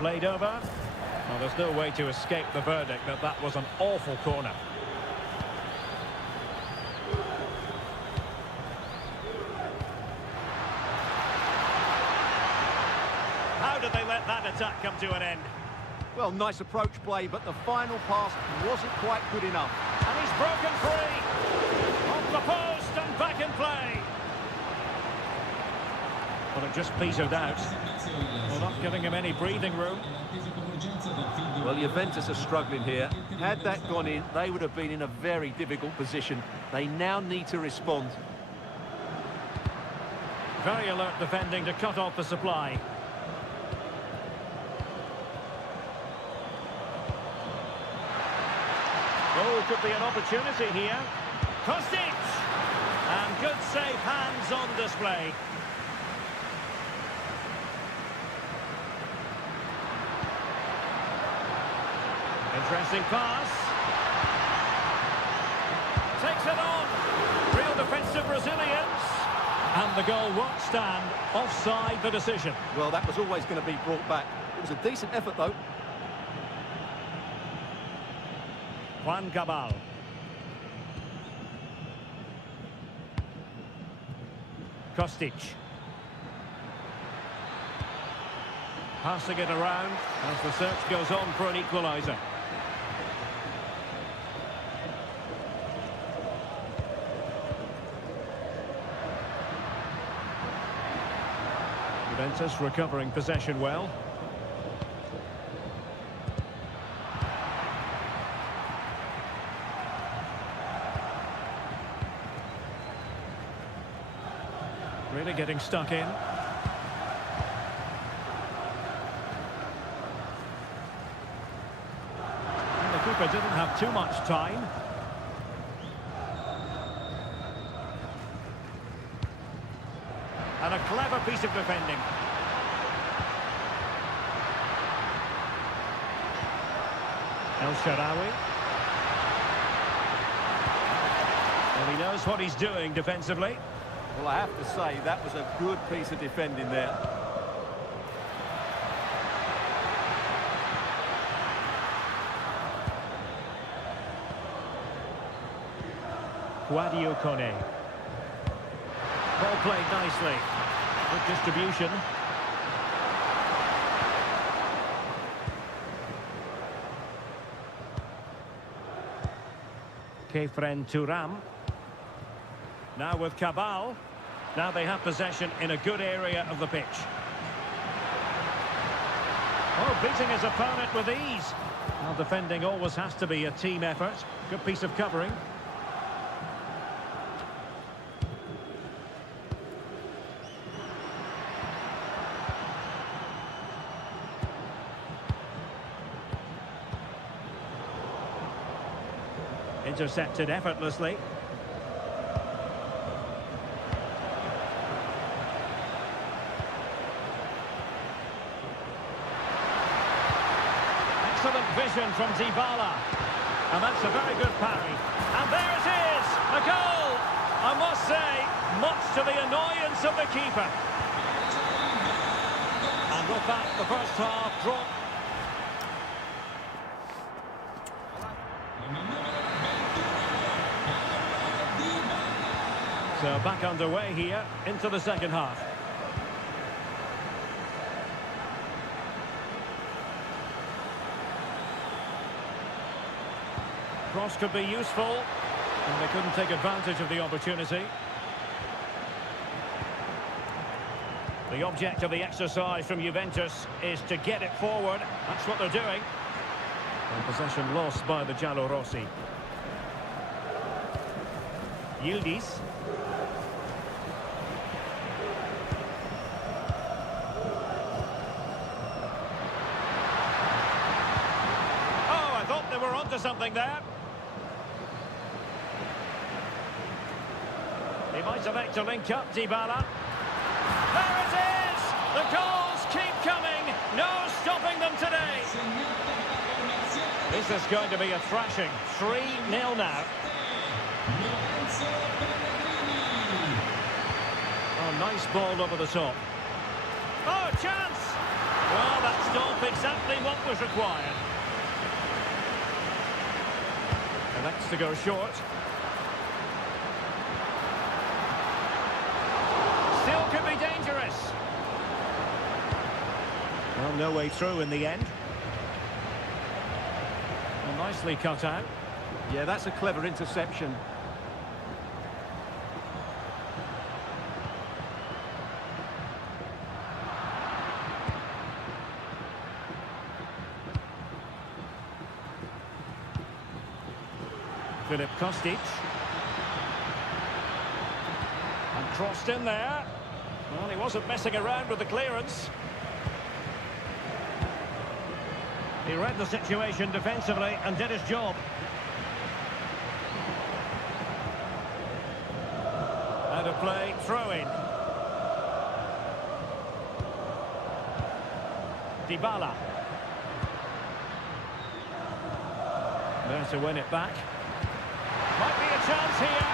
Played over. Well, there's no way to escape the verdict that that was an awful corner. How did they let that attack come to an end? Well, nice approach play, but the final pass wasn't quite good enough. And he's broken free. Off the post and back in play. Well, it just petered out. Well, not giving him any breathing room. Well, Juventus are struggling here. Had that gone in, they would have been in a very difficult position. They now need to respond. Very alert defending to cut off the supply. Oh, could be an opportunity here. Kostic! And good safe hands on display. Interesting pass. Takes it on. Real defensive resilience. And the goal won't stand. Offside the decision. Well, that was always going to be brought back. It was a decent effort, though. Juan Cabal. Kostic. Passing it around as the search goes on for an equaliser. Juventus recovering possession well. Really getting stuck in. And the keeper didn't have too much time. And a clever piece of defending. El Shaarawy. Well, he knows what he's doing defensively. Well, I have to say, that was a good piece of defending there. Guadio Kone. Ball played nicely. Good distribution. Kefren Turam. Now with Cabal. Now they have possession in a good area of the pitch. Oh, beating his opponent with ease. Well, defending always has to be a team effort. Good piece of covering. Intercepted effortlessly. Excellent vision from Dybala. And that's a very good parry. And there it is, a goal. I must say, much to the annoyance of the keeper. And with that, the first half drawn. So back underway here into the second half. Cross could be useful, and they couldn't take advantage of the opportunity. The object of the exercise from Juventus is to get it forward. That's what they're doing. And possession lost by the Giallorossi. Yildiz. Oh, I thought they were onto something there. He might elect to link up Dybala. There it is! The goals keep coming. No stopping them today. This is going to be a thrashing. 3-0 now. Oh, nice ball over the top. Oh, chance! Well, that stop exactly what was required. And that's to go short. Still could be dangerous. Well, no way through in the end. Well, nicely cut out. Yeah, that's a clever interception. Filip Kostic. And crossed in there. Well, he wasn't messing around with the clearance. He read the situation defensively and did his job. Out of play, throw in. Dybala. There to win it back. Might be a chance here.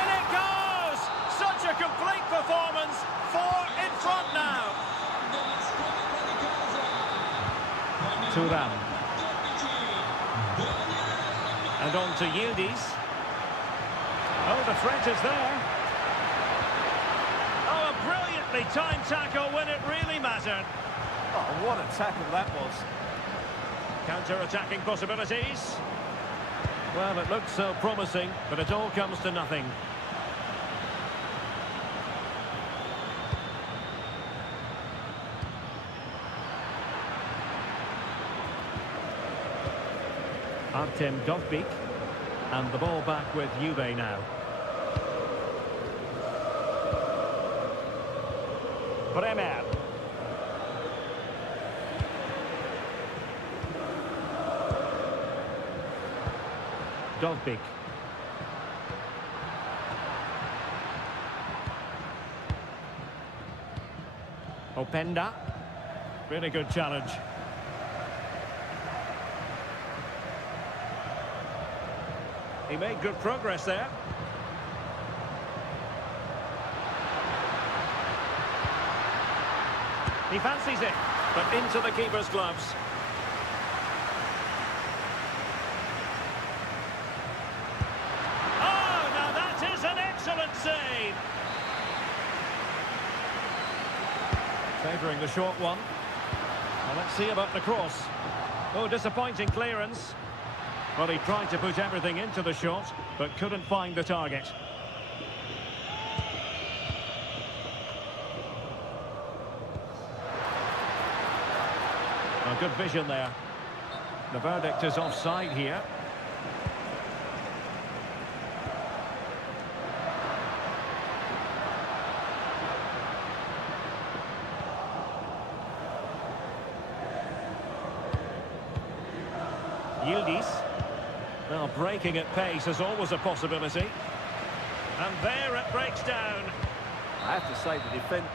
In it goes! Such a complete performance. 4 in front now. Turan. And on to Yildiz. Oh, the threat is there. Oh, a brilliantly timed tackle when it really mattered. Oh, what a tackle that was. Counter-attacking possibilities. Well, it looked so promising, but it all comes to nothing. Artem Dovbyk, and the ball back with Juve now. Bremer. Dovbyk. Openda. Really good challenge. He made good progress there. He fancies it, but into the keeper's gloves. Oh, now that is an excellent save. Favouring the short one. Well, let's see about the cross. Oh, disappointing clearance. Well, he tried to put everything into the shot, but couldn't find the target. Well, good vision there. The verdict is offside here. Yildiz. Well, breaking at pace is always a possibility. And there it breaks down. I have to say the defence...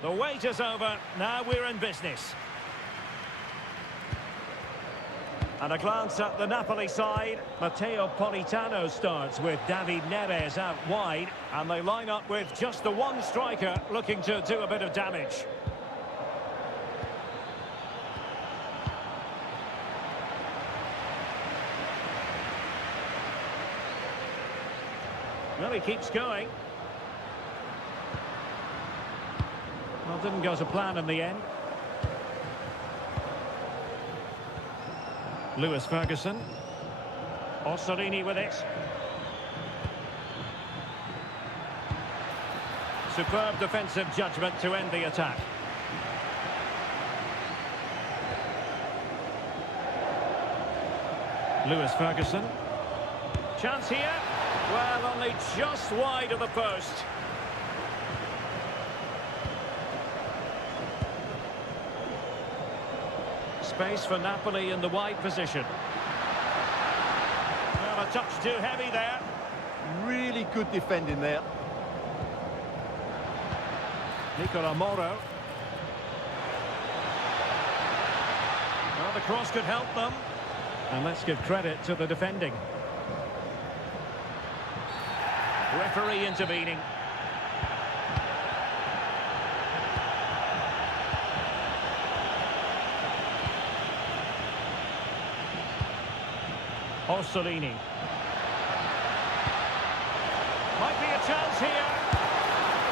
The wait is over. Now we're in business. And a glance at the Napoli side. Matteo Politano starts with David Neres out wide. And they line up with just the one striker looking to do a bit of damage. Well, he keeps going. Well, didn't go to plan in the end. Lewis Ferguson. Orsolini with it. Superb defensive judgment to end the attack. Lewis Ferguson. Chance here. Well, only just wide of the post. Space for Napoli in the wide position. Well, a touch too heavy there. Really good defending there. Nicola Moro. Well, the cross could help them. And let's give credit to the defending. Referee intervening. Orsolini. Might be a chance here.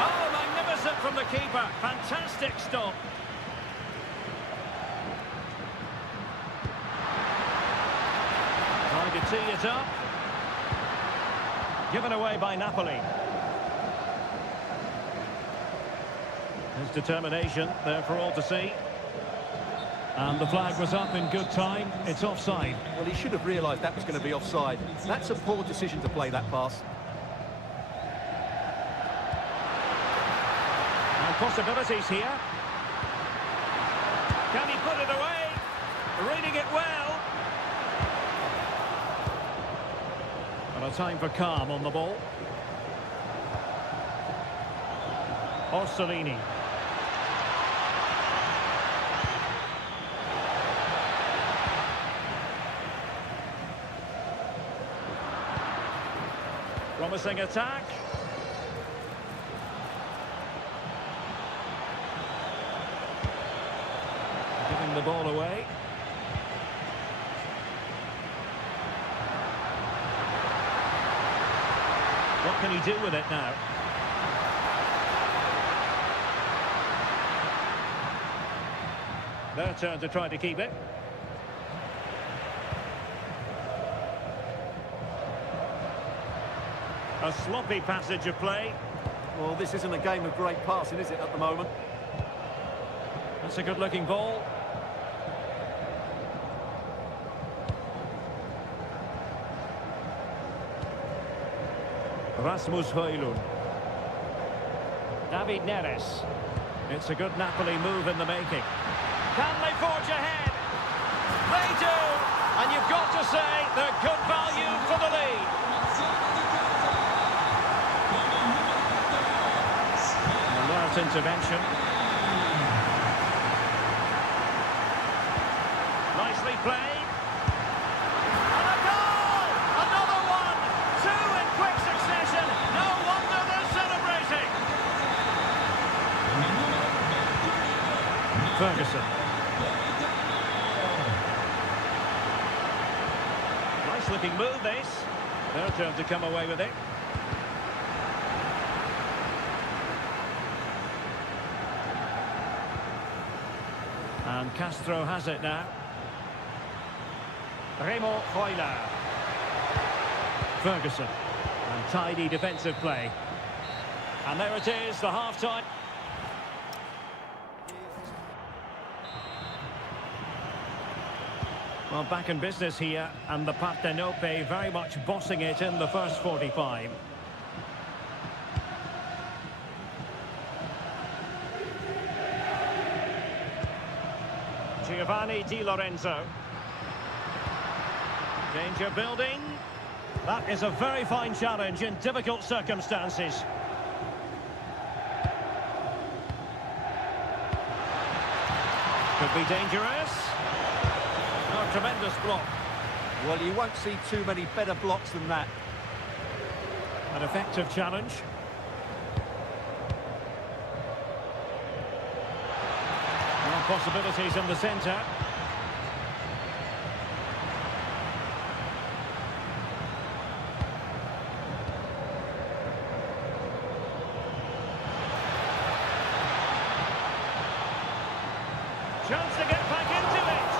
Oh, magnificent from the keeper. Fantastic stop. Trying to tee it up. Given away by Napoli. His determination there for all to see. And the flag was up in good time. It's offside. Well, he should have realised that was going to be offside. That's a poor decision to play that pass. And possibilities here. Can he put it away? Reading it well. And a time for calm on the ball. Orsolini. Promising attack. Giving the ball away. What can he do with it now? Their turn to try to keep it. A sloppy passage of play. Well, this isn't a game of great passing, is it, at the moment? That's a good-looking ball. Rasmus Højlund. David Neres. It's a good Napoli move in the making. Can they forge ahead? They do! And you've got to say they're good value for the lead. Alert intervention. Nicely played. And a goal! Another one! Two in quick succession. No wonder they're celebrating. Ferguson. Nice looking move this. Their turn to come away with it. And Castro has it now. Remo Freuler. Ferguson. And tidy defensive play. And there it is, the half-time. Well, back in business here, and the Partenope very much bossing it in the first 45. Giovanni Di Lorenzo. Danger building. That is a very fine challenge in difficult circumstances. Could be dangerous. Oh, tremendous block. Well, you won't see too many better blocks than that. An effective challenge. More possibilities in the centre. Chance to get back into it.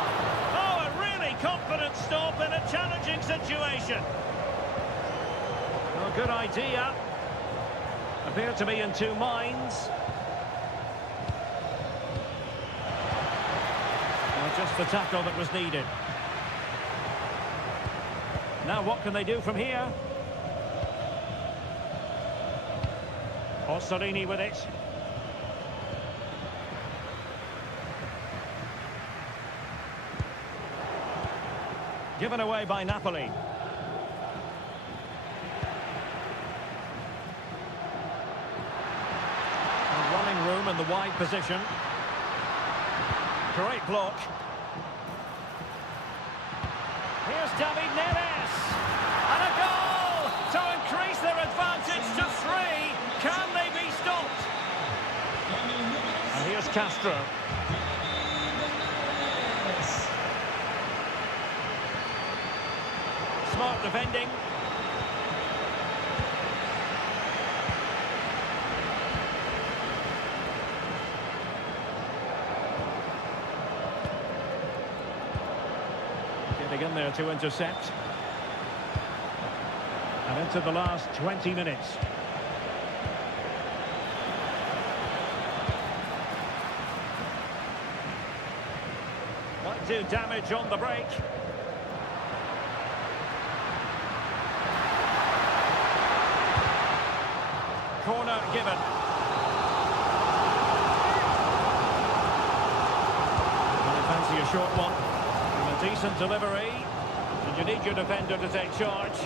Oh, a really confident stop in a challenging situation. Well, good idea. Appeared to be in two minds. Well, just the tackle that was needed. Now what can they do from here? Orsolini with it. Given away by Napoli. Running room in the wide position. Great block. Here's David Neres. And a goal to increase their advantage to 3. Can they be stopped? And here's Castro. Smart defending. Getting in there to intercept. And into the last 20 minutes. Might do damage on the break. Corner given. Well, I fancy a short one. And a decent delivery. And you need your defender to take charge.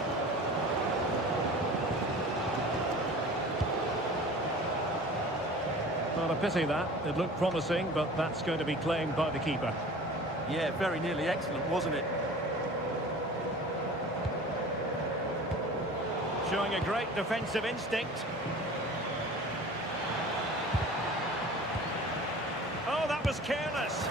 Well, a pity that. It looked promising, but that's going to be claimed by the keeper. Yeah, very nearly excellent, wasn't it? Showing a great defensive instinct. Oh, that was careless.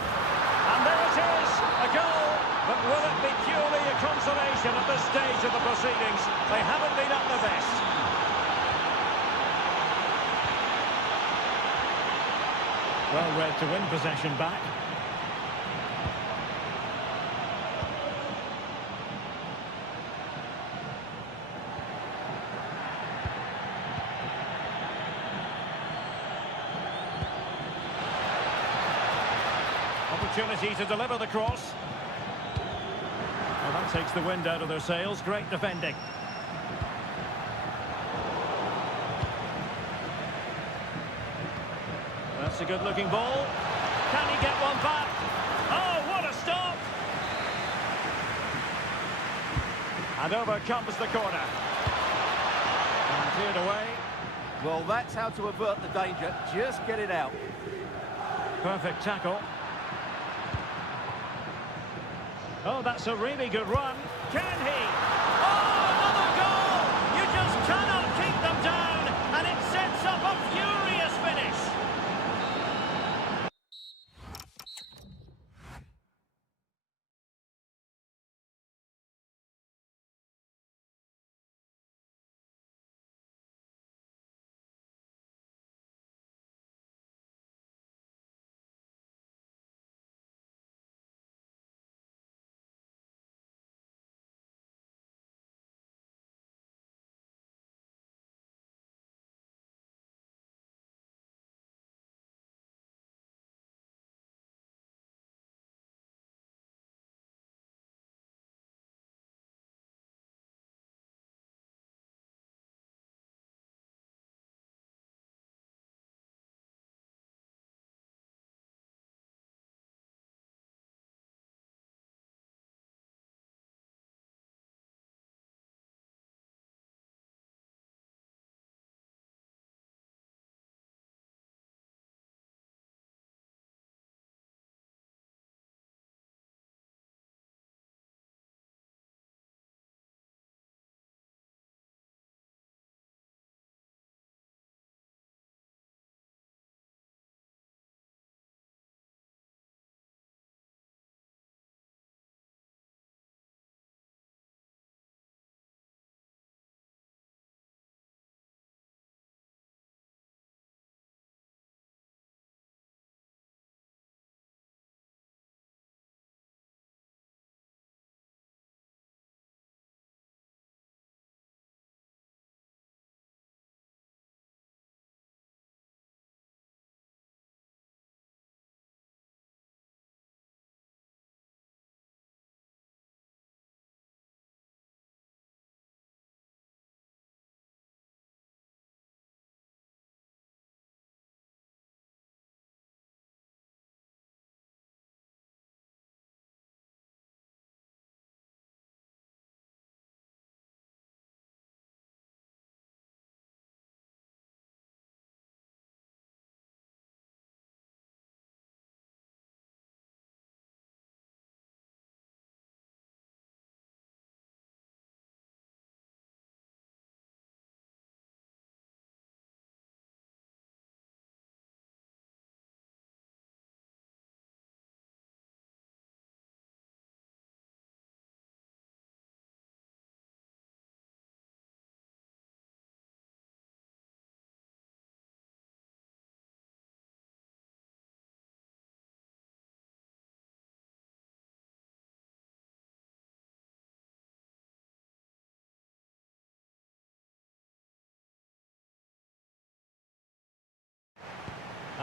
And there it is, a goal. But will it be purely a consolation at this stage of the proceedings? They haven't been at their best. Well read to win possession back. Opportunity to deliver the cross. Well, that takes the wind out of their sails. Great defending. That's a good-looking ball. Can he get one back? Oh, what a stop! And over comes the corner. And cleared away. Well, that's how to avert the danger. Just get it out. Perfect tackle. Oh, that's a really good run. Can he? Oh, another goal! You just cannot keep them down, and it sets up a furious finish.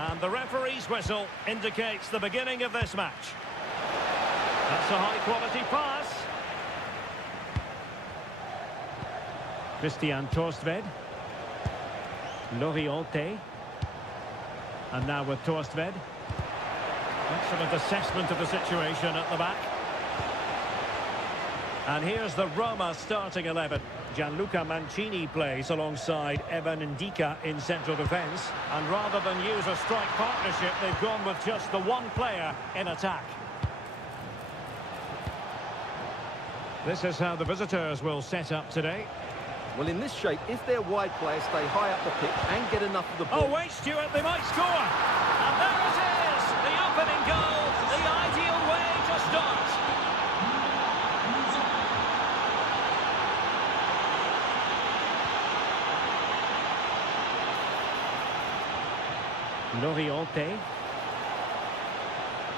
And the referee's whistle indicates the beginning of this match. That's a high-quality pass. Christian Torstved. Loriente. And now with Torstved. Excellent assessment of the situation at the back. And here's the Roma starting 11. Gianluca Mancini plays alongside Evan Ndika in central defence. And rather than use a strike partnership, they've gone with just the one player in attack. This is how the visitors will set up today. Well, in this shape, if their wide players stay high up the pitch and get enough of the ball... Oh, wait, Stuart, they might score! And there it is! The opening goal, the ideal way to start. Loriente.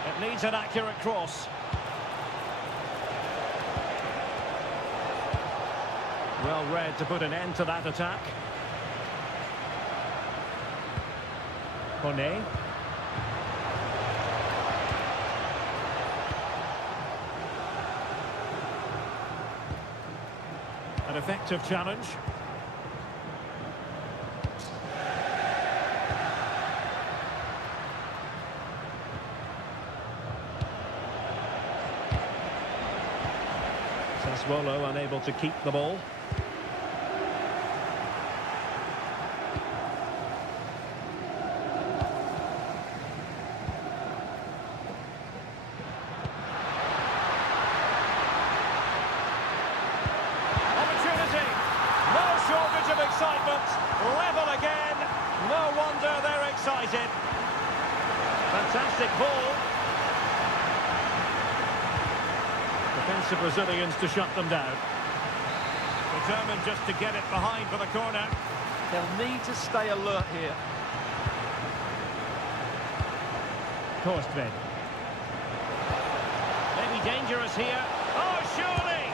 It needs an accurate cross. Well read to put an end to that attack. Kone. An effective challenge. Sassuolo unable to keep the ball. Excitement, level again, no wonder they're excited. Fantastic ball. Defensive Brazilians to shut them down. Determined just to get it behind for the corner. They'll need to stay alert here. Torstved. Maybe dangerous here. Oh, surely!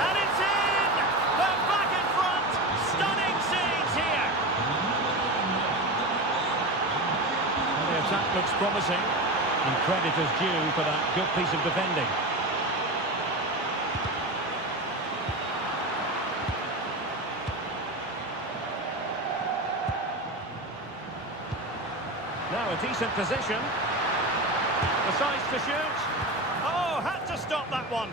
And it's in! They're back in front! Stunning scenes here! Well, the attack looks promising, and credit is due for that good piece of defending. Now a decent position. Decides to shoot. Oh, had to stop that one.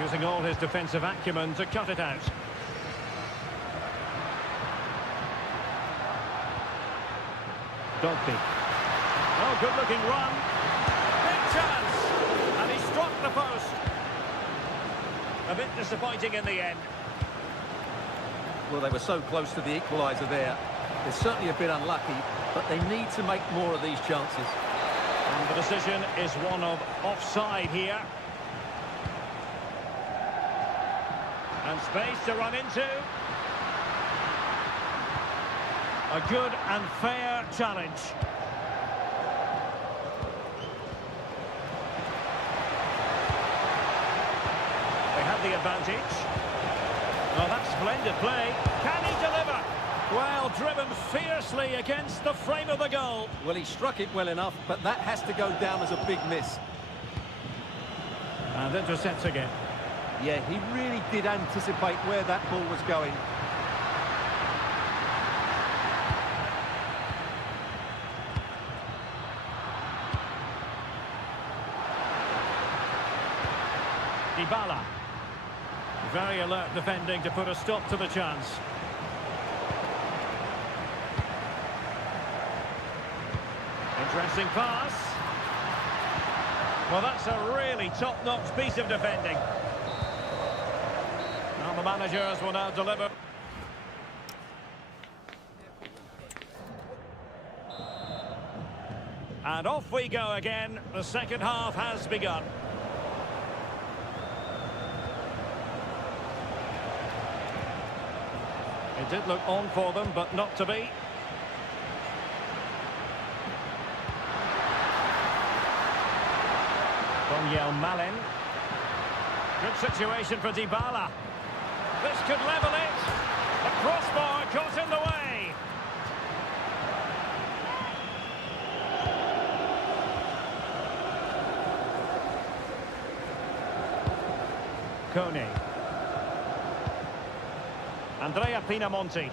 Using all his defensive acumen to cut it out. Dolby. Oh, good-looking run. Big chance. And he struck the post. A bit disappointing in the end. Well, they were so close to the equaliser there. They're certainly a bit unlucky, but they need to make more of these chances. And the decision is one of offside here. And space to run into. A good and fair challenge. They have the advantage. Oh, that's splendid play. Can he deliver? Well, driven fiercely against the frame of the goal. Well, he struck it well enough, but that has to go down as a big miss. And intercepts again. Yeah, he really did anticipate where that ball was going. Dybala. Very alert defending to put a stop to the chance. Interesting pass. Well, that's a really top-notch piece of defending. Now the managers will now deliver. And off we go again. The second half has begun. It did look on for them, but not to be. Daniel Malin. Good situation for Dybala. This could level it. The crossbar got in the way. Kone. Andrea Pinamonti.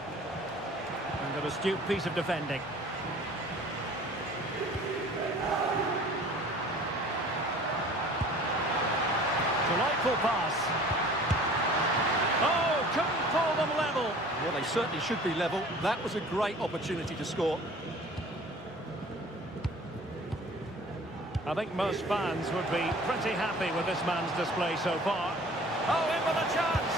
And an astute piece of defending. Delightful pass. Oh, couldn't pull them level. Well, they certainly should be level. That was a great opportunity to score. I think most fans would be pretty happy with this man's display so far. Oh, in with a chance.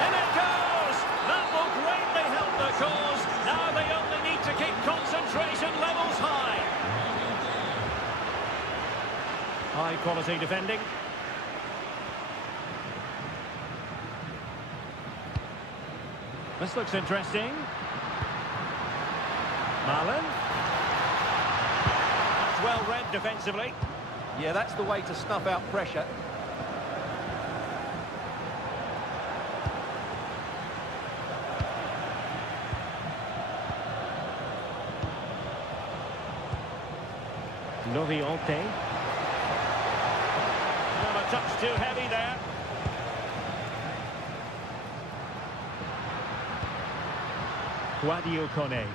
In it goes. That will greatly help the cause. Now they only need to keep concentration levels high. High quality defending. This looks interesting. Marlon. That's well read defensively. Yeah, that's the way to snuff out pressure. Novionte. Not a touch too heavy there. Guadio Kone.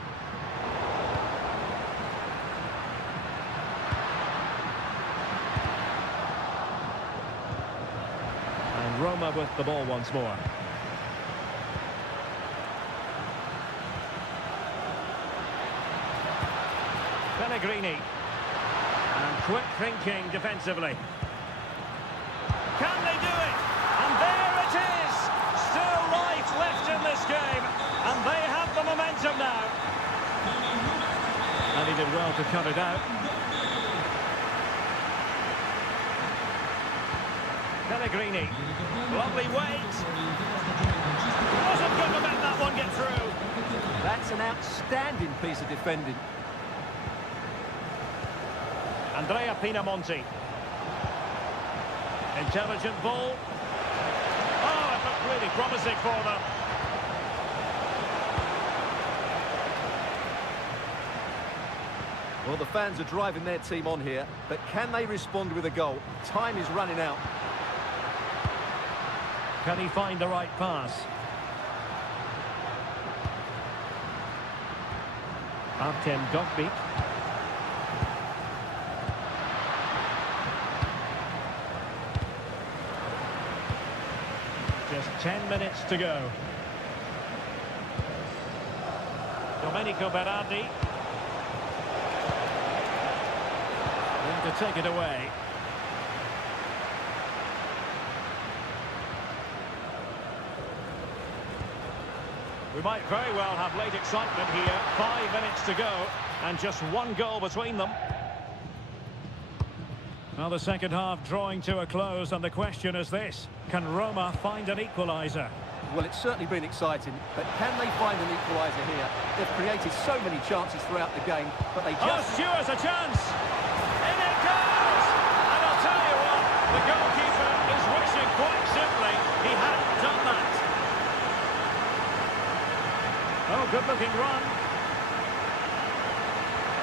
And Roma with the ball once more. Pellegrini. And quick thinking defensively. Can they do it? And there it is! Still life left in this game. And they have the momentum now. And he did well to cut it out. Pellegrini. Lovely weight. Wasn't going to let that one get through. That's an outstanding piece of defending. Andrea Pinamonti. Intelligent ball. Oh, it looked really promising for them. Well, the fans are driving their team on here, but can they respond with a goal? Time is running out. Can he find the right pass? Artem Dovbyk. Just 10 minutes to go. Domenico Berardi. Going to take it away. We might very well have late excitement here. 5 minutes to go and just one goal between them. Well, the second half drawing to a close, and the question is this: can Roma find an equaliser? Well, it's certainly been exciting, but can they find an equaliser here? They've created so many chances throughout the game, but they just... Oh, Stewart's a chance! In it goes! And I'll tell you what, the goalkeeper is wishing quite simply he hadn't done that. Oh, good-looking run.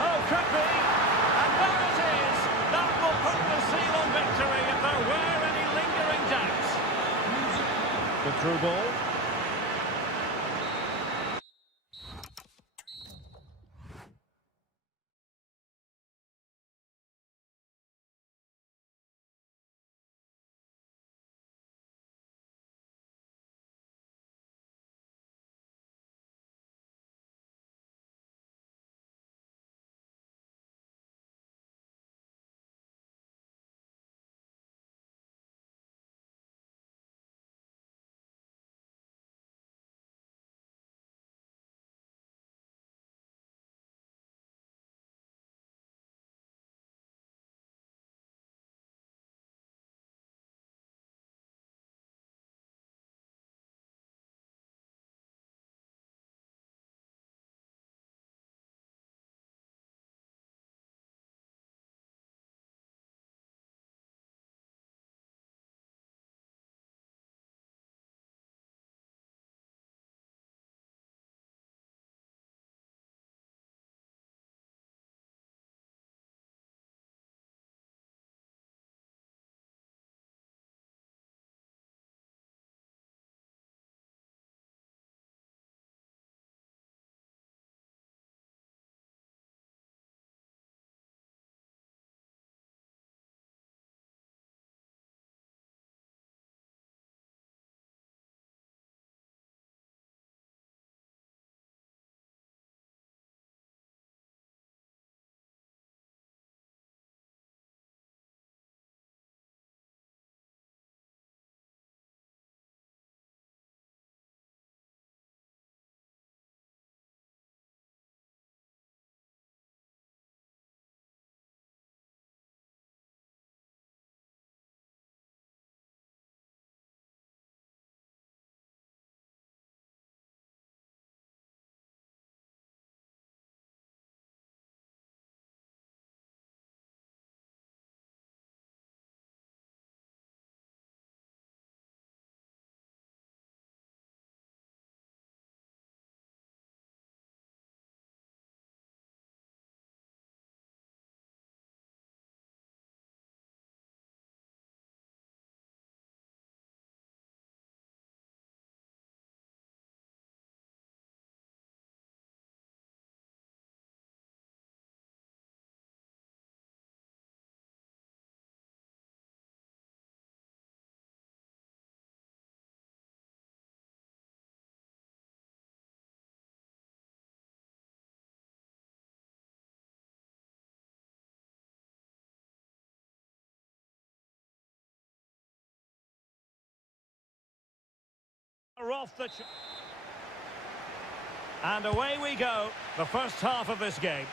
Oh, could be. And there it is. That will put the seal on victory if there were any lingering doubts. The through ball. Off the and away we go, the first half of this game.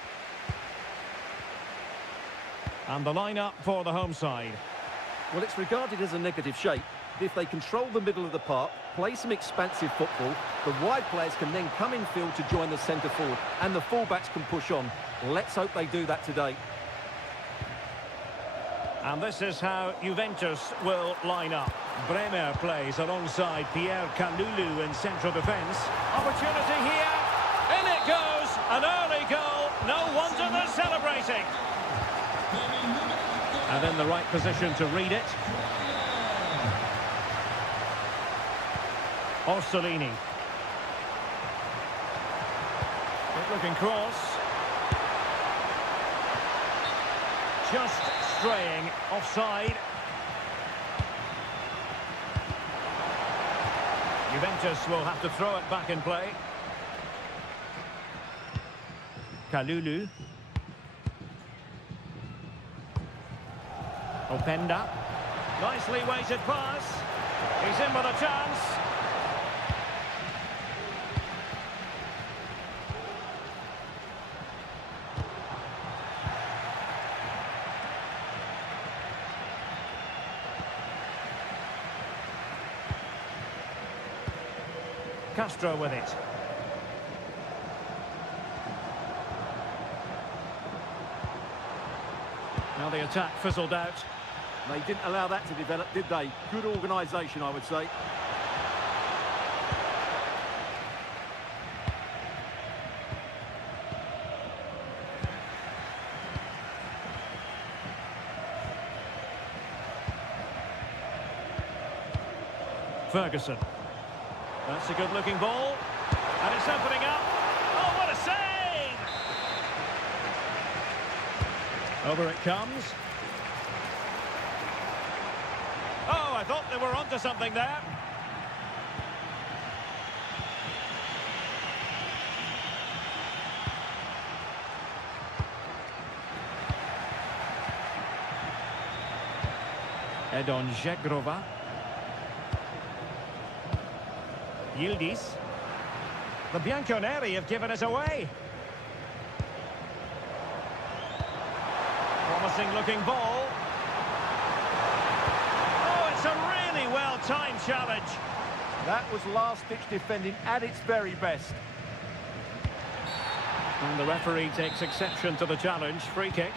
And the lineup for the home side. Well, it's regarded as a negative shape. If they control the middle of the park, play some expansive football, the wide players can then come in field to join the centre forward, and the fullbacks can push on. Let's hope they do that today. And this is how Juventus will line up. Bremer plays alongside Pierre Kalulu in central defence. Opportunity here. In it goes. An early goal. No wonder they're celebrating. And in the right position to read it. Orsolini. Good looking cross. Just straying offside. Juventus will have to throw it back in play. Kalulu. Openda. Nicely weighted pass. He's in with a chance. Castro with it. Now the attack fizzled out. They didn't allow that to develop, did they? Good organisation, I would say. Ferguson. That's a good-looking ball. And it's opening up. Oh, what a save! Over it comes. Oh, I thought they were onto something there. Edon Zegrova. Yildiz. The Bianconeri have given it away. Promising looking ball. Oh, it's a really well-timed challenge. That was last-ditch defending at its very best. And the referee takes exception to the challenge. Free kick.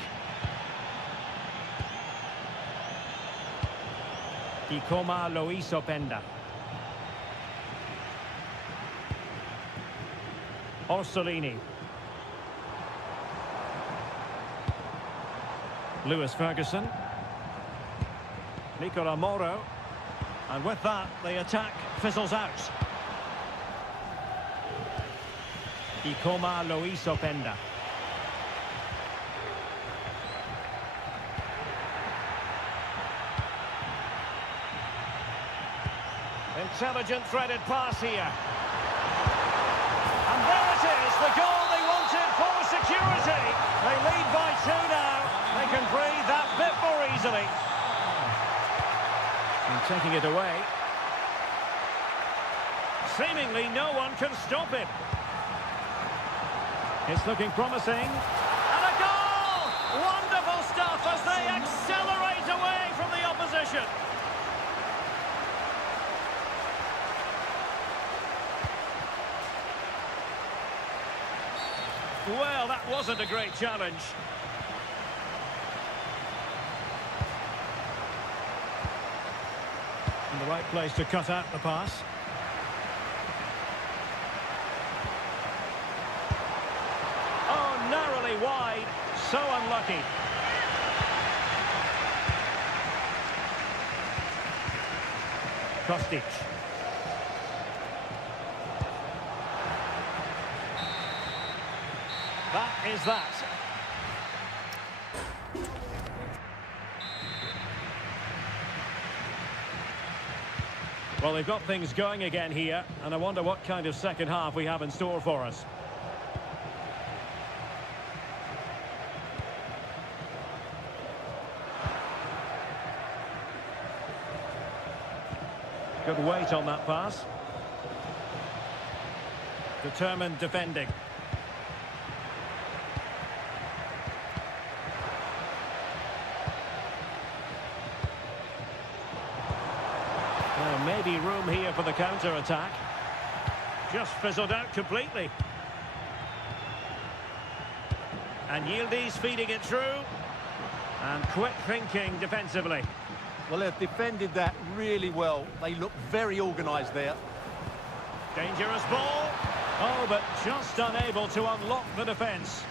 Ikoma Lois Openda. Orsolini. Lewis Ferguson. Nicola Moro. And with that, the attack fizzles out. Ikoma Lois Openda. Intelligent threaded pass here. And there it is, the goal they wanted for security. They lead by 2 now. They can breathe that bit more easily. And taking it away. Seemingly no one can stop him. It's looking promising. And a goal! Wonderful stuff as they accelerate away from the opposition. Well, that wasn't a great challenge. In the right place to cut out the pass. Oh, narrowly wide. So unlucky. Kostic. That is that. Well, they've got things going again here, and I wonder what kind of second half we have in store for us. Good weight on that pass. Determined defending. Well, maybe room here for the counter-attack. Just fizzled out completely. And Yildiz feeding it through. And quick thinking defensively. Well, they've defended that really well. They look very organised there. Dangerous ball. Oh, but just unable to unlock the defence.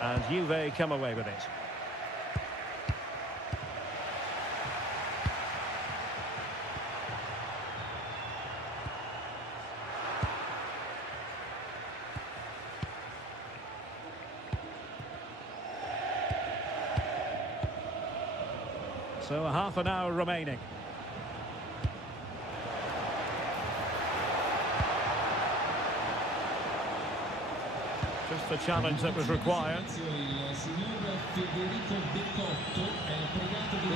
And Juve come away with it. So half an hour remaining. Just the challenge that was required. Good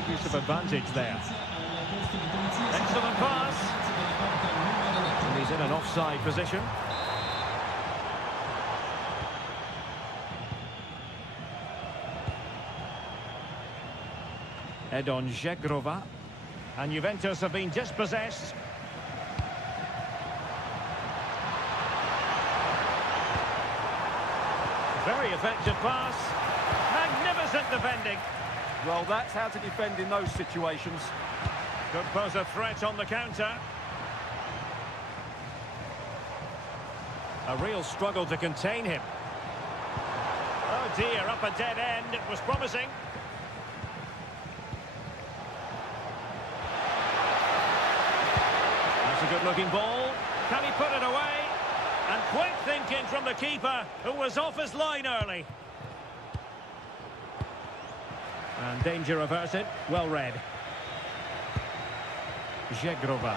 use of advantage there. Excellent pass. And he's in an offside position. Edon Żegrova. And Juventus have been dispossessed. Very effective pass. Magnificent defending. Well, that's how to defend in those situations. Could pose a threat on the counter. A real struggle to contain him. Oh dear, up a dead end. It was promising. That's a good-looking ball. Can he put it away? And quick thinking from the keeper, who was off his line early. And danger averted. Well read. Żegrova.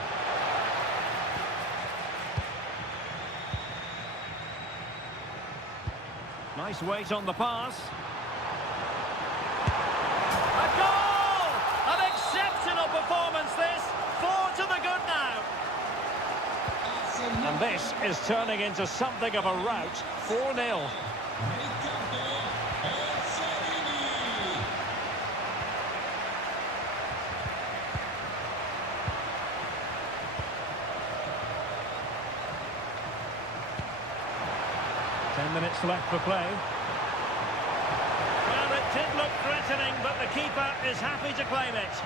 Nice weight on the pass. A goal! An exceptional performance this. 4 to the good now. And this is turning into something of a rout. 4-0. Minutes left for play. Well, it did look threatening, but the keeper is happy to claim it.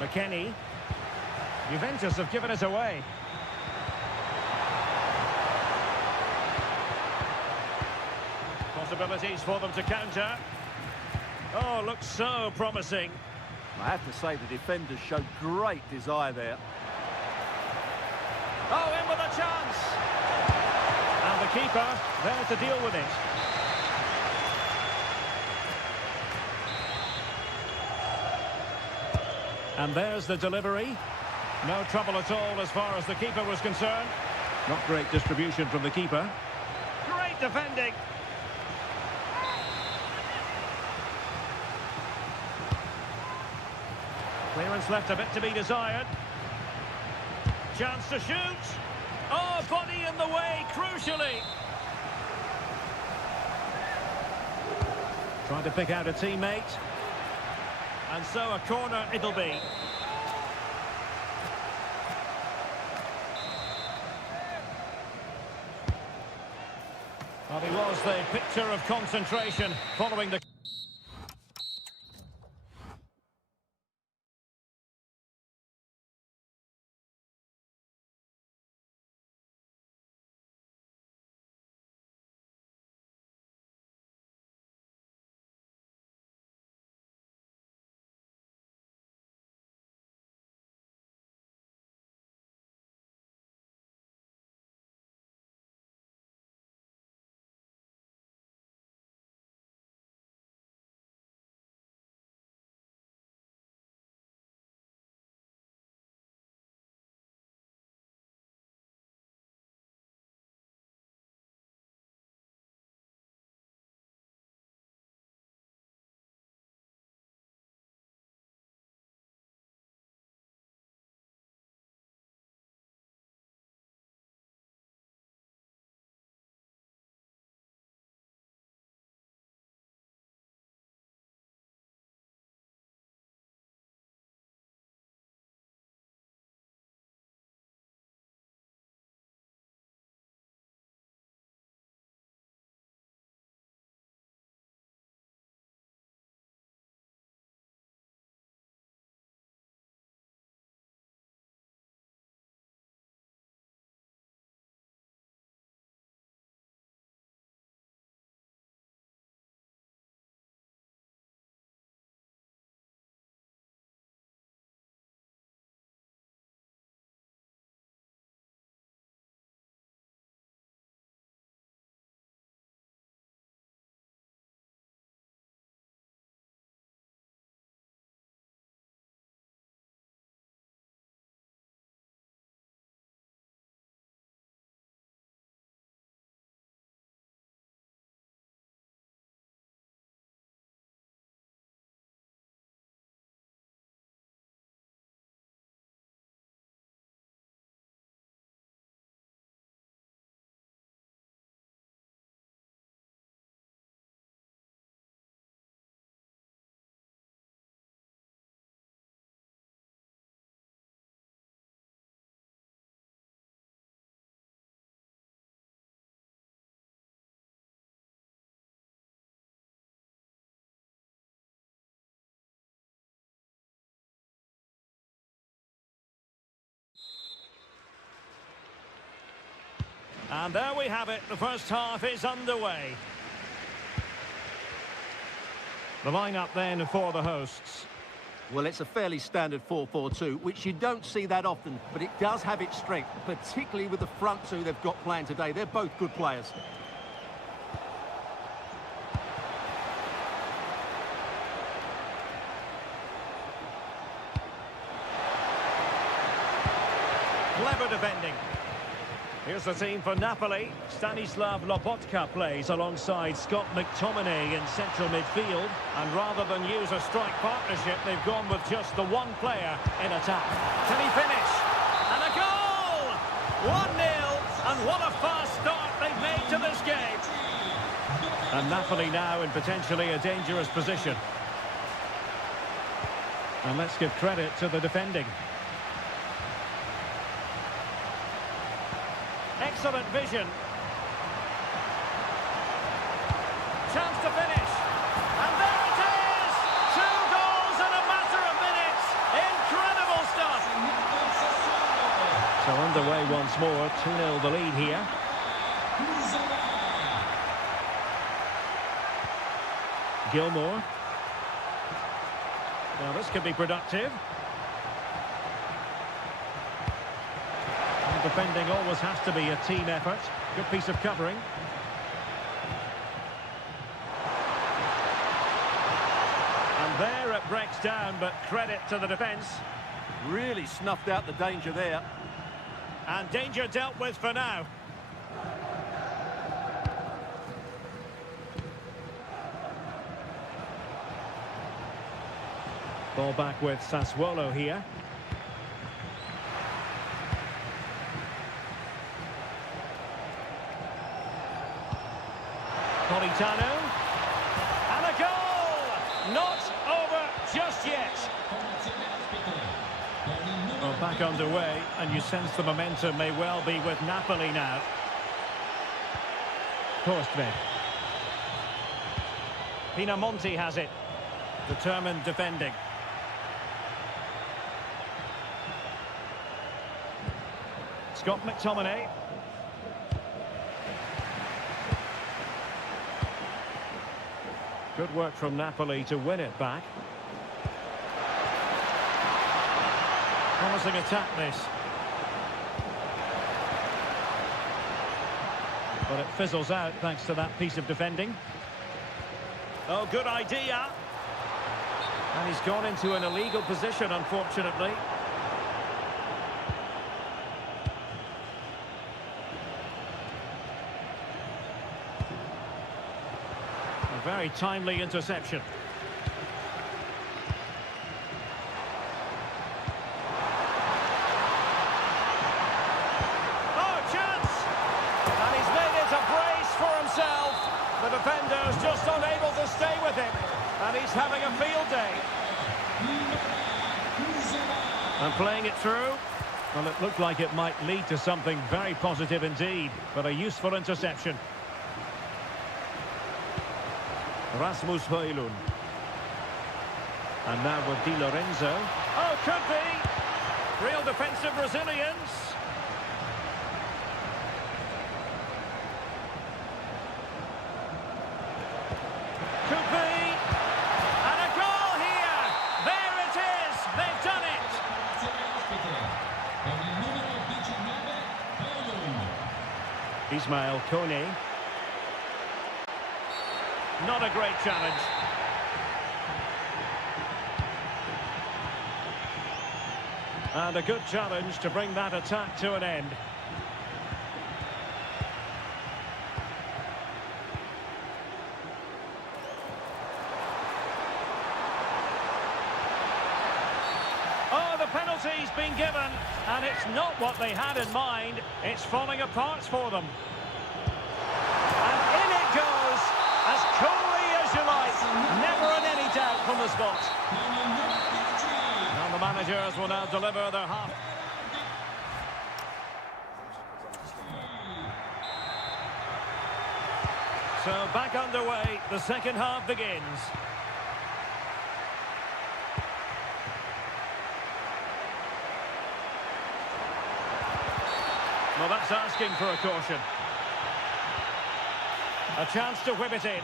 McKennie. Juventus have given it away. Possibilities for them to counter. Oh, looks so promising. I have to say the defenders showed great desire there. Oh, in with a chance. And the keeper there to deal with it. And there's the delivery. No trouble at all as far as the keeper was concerned. Not great distribution from the keeper. Great defending. Clearance left a bit to be desired. Chance to shoot. Oh, body in the way, crucially. Trying to pick out a teammate. And so a corner it'll be. Well, he was the picture of concentration following the... And there we have it. The first half is underway. The lineup then for the hosts. Well, it's a fairly standard 4-4-2, which you don't see that often, but it does have its strength, particularly with the front two they've got playing today. They're both good players. Clever defending. Here's the team for Napoli. Stanislav Lobotka plays alongside Scott McTominay in central midfield. And rather than use a strike partnership, they've gone with just the one player in attack. Can he finish? And a goal! 1-0. And what a fast start they've made to this game. And Napoli now in potentially a dangerous position. And let's give credit to the defending. Excellent vision. Chance to finish. And there it is! 2 goals in a matter of minutes. Incredible stuff. So underway once more. 2-0 the lead here. Gilmore. Now this could be productive. Defending always has to be a team effort. Good piece of covering. And there it breaks down, but credit to the defence. Really snuffed out the danger there. And danger dealt with for now. Ball back with Sassuolo here. Politano, and a goal! Not over just yet. Well, back underway, and you sense the momentum may well be with Napoli now. Postman. Pinamonti has it. Determined defending. Scott McTominay. Good work from Napoli to win it back. Promising attack this. But it fizzles out thanks to that piece of defending. Oh, good idea. And he's gone into an illegal position, unfortunately. Very timely interception. Oh, chance! And he's made it a brace for himself. The defender's just unable to stay with him. And he's having a field day. And playing it through. Well, it looked like it might lead to something very positive indeed. But a useful interception. Rasmus Højlund. And now with Di Lorenzo. Oh, could be! Real defensive resilience. Could be! And a goal here! There it is! They've done it! Ismail Kone. Not a great challenge. And a good challenge to bring that attack to an end. Oh, the penalty's been given, and it's not what they had in mind. It's falling apart for them. And in it goes, as coolly as you like. Never in any doubt from the spot. And the managers will now deliver their half. So back underway, the second half begins. Well, that's asking for a caution. A chance to whip it in.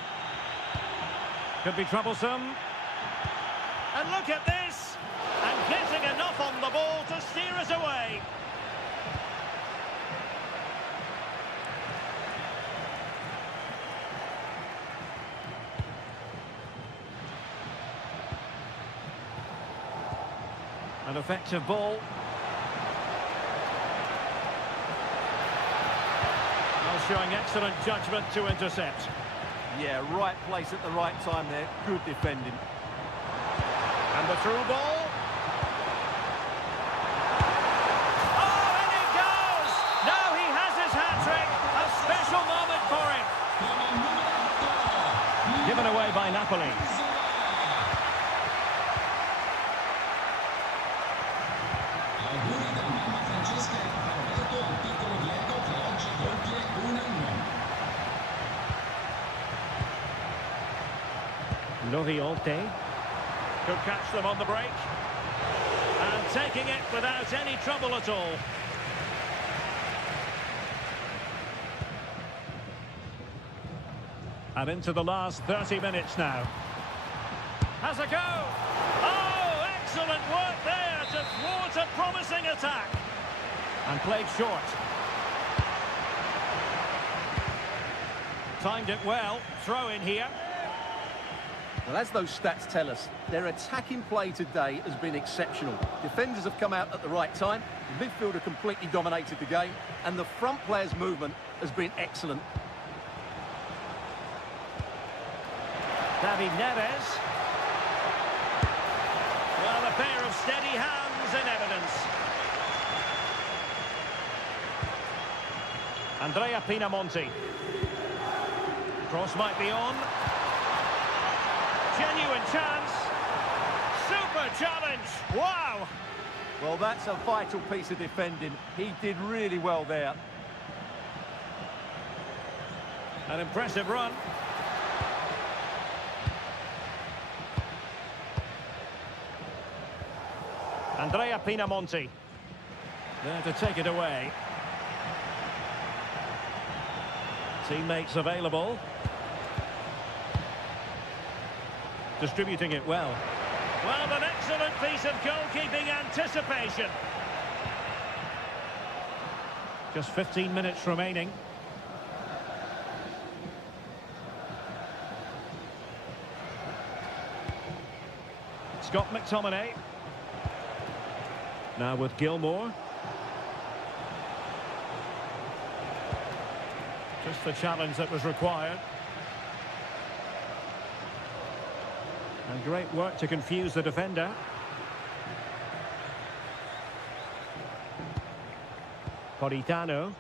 Could be troublesome. And look at this! And getting enough on the ball to steer it away. An effective ball. Well, showing excellent judgment to intercept. Yeah, right place at the right time there. Good defending. And the through ball. Oh, and it goes! Now he has his hat-trick. A special moment for him. Given away by Napoli. Loriente could catch them on the break and taking it without any trouble at all. And into the last 30 minutes now. Has a go! Oh, excellent work there to thwart a promising attack. And played short. Timed it well. Throw in here. Well, as those stats tell us, their attacking play today has been exceptional. Defenders have come out at the right time, the midfielder completely dominated the game, and the front players' movement has been excellent. David Neres. Well, a pair of steady hands in evidence. Andrea Pinamonti. Cross might be on. Genuine chance. Super challenge. Wow. Well, that's a vital piece of defending. He did really well there. An impressive run. Andrea Pinamonti. There to take it away. Teammates available. Distributing it well. Well, an excellent piece of goalkeeping anticipation. Just 15 minutes remaining. Scott McTominay. Now with Gilmore. Just the challenge that was required. And great work to confuse the defender. Politano.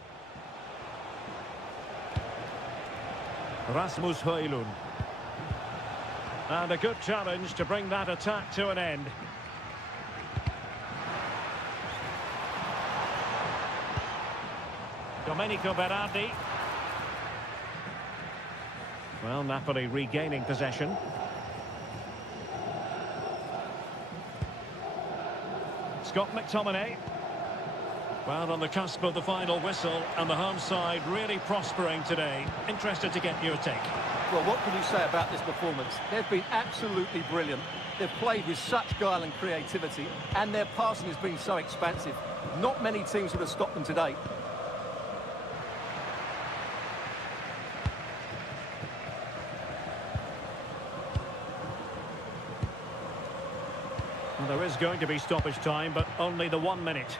Rasmus Højlund. And a good challenge to bring that attack to an end. Domenico Berardi. Well, Napoli regaining possession. Scott McTominay. Well, on the cusp of the final whistle, and the home side really prospering today. Interested to get your take. Well, what can you say about this performance? They've been absolutely brilliant. They've played with such guile and creativity, and their passing has been so expansive. Not many teams would have stopped them today. Well, there is going to be stoppage time, but only the 1 minute.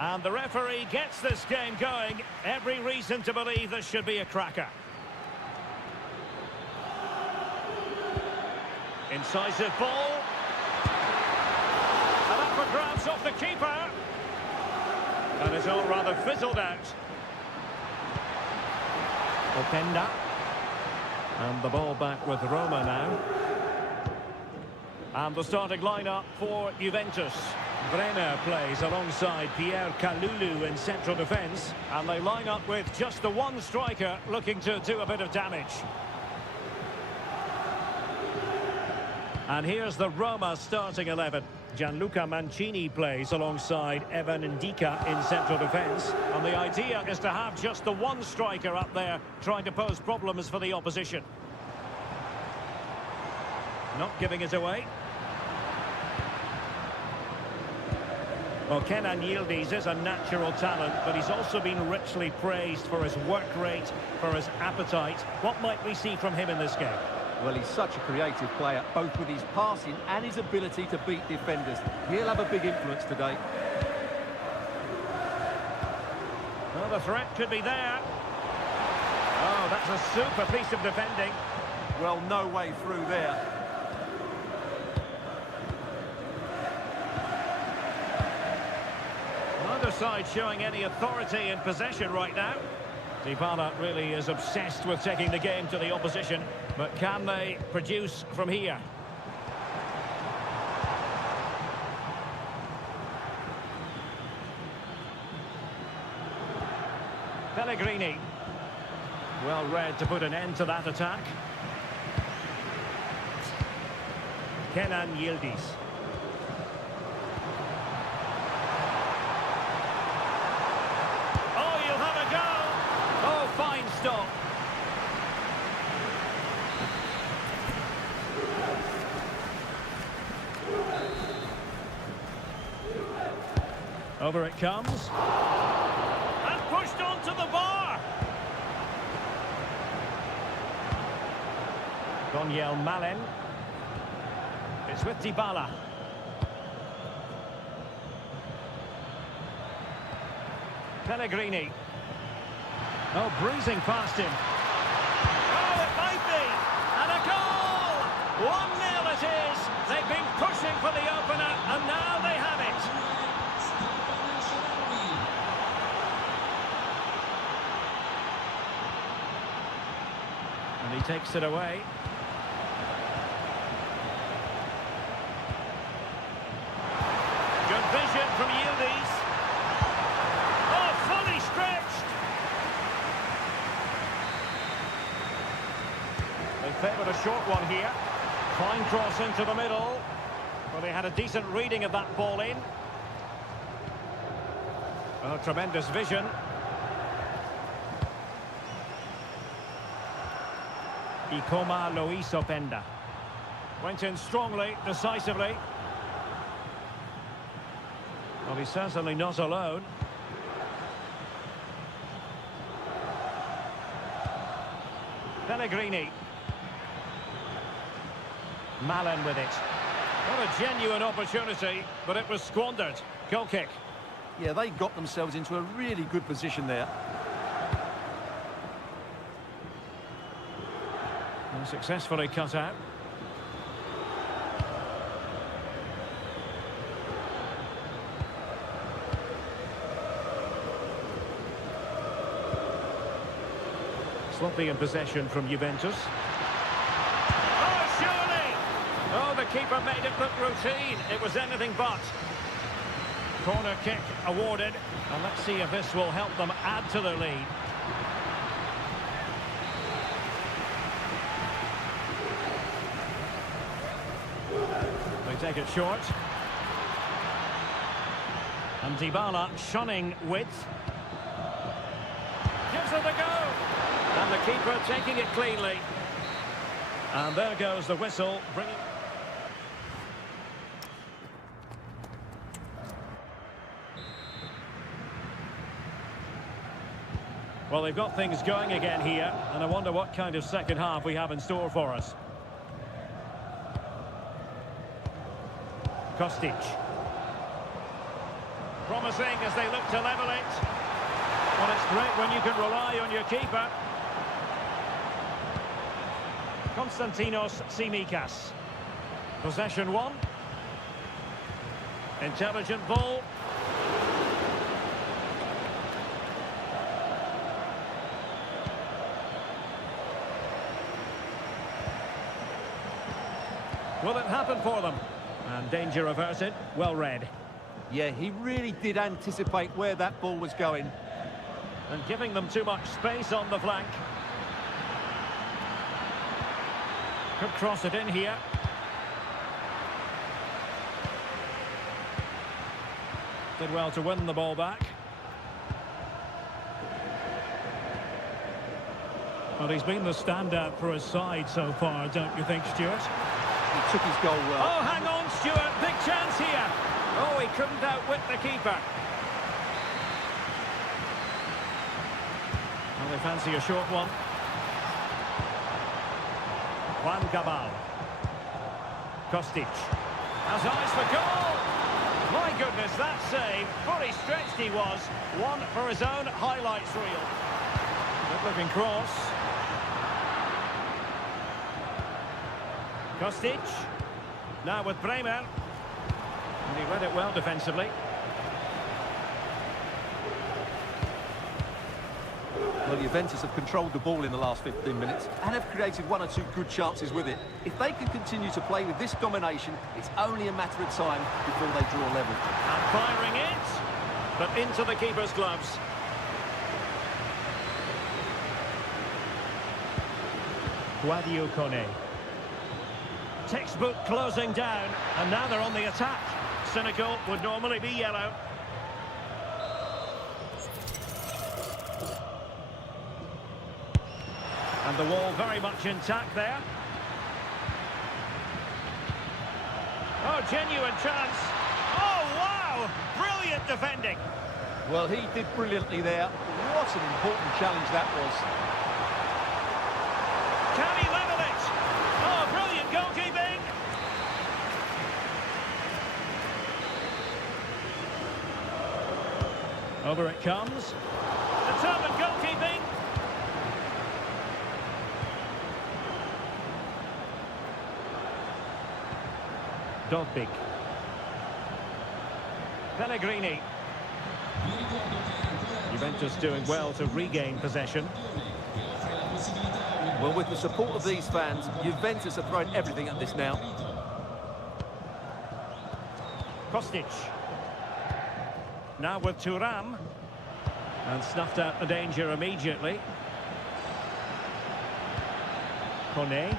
And the referee gets this game going. Every reason to believe this should be a cracker. Incisive ball. And up for grabs off the keeper. And it's all rather fizzled out. Openda. And the ball back with Roma now. And the starting lineup for Juventus. Brenner plays alongside Pierre Kalulu in central defence. And they line up with just the one striker looking to do a bit of damage. And here's the Roma starting 11. Gianluca Mancini plays alongside Evan Ndika in central defence. And the idea is to have just the one striker up there trying to pose problems for the opposition. Not giving it away. Well, Kenan Yildiz is a natural talent, but he's also been richly praised for his work rate, for his appetite. What might we see from him in this game? Well, he's such a creative player, both with his passing and his ability to beat defenders. He'll have a big influence today. Well, the threat could be there. Oh, that's a super piece of defending. Well, no way through there. Neither side showing any authority in possession right now. Dybala really is obsessed with taking the game to the opposition, but can they produce from here? Pellegrini. Well read to put an end to that attack. Kenan Yildiz. Oh, you'll have a go. Oh, fine stop. Over it comes. And pushed onto the bar. Daniel Malen. It's with Dybala. Pellegrini. Oh, breezing past him. Oh, it might be. And a goal! 1-0 it is. They've been pushing for the opener, and now they have it. And he takes it away. Good vision from Yildiz. Oh, fully stretched. They favoured a short one here. Fine cross into the middle. Well, they had a decent reading of that ball in. Oh, tremendous vision. Ikoma Luis Openda. Went in strongly, decisively. Well, he's certainly not alone. Pellegrini. Malen with it. What a genuine opportunity, but it was squandered. Goal kick. Yeah, they got themselves into a really good position there. And successfully cut out. Sloppy in possession from Juventus. Oh, surely! Oh, the keeper made it look routine. It was anything but. Corner kick awarded. And let's see if this will help them add to their lead. They take it short. And Dybala shunning width. Gives it a go. And the keeper taking it cleanly. And there goes the whistle, bringing... Well, they've got things going again here, and I wonder what kind of second half we have in store for us. Kostic. Promising as they look to level it. Well, it's great when you can rely on your keeper. Konstantinos Tsimikas. Possession one. Intelligent ball. Will it happen for them? And danger averted. Well read. Yeah, he really did anticipate where that ball was going. And giving them too much space on the flank. Could cross it in here. Did well to win the ball back. Well, he's been the standout for his side so far, don't you think, Stuart? He took his goal well. Oh, hang on, Stuart. Big chance here. Oh, he couldn't outwit the keeper. Well, they fancy a short one. Juan Cabal. Kostic. Has eyes for goal. My goodness, that save. Fully stretched he was. One for his own highlights reel. Good-looking cross. Kostic. Now with Bremer. And he read it well defensively. Well, Juventus have controlled the ball in the last 15 minutes and have created one or two good chances with it. If they can continue to play with this domination, it's only a matter of time before they draw level. And firing it, but into the keeper's gloves. Guadio Kone. Textbook closing down, and now they're on the attack. Cynical would normally be yellow. And the wall very much intact there. Oh, genuine chance. Oh, wow! Brilliant defending. Well, he did brilliantly there. What an important challenge that was. Can he level it? Oh, brilliant goalkeeping. Over it comes. Determined goalkeeping. Dogbig. Pellegrini. Juventus doing well to regain possession. Well, with the support of these fans, Juventus are throwing everything at this now. Kostic. Now with Thuram. And snuffed out the danger immediately. Kone.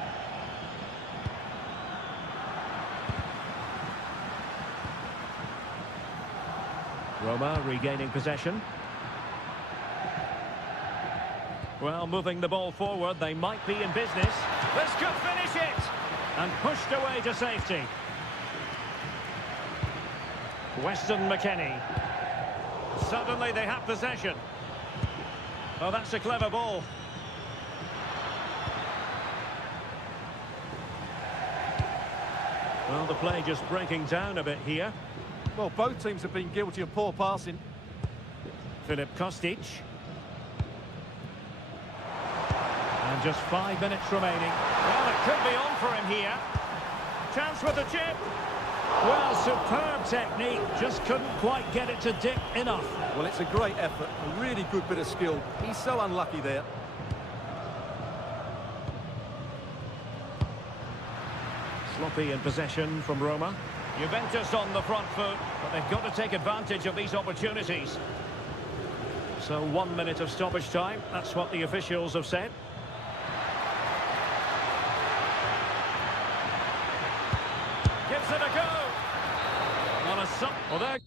Roma regaining possession. Well, moving the ball forward, they might be in business. This could finish it! And pushed away to safety. Weston McKennie. Suddenly they have possession. Oh, that's a clever ball. Well, the play just breaking down a bit here. Well, both teams have been guilty of poor passing. Filip Kostic. And just 5 minutes remaining. Well, it could be on for him here. Chance with the chip. Well, superb technique. Just couldn't quite get it to dip enough. Well, it's a great effort, a really good bit of skill. He's so unlucky there. Sloppy in possession from Roma. Juventus on the front foot, but they've got to take advantage of these opportunities. So 1 minute of stoppage time, that's what the officials have said. Gives it a go. On a well, there.